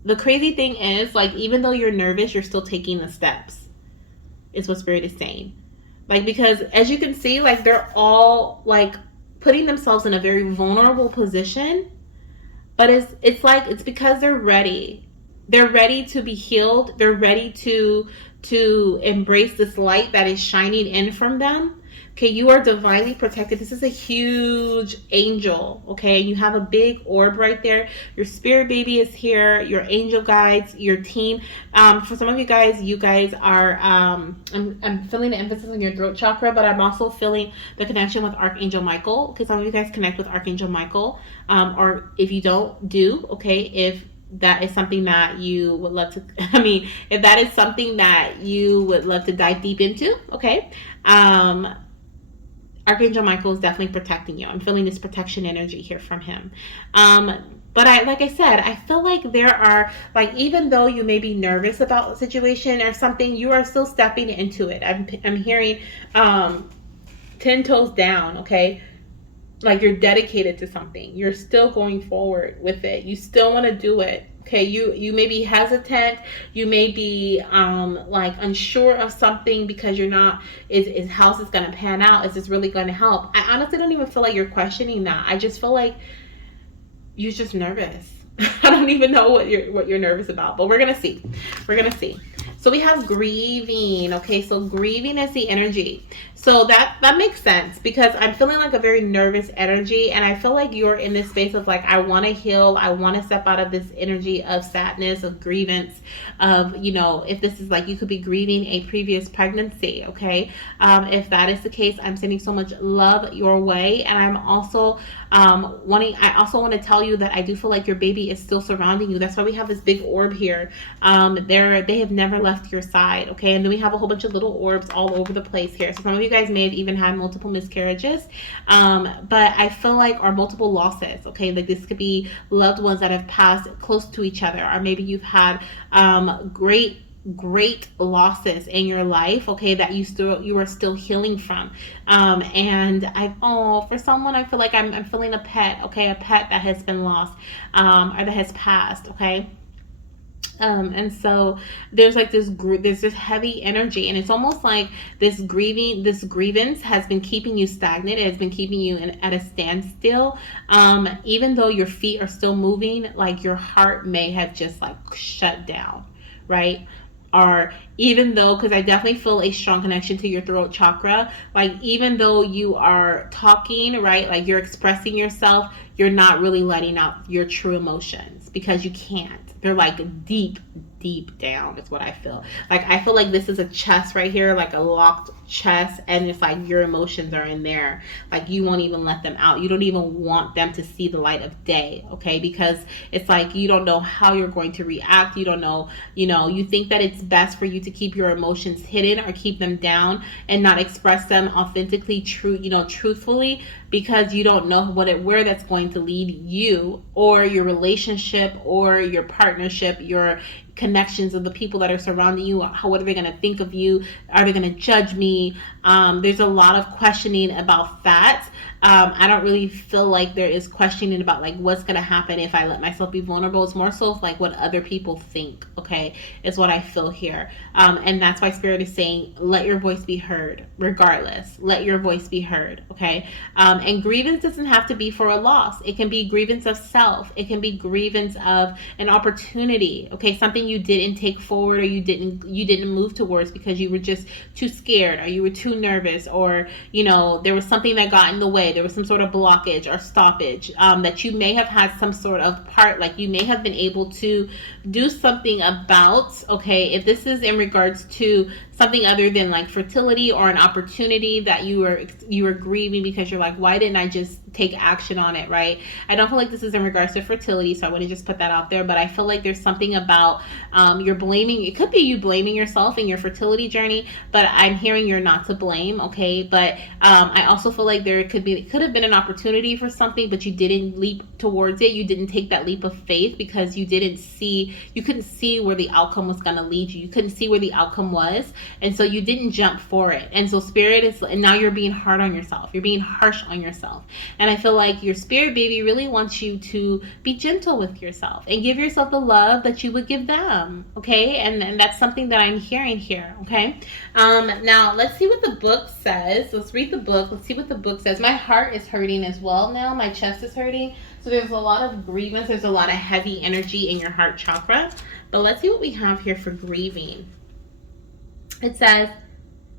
the crazy thing is, like, even though you're nervous, you're still taking the steps, is what Spirit is saying. Like, because as you can see, like, they're all like putting themselves in a very vulnerable position, but it's like it's because they're ready. They're ready to be healed. They're ready to embrace this light that is shining in from them. Okay, you are divinely protected. This is a huge angel, okay? You have a big orb right there. Your spirit baby is here, your angel guides, your team. For some of you guys are, I'm feeling the emphasis on your throat chakra, but I'm also feeling the connection with Archangel Michael. Okay, some of you guys connect with Archangel Michael, or if you don't, okay, if that is something that you would love to, if that is something that you would love to dive deep into, okay, Archangel Michael is definitely protecting you. I'm feeling this protection energy here from him. But like I said, I feel like there are, like, even though you may be nervous about a situation or something, you are still stepping into it. I'm hearing 10 toes down, okay? Like, you're dedicated to something. You're still going forward with it. You still want to do it. Okay, you may be hesitant. You may be like unsure of something because you're not, is how this going to pan out? Is this really going to help? I honestly don't even feel like you're questioning that. I just feel like you're just nervous. I don't even know what you're nervous about, but we're gonna see. So we have grieving. Okay, so grieving is the energy. So that makes sense because I'm feeling like a very nervous energy, and I feel like you're in this space of like, I want to heal, I want to step out of this energy of sadness, of grievance, of, you know, if this is like, you could be grieving a previous pregnancy. Okay, if that is the case, I'm sending so much love your way, and I'm also wanting. I also want to tell you that I do feel like your baby is still surrounding you. That's why we have this big orb here. They have never left your side. Okay, and then we have a whole bunch of little orbs all over the place here. So some of you guys may have even had multiple miscarriages, but I feel like, or multiple losses. Okay, like this could be loved ones that have passed close to each other, or maybe you've had great losses in your life, okay, that you are still healing from. And for someone, I feel like I'm feeling a pet, okay, a pet that has been lost, or that has passed, okay. And so there's like there's this heavy energy, and it's almost like this grievance has been keeping you stagnant. It has been keeping you at a standstill. Even though your feet are still moving, like your heart may have just like shut down, right? Or even though, because I definitely feel a strong connection to your throat chakra, like even though you are talking, right, like you're expressing yourself, you're not really letting out your true emotions because you can't. They're like deep down is what I feel. Like I feel like this is a chest right here, like a locked chest, and it's like your emotions are in there. Like you won't even let them out. You don't even want them to see the light of day, okay? Because it's like you don't know how you're going to react. You don't know, you think that it's best for you to keep your emotions hidden or keep them down and not express them authentically, truthfully, because you don't know where that's going to lead you or your relationship or your partnership, your connections of the people that are surrounding you. What are they going to think of you? Are they going to judge me? There's a lot of questioning about that. I don't really feel like there is questioning about like what's going to happen if I let myself be vulnerable. It's more so like what other people think, okay, is what I feel here. And that's why Spirit is saying, let your voice be heard regardless. Let your voice be heard, okay? And grievance doesn't have to be for a loss. It can be grievance of self. It can be grievance of an opportunity, okay? Something you didn't take forward, or you didn't move towards because you were just too scared, or you were too nervous, or there was something that got in the way. There was some sort of blockage or stoppage, that you may have had some sort of part, like you may have been able to do something about, okay? If this is in regards to something other than like fertility or an opportunity that you were grieving because you're like, why didn't I just take action on it, right? I don't feel like this is in regards to fertility, so I want to just put that out there. But I feel like there's something about you're blaming. It could be you blaming yourself in your fertility journey, but I'm hearing you're not to blame, okay? But I also feel like it could have been an opportunity for something, but you didn't leap towards it. You didn't take that leap of faith because you couldn't see where the outcome was going to lead you. You couldn't see where the outcome was, and so you didn't jump for it. And so Spirit is, and now you're being hard on yourself. You're being harsh on yourself. And I feel like your Spirit baby really wants you to be gentle with yourself and give yourself the love that you would give them, okay? And that's something that I'm hearing here, okay? Now, let's see what the book says. Let's read the book. Let's see what the book says. My heart is hurting as well now. My chest is hurting. So there's a lot of grievance. There's a lot of heavy energy in your heart chakra. But let's see what we have here for grieving. It says,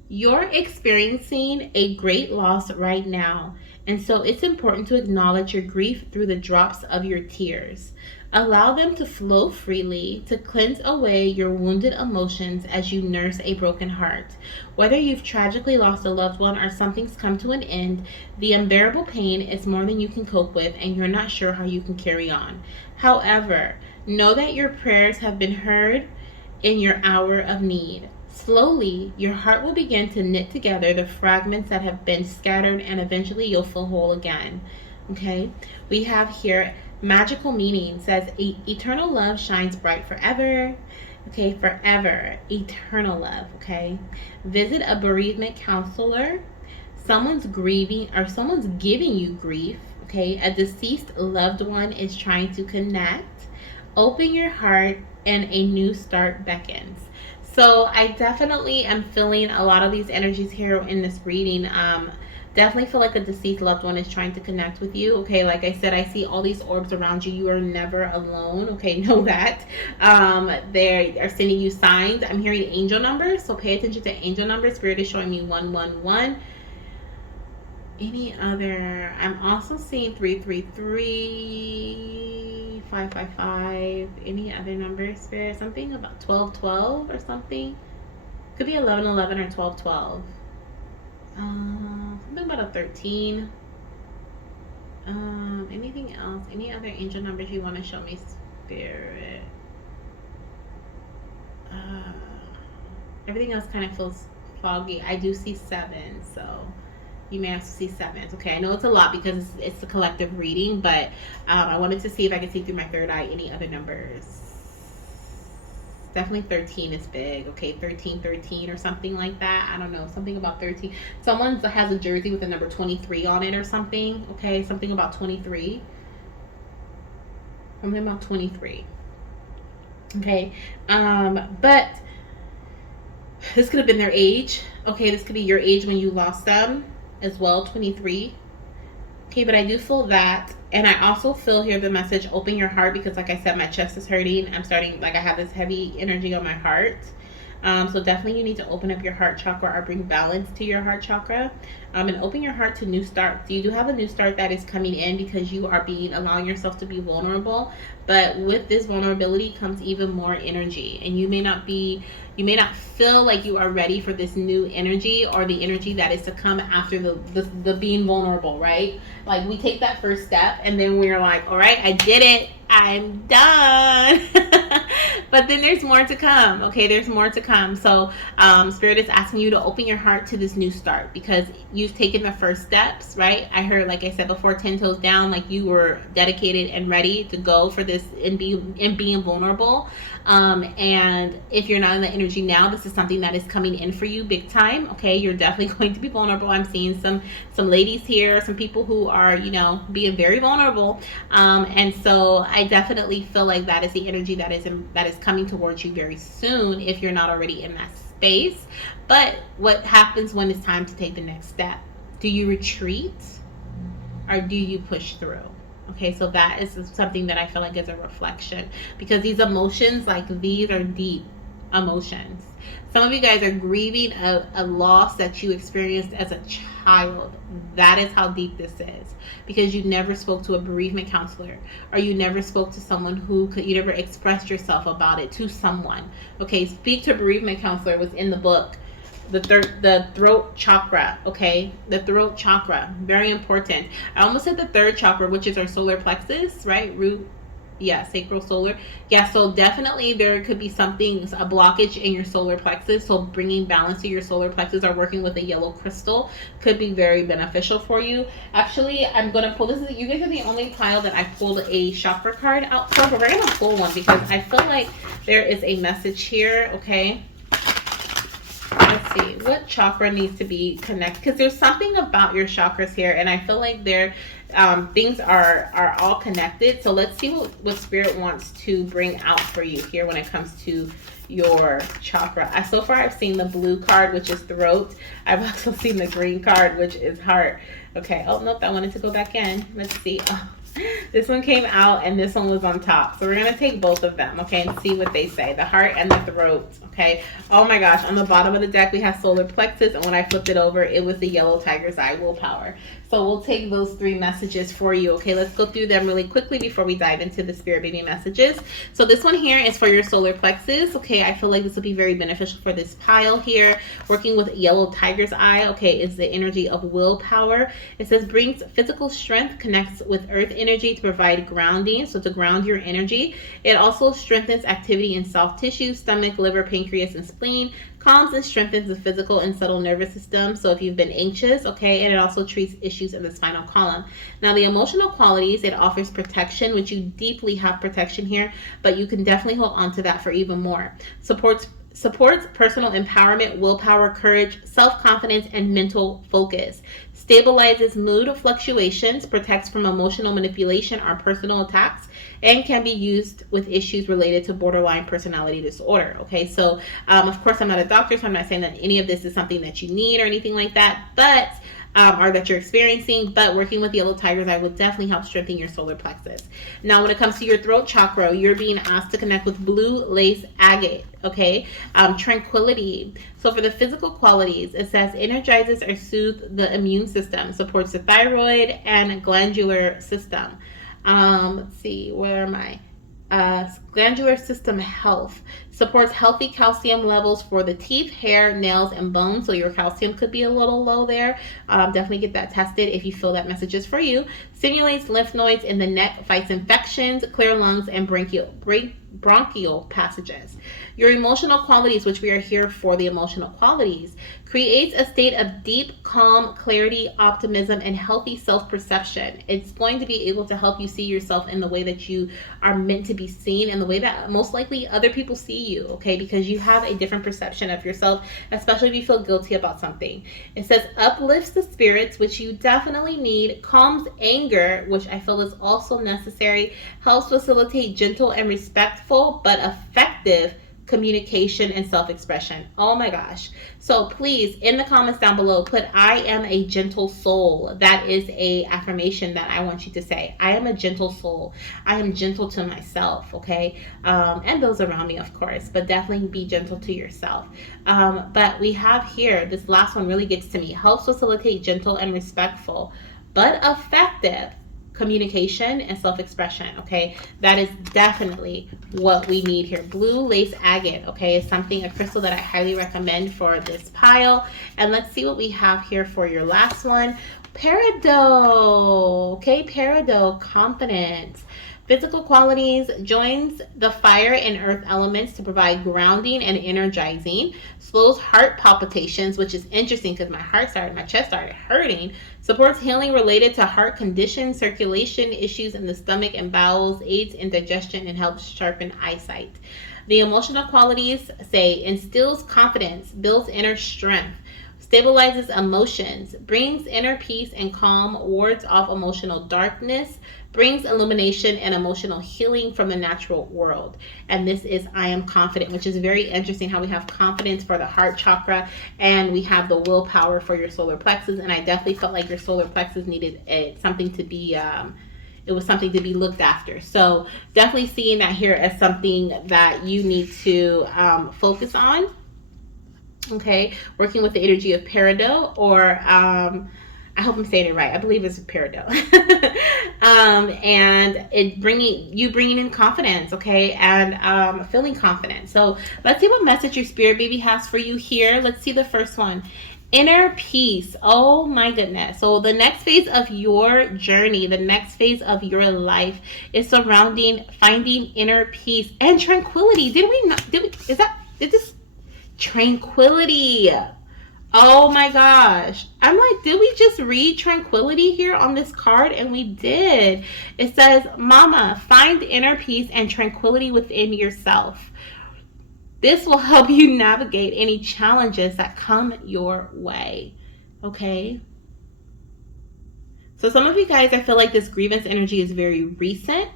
you're experiencing a great loss right now, and so it's important to acknowledge your grief through the drops of your tears. Allow them to flow freely to cleanse away your wounded emotions as you nurse a broken heart. Whether you've tragically lost a loved one or something's come to an end, the unbearable pain is more than you can cope with, and you're not sure how you can carry on. However, know that your prayers have been heard in your hour of need. Slowly, your heart will begin to knit together the fragments that have been scattered, and eventually you'll feel whole again. Okay, we have here magical meaning. Says eternal love shines bright forever. Okay, forever, eternal love. Okay, visit a bereavement counselor. Someone's grieving, or someone's giving you grief. Okay, a deceased loved one is trying to connect. Open your heart, and a new start beckons. So I definitely am feeling a lot of these energies here in this reading. Definitely feel like a deceased loved one is trying to connect with you. Okay, like I said, I see all these orbs around you. You are never alone. Okay, know that. They are sending you signs. I'm hearing angel numbers, so pay attention to angel numbers. Spirit is showing me 111. Any other? I'm also seeing 333, 555. Any other numbers, Spirit? Something about 1212 or something. Could be 1111 or 1212. Something about a 13. Anything else? Any other angel numbers you want to show me, Spirit? Uh, Everything else kind of feels foggy. I do see 7, so you may also see 7s. Okay, I know it's a lot because it's a collective reading, but I wanted to see if I could see through my third eye any other numbers. Definitely 13 is big. Okay, 1313 or something like that. I don't know, something about 13. Someone has a jersey with the number 23 on it or something. Okay, something about 23. Something about 23. Okay, but this could have been their age. Okay, this could be your age when you lost them as well, 23. Okay, but I do feel that. And I also feel here the message, open your heart, because like I said, my chest is hurting. I'm starting, like I have this heavy energy on my heart. So definitely you need to open up your heart chakra or bring balance to your heart chakra, and open your heart to new starts. You do have a new start that is coming in because you are allowing yourself to be vulnerable. But with this vulnerability comes even more energy, and you may not feel like you are ready for this new energy or the energy that is to come after the being vulnerable, right? Like we take that first step and then we're like, all right, I did it, I'm done. But then there's more to come. Okay, there's more to come. So Spirit is asking you to open your heart to this new start because you've taken the first steps, right? I heard, like I said before, 10 toes down, like you were dedicated and ready to go for this and being vulnerable. And if you're not in the energy now, this is something that is coming in for you big time. Okay, you're definitely going to be vulnerable. I'm seeing some ladies here, some people who are, being very vulnerable. And so I definitely feel like that is the energy that is coming towards you very soon if you're not already in that space. But what happens when it's time to take the next step? Do you retreat or do you push through? Okay, so that is something that I feel like is a reflection because these emotions, like these are deep emotions. Some of you guys are grieving a loss that you experienced as a child. That is how deep this is because you never spoke to a bereavement counselor or you never spoke to someone you never expressed yourself about it to someone. Okay, speak to a bereavement counselor was in the book. The throat chakra, okay? The throat chakra, very important. I almost said the third chakra, which is our solar plexus, right? Root, yeah, sacral solar. Yeah, so definitely there could be a blockage in your solar plexus. So bringing balance to your solar plexus or working with a yellow crystal could be very beneficial for you. Actually, I'm going to pull this. You guys are the only pile that I pulled a chakra card out for, but we're going to pull one because I feel like there is a message here, okay? Let's see what chakra needs to be connected because there's something about your chakras here and I feel like things are all connected. So let's see what Spirit wants to bring out for you here when it comes to your chakra. So far I've seen the blue card, which is throat. I've also seen the green card, which is heart. Okay, oh nope, I wanted to go back in. Let's see. This one came out and this one was on top. So we're going to take both of them, okay, and see what they say. The heart and the throat, okay. Oh my gosh, on the bottom of the deck we have solar plexus, and when I flipped it over, it was the yellow tiger's eye, willpower. So we'll take those 3 messages for you, okay. Let's go through them really quickly before we dive into the Spirit Baby messages. So this one here is for your solar plexus, okay. I feel like this will be very beneficial for this pile here. Working with yellow tiger's eye, okay, is the energy of willpower. It says brings physical strength, connects with earth energy to provide grounding, so to ground your energy. It also strengthens activity in soft tissue, stomach, liver, pancreas, and spleen. Calms and strengthens the physical and subtle nervous system. So if you've been anxious, okay, and it also treats issues in the spinal column. Now the emotional qualities, it offers protection, which you deeply have protection here, but you can definitely hold on to that for even more. Supports personal empowerment, willpower, courage, self-confidence, and mental focus. Stabilizes mood fluctuations, protects from emotional manipulation or personal attacks, and can be used with issues related to borderline personality disorder. Okay, so of course I'm not a doctor, so I'm not saying that any of this is something that you need or anything like that, but or that you're experiencing. But working with yellow tigers, I would definitely help strengthen your solar plexus. Now, when it comes to your throat chakra, you're being asked to connect with blue lace agate. Okay, tranquility. So for the physical qualities, it says energizes or soothes the immune system, supports the thyroid and glandular system. Let's see, where am I? Glandular system health, supports healthy calcium levels for the teeth, hair, nails, and bones. So your calcium could be a little low there. Definitely get that tested if you feel that message is for you. Stimulates lymph nodes in the neck, fights infections, clear lungs, and bronchial passages. Your emotional qualities, which we are here for the emotional qualities, creates a state of deep, calm, clarity, optimism, and healthy self-perception. It's going to be able to help you see yourself in the way that you are meant to be seen, in the way that most likely other people see you, okay? Because you have a different perception of yourself, especially if you feel guilty about something. It says uplifts the spirits, which you definitely need, calms anger, which I feel is also necessary, helps facilitate gentle and respectful but effective communication and self-expression. Oh my gosh. So please, in the comments down below, put I am a gentle soul. That is a affirmation that I want you to say. I am a gentle soul. I am gentle to myself, okay? And those around me, of course, but definitely be gentle to yourself. But we have here, this last one really gets to me. Helps facilitate gentle and respectful but effective communication and self-expression. Okay, that is definitely what we need here. Blue lace agate, okay, is something, a crystal that I highly recommend for this pile. And let's see what we have here for your last one. Peridot. Okay, peridot, confidence. Physical qualities, joins the fire and earth elements to provide grounding and energizing. Slows heart palpitations, which is interesting because my chest started hurting. Supports healing related to heart conditions, circulation issues in the stomach and bowels, aids in digestion, and helps sharpen eyesight. The emotional qualities say instills confidence, builds inner strength, stabilizes emotions, brings inner peace and calm, wards off emotional darkness, brings illumination and emotional healing from the natural world. And this is I am confident, which is very interesting how we have confidence for the heart chakra and we have the willpower for your solar plexus. And I definitely felt like your solar plexus needed something to be it was something to be looked after. So definitely seeing that here as something that you need to focus on. Okay, working with the energy of peridot, or I hope I'm saying it right. I believe it's peridot. And it bringing in confidence, okay, and feeling confident. So let's see what message your spirit baby has for you here. Let's see the first one. Inner peace. Oh my goodness. So the next phase of your journey, the next phase of your life is surrounding finding inner peace and tranquility. Did this tranquility? Oh my gosh. I'm like, did we just read tranquility here on this card? And we did. It says, Mama, find inner peace and tranquility within yourself. This will help you navigate any challenges that come your way. Okay? So some of you guys, I feel like this grievance energy is very recent.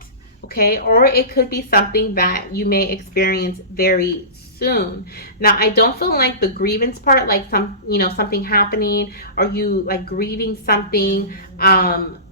Okay? Or it could be something that you may experience very soon. Now, I don't feel like the grievance part, like something happening or you like grieving something,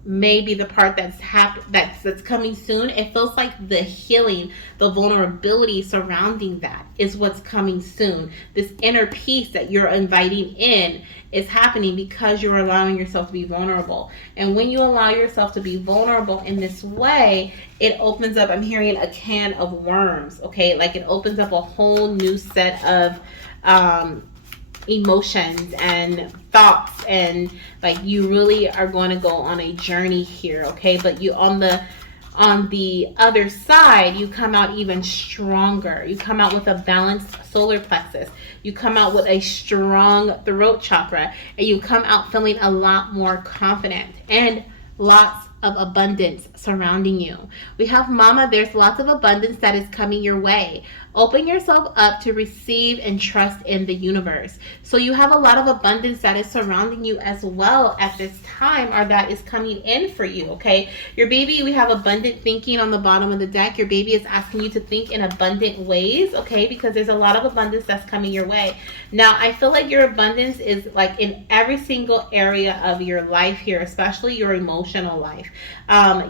maybe the part that's coming soon. It feels like the healing, the vulnerability surrounding that is what's coming soon. This inner peace that you're inviting in is happening because you're allowing yourself to be vulnerable. And when you allow yourself to be vulnerable in this way, it opens up, I'm hearing a can of worms, okay? Like it opens up a whole new set of emotions and thoughts, and like you really are going to go on a journey here, okay? But you on the other side, you come out even stronger. You come out with a balanced solar plexus. You come out with a strong throat chakra, and you come out feeling a lot more confident and lots of abundance surrounding you. We have Mama, there's lots of abundance that is coming your way. Open yourself up to receive and trust in the universe. So you have a lot of abundance that is surrounding you as well at this time, or that is coming in for you, okay? Your baby, we have abundant thinking on the bottom of the deck. Your baby is asking you to think in abundant ways, okay? Because there's a lot of abundance that's coming your way. Now, I feel like your abundance is like in every single area of your life here, especially your emotional life.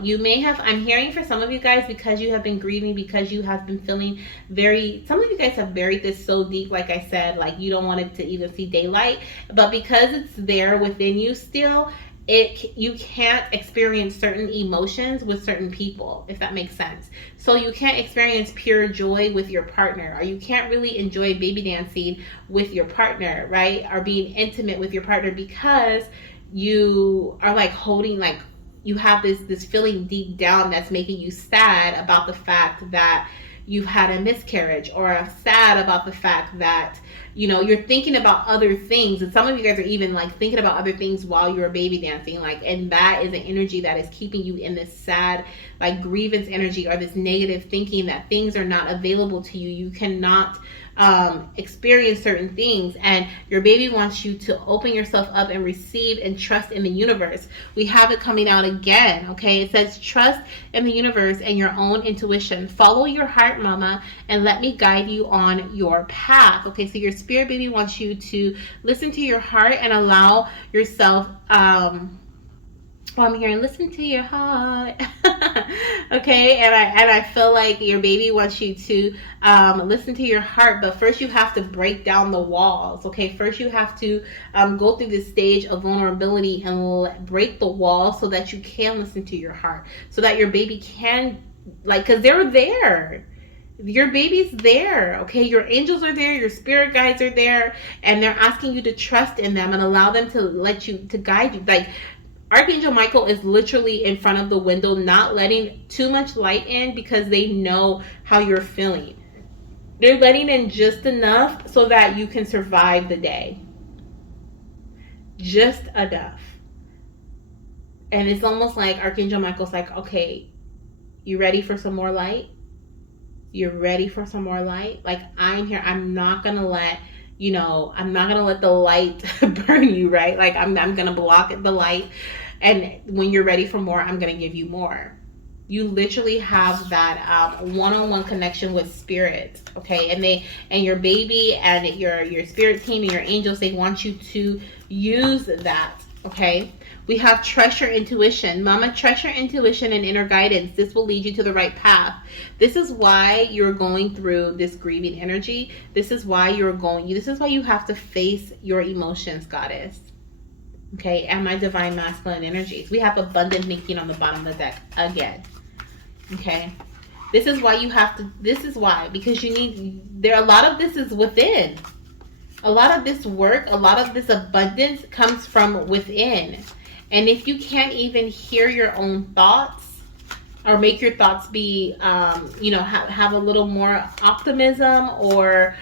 You may have, I'm hearing for some of you guys, because you have been grieving, because you have been feeling very, some of you guys have buried this so deep, like I said, like you don't want it to even see daylight, but because it's there within you still, you can't experience certain emotions with certain people, if that makes sense. So you can't experience pure joy with your partner, or you can't really enjoy baby dancing with your partner, right? Or being intimate with your partner, because you are like holding, like you have this feeling deep down that's making you sad about the fact that you've had a miscarriage, or sad about the fact that you're thinking about other things. And some of you guys are even like thinking about other things while you're baby dancing, like, and that is an energy that is keeping you in this sad, like grievance energy, or this negative thinking that things are not available to you. You cannot experience certain things, and your baby wants you to open yourself up and receive and trust in the universe. We have it coming out again, okay? It says trust in the universe and your own intuition. Follow your heart, Mama, and let me guide you on your path. Okay, so your spirit baby wants you to listen to your heart and allow yourself I'm hearing listen to your heart. Okay, and I feel like your baby wants you to listen to your heart, but first you have to break down the walls. Okay, first you have to go through this stage of vulnerability and break the walls so that you can listen to your heart, so that your baby can, like, because they're there. Your baby's there, okay? Your angels are there, your spirit guides are there, and they're asking you to trust in them and allow them to let you, to guide you. Like, Archangel Michael is literally in front of the window, not letting too much light in, because they know how you're feeling. They're letting in just enough so that you can survive the day. Just enough. And it's almost like Archangel Michael's like, okay, you ready for some more light? You're ready for some more light? Like, I'm here. I'm not going to let I'm not gonna let the light burn you, right? Like I'm gonna block the light, and when you're ready for more, I'm gonna give you more. You literally have that one-on-one connection with spirit, okay? And your baby and your spirit team and your angels, they want you to use that, okay? We have trust your intuition. Mama, trust your intuition and inner guidance. This will lead you to the right path. This is why you're going through this grieving energy. This is why this is why you have to face your emotions, goddess. Okay, and my divine masculine energies. We have abundant thinking on the bottom of the deck again. Okay. This is why because you need, a lot of this is within. A lot of this work, a lot of this abundance comes from within. And if you can't even hear your own thoughts, or make your thoughts be, have a little more optimism, or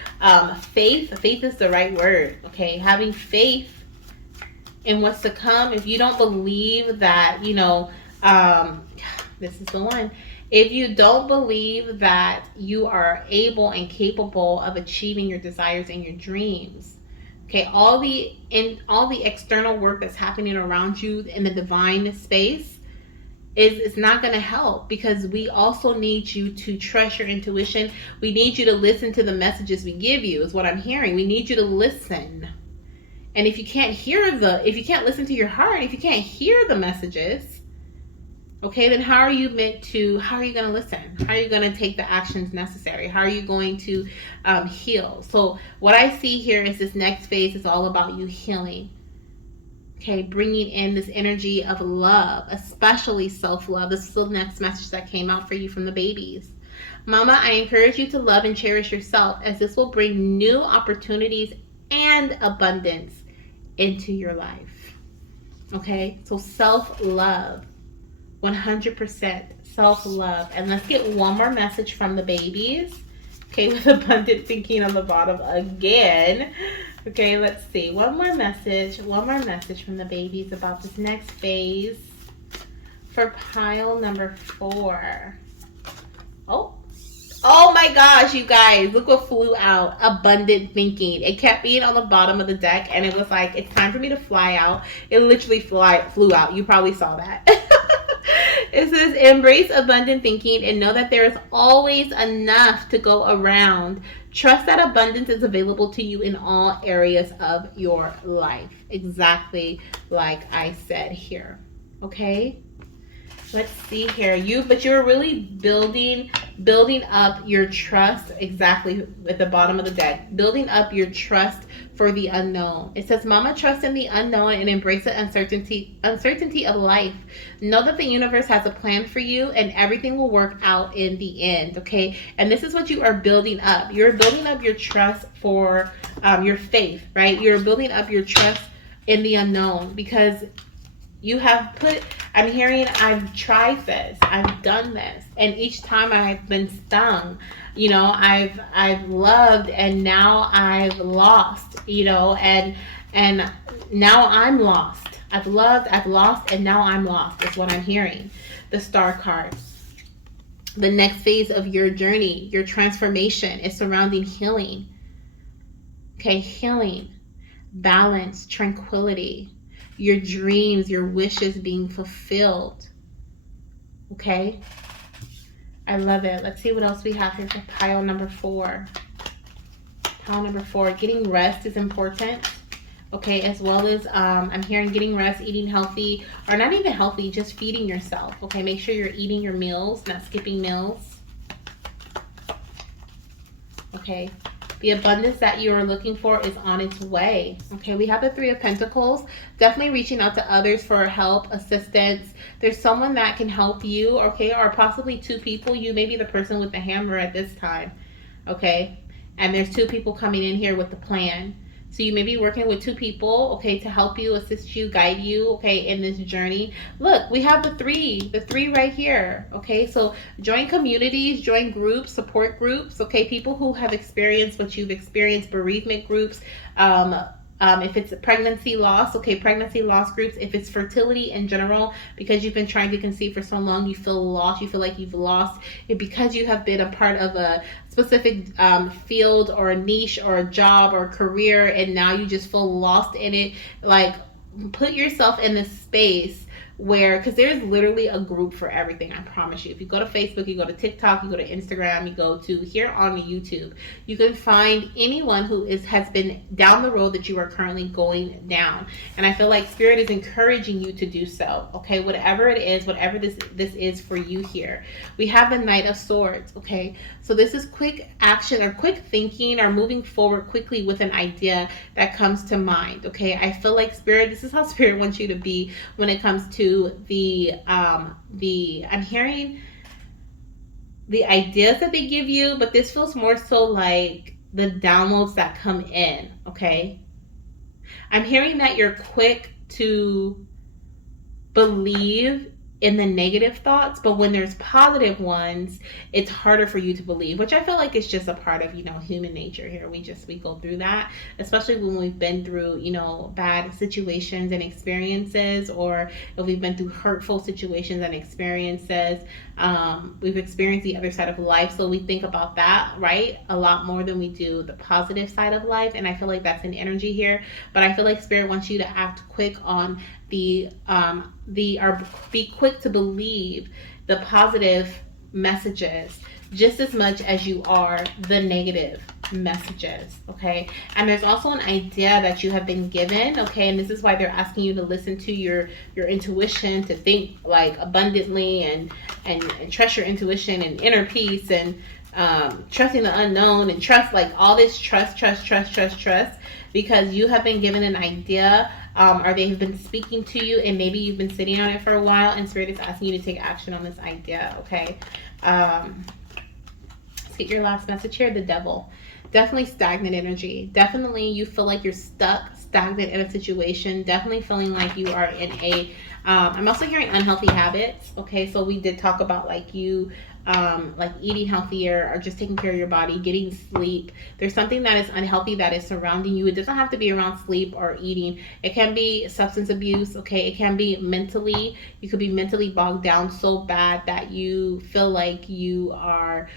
faith. Faith is the right word, okay? Having faith in what's to come. If you don't believe that, this is the one. If you don't believe that you are able and capable of achieving your desires and your dreams, okay, all the external work that's happening around you in the divine space is not going to help, because we also need you to trust your intuition. We need you to listen to the messages we give you, is what I'm hearing. We need you to listen. And if you can't listen to your heart, if you can't hear the messages, okay, then how are you going to listen? How are you going to take the actions necessary? How are you going to heal? So what I see here is this next phase is all about you healing. Okay, bringing in this energy of love, especially self-love. This is the next message that came out for you from the babies. Mama, I encourage you to love and cherish yourself, as this will bring new opportunities and abundance into your life. Okay, so self-love. 100% self-love. And let's get one more message from the babies. Okay, with abundant thinking on the bottom again. Okay, let's see. One more message from the babies about this next phase. For pile number 4. Oh, oh my gosh, you guys, look what flew out. Abundant thinking. It kept being on the bottom of the deck, and it was like, it's time for me to fly out. It literally flew out. You probably saw that. It says, embrace abundant thinking and know that there is always enough to go around. Trust that abundance is available to you in all areas of your life. Exactly like I said here. Okay? Let's see here. You're really building up your trust, exactly at the bottom of the deck. Building up your trust for the unknown. It says, Mama, trust in the unknown and embrace the uncertainty of life. Know that the universe has a plan for you and everything will work out in the end, okay? And this is what you are building up. You're building up your trust for your faith, right? You're building up your trust in the unknown because you have I'm hearing, I've tried this, I've done this, and each time I've been stung. I've loved and now I've lost, and now I'm lost. I've loved, I've lost, and now I'm lost is what I'm hearing. The Star card. The next phase of your journey, your transformation, is surrounding healing. Okay, healing, balance, tranquility, your dreams, your wishes being fulfilled. Okay? I love it. Let's see what else we have here for pile number 4. Pile number 4. Getting rest is important. Okay, as well as I'm hearing getting rest, eating healthy, or not even healthy, just feeding yourself. Okay, make sure you're eating your meals, not skipping meals. Okay. The abundance that you are looking for is on its way. Okay, we have the 3 of Pentacles. Definitely reaching out to others for help, assistance. There's someone that can help you, okay, or possibly 2 people. You may be the person with the hammer at this time, okay? And there's 2 people coming in here with the plan. So you may be working with 2 people, okay, to help you, assist you, guide you, okay, in this journey. Look, we have the 3 right here, okay? So join communities, join groups, support groups, okay? People who have experienced what you've experienced, bereavement groups, if it's pregnancy loss, okay, pregnancy loss groups. If it's fertility in general, because you've been trying to conceive for so long, you feel lost, you feel like you've lost. And because you have been a part of a specific field or a niche or a job or a career, and now you just feel lost in it, like, put yourself in this space where, because there's literally a group for everything, I promise you. If you go to Facebook, you go to TikTok, you go to Instagram, you go to here on YouTube, you can find anyone who has been down the road that you are currently going down. And I feel like Spirit is encouraging you to do so, okay? Whatever it is, whatever this is for you here. We have the Knight of Swords, okay? So this is quick action or quick thinking or moving forward quickly with an idea that comes to mind, okay? I feel like Spirit, this is how Spirit wants you to be when it comes to I'm hearing the ideas that they give you, but this feels more so like the downloads that come in, okay? I'm hearing that you're quick to believe in the negative thoughts, but when there's positive ones, it's harder for you to believe, which I feel like is just a part of, human nature here. We go through that, especially when we've been through, bad situations and experiences, or if we've been through hurtful situations and experiences. We've experienced the other side of life, so we think about that, right, a lot more than we do the positive side of life. And I feel like that's an energy here, but I feel like Spirit wants you to act quick on be quick to believe the positive messages just as much as you are the negative messages, okay? And there's also an idea that you have been given, okay? And this is why they're asking you to listen to your intuition, to think like abundantly and trust your intuition and inner peace, and trusting the unknown, and trust, like all this trust, because you have been given an idea, or they have been speaking to you, and maybe you've been sitting on it for a while, and Spirit is asking you to take action on this idea, okay? Let's get your last message here. The Devil. Definitely stagnant energy. Definitely you feel like you're stagnant in a situation. Definitely feeling like you are in a I'm also hearing unhealthy habits, okay? So we did talk about like you like eating healthier or just taking care of your body, getting sleep. There's something that is unhealthy that is surrounding you. It doesn't have to be around sleep or eating. It can be substance abuse, okay? It can be mentally. You could be mentally bogged down so bad that you feel like you are,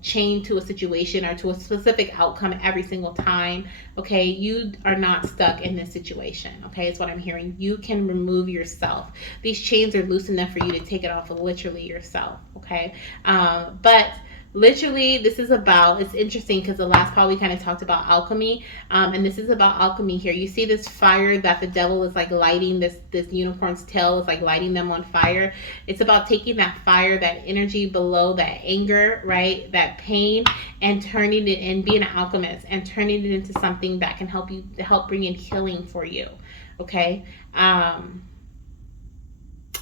chained to a situation or to a specific outcome every single time. Okay, you are not stuck in this situation. Okay, is what I'm hearing. You can remove yourself. These chains are loose enough for you to take it off of literally yourself. Okay, but literally this is about, it's interesting because the last part we kind of talked about alchemy, and this is about alchemy here. You see this fire that the devil is like lighting, this unicorn's tail is like lighting them on fire. It's about taking that fire, that energy below, that anger, right, that pain, and turning it and being an alchemist and turning it into something that can help you, help bring in healing for you. Okay,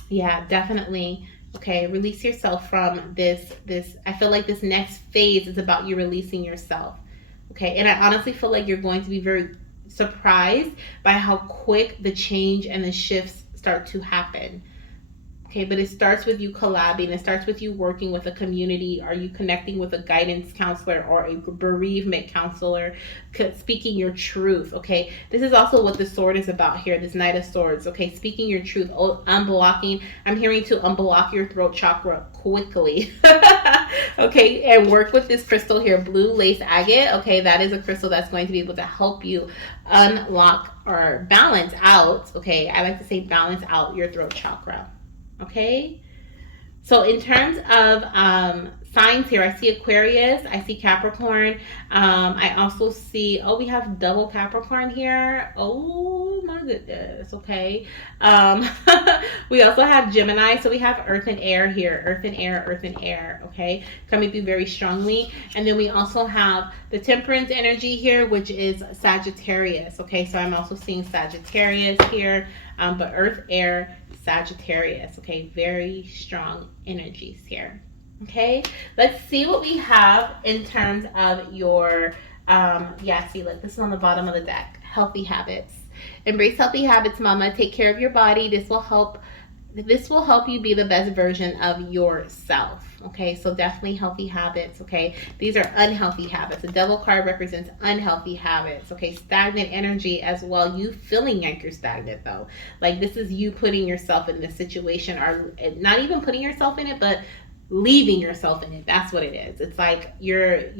yeah, definitely. Okay, release yourself from this I feel like this next phase is about you releasing yourself. Okay, and I honestly feel like you're going to be very surprised by how quick the change and the shifts start to happen. Okay, but it starts with you collabing. It starts with you working with a community. Are you connecting with a guidance counselor or a bereavement counselor, speaking your truth? Okay, this is also what the sword is about here, this Knight of Swords. Okay, speaking your truth, unblocking. I'm hearing to unblock your throat chakra quickly. Okay, and work with this crystal here, blue lace agate. Okay, that is a crystal that's going to be able to help you unlock or balance out. Okay, I like to say balance out your throat chakra. Okay, so in terms of signs here, I see Aquarius, I see Capricorn. I also see, oh, we have double Capricorn here. Oh my goodness. Okay. Um, we also have Gemini. So we have Earth and Air here. Earth and Air, Earth and Air. Okay. Coming through very strongly. And then we also have the Temperance energy here, which is Sagittarius. Okay. So I'm also seeing Sagittarius here. But Earth, Air, Sagittarius. Okay. Very strong energies here. Okay, let's see what we have in terms of your, yeah, see, look, this is on the bottom of the deck. Healthy habits. Embrace healthy habits, mama. Take care of your body. This will help you be the best version of yourself. Okay, so definitely healthy habits. Okay, these are unhealthy habits. The devil card represents unhealthy habits. Okay, stagnant energy as well. You feeling like you're stagnant though. Like this is you putting yourself in this situation, or not even putting yourself in it, but leaving yourself in it. That's what it is. It's like you're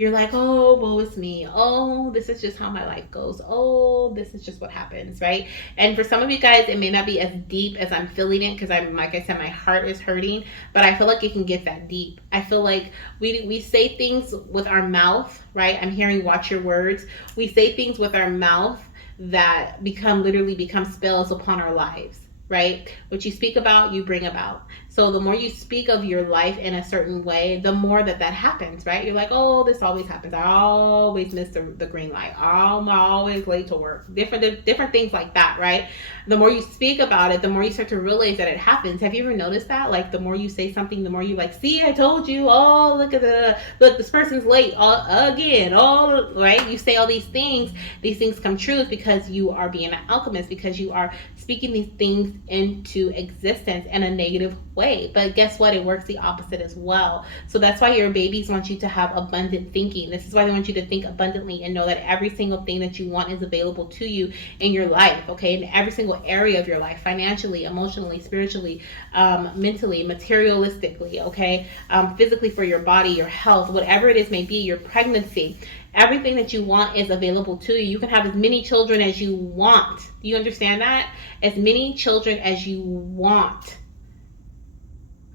like, oh, woe is me. Oh, this is just how my life goes. Oh, this is just what happens, right? And for some of you guys, it may not be as deep as I'm feeling it because I'm, like I said, my heart is hurting, but I feel like it can get that deep. I feel like we say things with our mouth, right? I'm hearing watch your words. We say things with our mouth that literally become spells upon our lives, right? What you speak about, you bring about. So the more you speak of your life in a certain way, the more that happens, right? You're like, oh, this always happens. I always miss the green light. I'm always late to work. Different things like that, right? The more you speak about it, the more you start to realize that it happens. Have you ever noticed that? Like the more you say something, the more you like, see, I told you. Oh, look, this person's late again. Oh, right? You say all these things. These things come true because you are being an alchemist, because you are speaking these things into existence in a negative way. But guess what? It works the opposite as well. So that's why your babies want you to have abundant thinking. This is why they want you to think abundantly and know that every single thing that you want is available to you in your life, okay? In every single area of your life, financially, emotionally, spiritually, mentally, materialistically, okay? Physically, for your body, your health, whatever it is may be, your pregnancy. Everything that you want is available to you. You can have as many children as you want. Do you understand that? As many children as you want.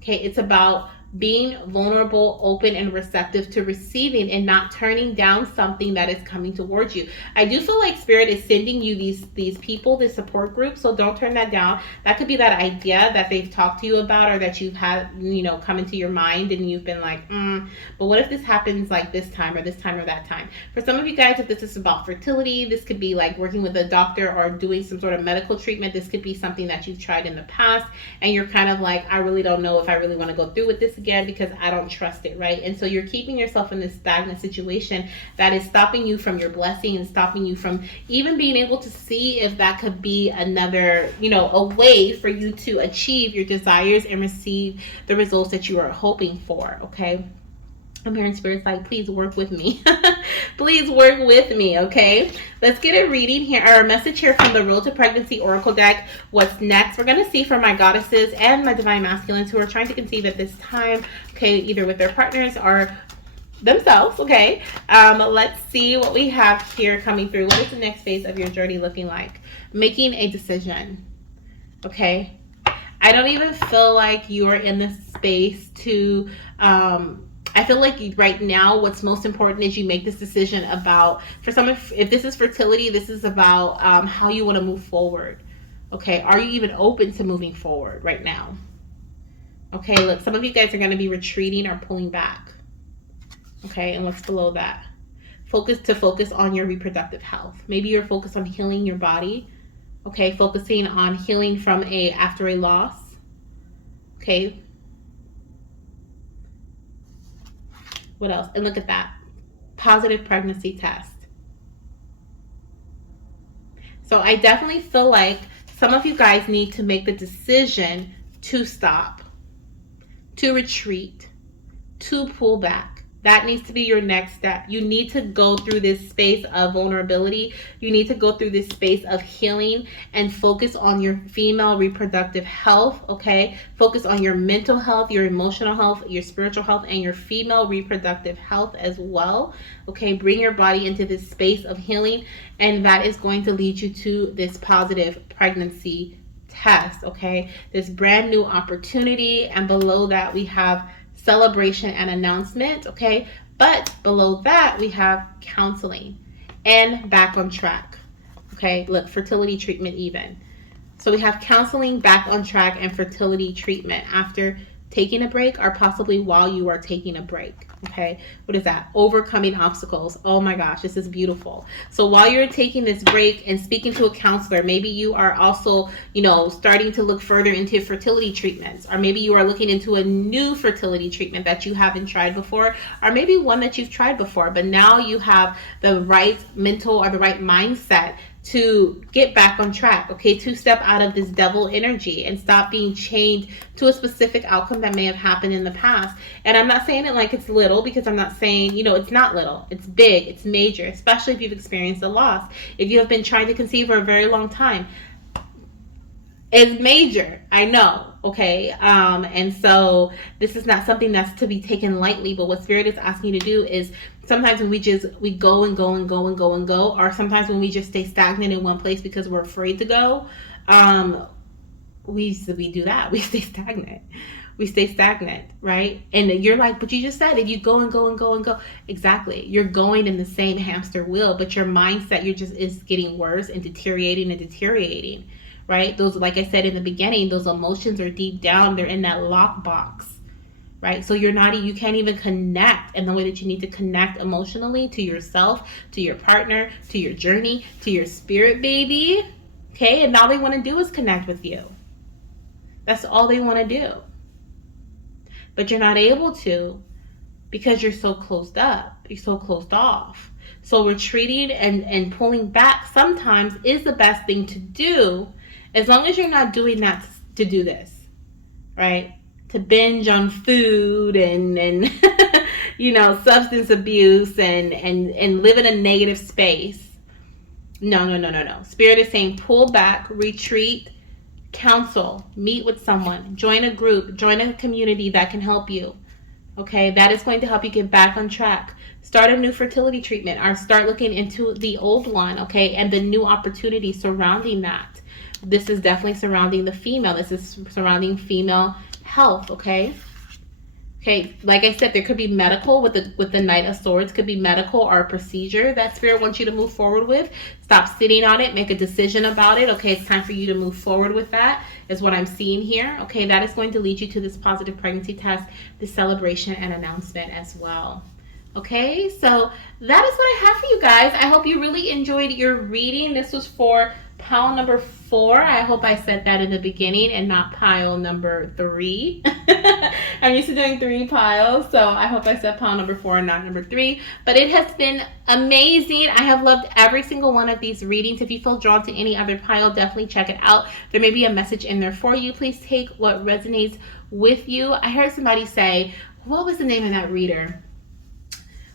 Okay, it's about being vulnerable, open, and receptive to receiving and not turning down something that is coming towards you. I do feel like Spirit is sending you these people, this support group, so don't turn that down. That could be that idea that they've talked to you about, or that you've had, come into your mind and you've been like, but what if this happens like this time or that time? For some of you guys, if this is about fertility, this could be like working with a doctor or doing some sort of medical treatment. This could be something that you've tried in the past and you're kind of like, I really don't know if I really want to go through with this again because I don't trust it, right? And so you're keeping yourself in this stagnant situation that is stopping you from your blessing and stopping you from even being able to see if that could be another, a way for you to achieve your desires and receive the results that you are hoping for, okay? I'm hearing spirits like, please work with me. Please work with me, okay? Let's get a reading here, or a message here from the Road to Pregnancy Oracle deck. What's next? We're going to see for my goddesses and my divine masculines who are trying to conceive at this time, okay, either with their partners or themselves, okay? Let's see what we have here coming through. What is the next phase of your journey looking like? Making a decision, okay? I don't even feel like you are in this space to... I feel like right now what's most important is you make this decision about, for some, if this is fertility, this is about how you want to move forward. Okay, are you even open to moving forward right now? Okay, look, some of you guys are going to be retreating or pulling back. Okay, and what's below that? Focus on your reproductive health. Maybe you're focused on healing your body. Okay, focusing on healing from after a loss. Okay. What else? And look at that. Positive pregnancy test. So I definitely feel like some of you guys need to make the decision to stop, to retreat, to pull back. That needs to be your next step. You need to go through this space of vulnerability. You need to go through this space of healing and focus on your female reproductive health, okay? Focus on your mental health, your emotional health, your spiritual health, and your female reproductive health as well, okay? Bring your body into this space of healing, and that is going to lead you to this positive pregnancy test, okay? This brand new opportunity, and below that we have celebration and announcement, okay? But below that we have counseling and back on track, okay? Look, fertility treatment even. So we have counseling, back on track, and fertility treatment after taking a break, or possibly while you are taking a break, okay? What is that? Overcoming obstacles. Oh my gosh, this is beautiful. So while you're taking this break and speaking to a counselor, maybe you are also, starting to look further into fertility treatments, or maybe you are looking into a new fertility treatment that you haven't tried before, or maybe one that you've tried before, but now you have the right mental or the right mindset to get back on track, okay? To step out of this devil energy and stop being chained to a specific outcome that may have happened in the past. And I'm not saying it like it's little, because I'm not saying, it's not little. It's big, it's major, especially if you've experienced a loss. If you have been trying to conceive for a very long time, it's major, I know, okay? And so this is not something that's to be taken lightly, but what Spirit is asking you to do is, sometimes when we go and go and go and go and go, or sometimes when we just stay stagnant in one place because we're afraid to go, we do that. We stay stagnant. We stay stagnant, right? And you're like, but you just said if you go and go and go and go. Exactly. You're going in the same hamster wheel, but your mindset is getting worse and deteriorating, right? Those, like I said in the beginning, those emotions are deep down. They're in that lockbox. Right? So you can't even connect in the way that you need to connect emotionally to yourself, to your partner, to your journey, to your spirit baby. Okay? And all they want to do is connect with you. That's all they want to do. But you're not able to because you're so closed up. You're so closed off. So retreating and pulling back sometimes is the best thing to do, as long as you're not doing that to do this. Right? To binge on food and substance abuse and live in a negative space. No. Spirit is saying pull back, retreat, counsel, meet with someone, join a group, join a community that can help you. Okay, that is going to help you get back on track. Start a new fertility treatment, or start looking into the old one, okay, and the new opportunities surrounding that. This is definitely surrounding the female. This is surrounding female health, okay? Okay, like I said, there could be medical with the Knight of Swords, could be medical or a procedure that Spirit wants you to move forward with. Stop sitting on it, make a decision about it. Okay, it's time for you to move forward with that, is what I'm seeing here. Okay, that is going to lead you to this positive pregnancy test, this celebration and announcement as well. Okay, so that is what I have for you guys. I hope you really enjoyed your reading. This was for pile number 4. I hope I said that in the beginning and not pile number 3. I'm used to doing 3 piles, so I hope I said pile number 4 and not number 3. But it has been amazing. I have loved every single one of these readings. If you feel drawn to any other pile, definitely check it out. There may be a message in there for you. Please take what resonates with you. I heard somebody say, what was the name of that reader?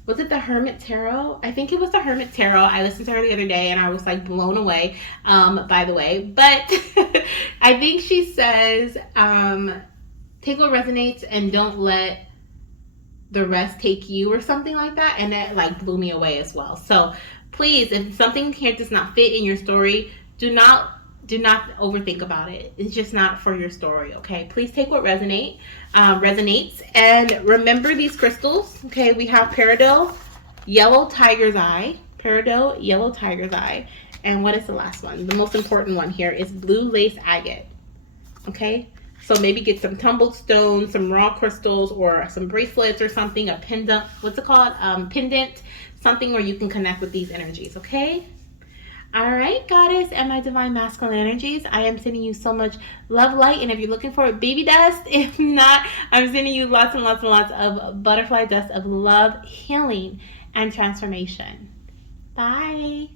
Was it the Hermit Tarot? I think it was the Hermit Tarot. I listened to her the other day and I was like blown away, by the way. But I think she says, take what resonates and don't let the rest take you, or something like that. And that like blew me away as well. So please, if something here does not fit in your story, do not overthink about it. It's just not for your story. Okay, please take what resonates, and remember these crystals. Okay, we have peridot, yellow tiger's eye, and what is the last one? The most important one here is blue lace agate. Okay, so maybe get some tumbled stones, some raw crystals, or some bracelets or something, a pendant. What's it called? Pendant, something where you can connect with these energies. Okay. All right, goddess and my divine masculine energies, I am sending you so much love, light, and if you're looking for baby dust, if not, I'm sending you lots and lots and lots of butterfly dust of love, healing, and transformation. Bye.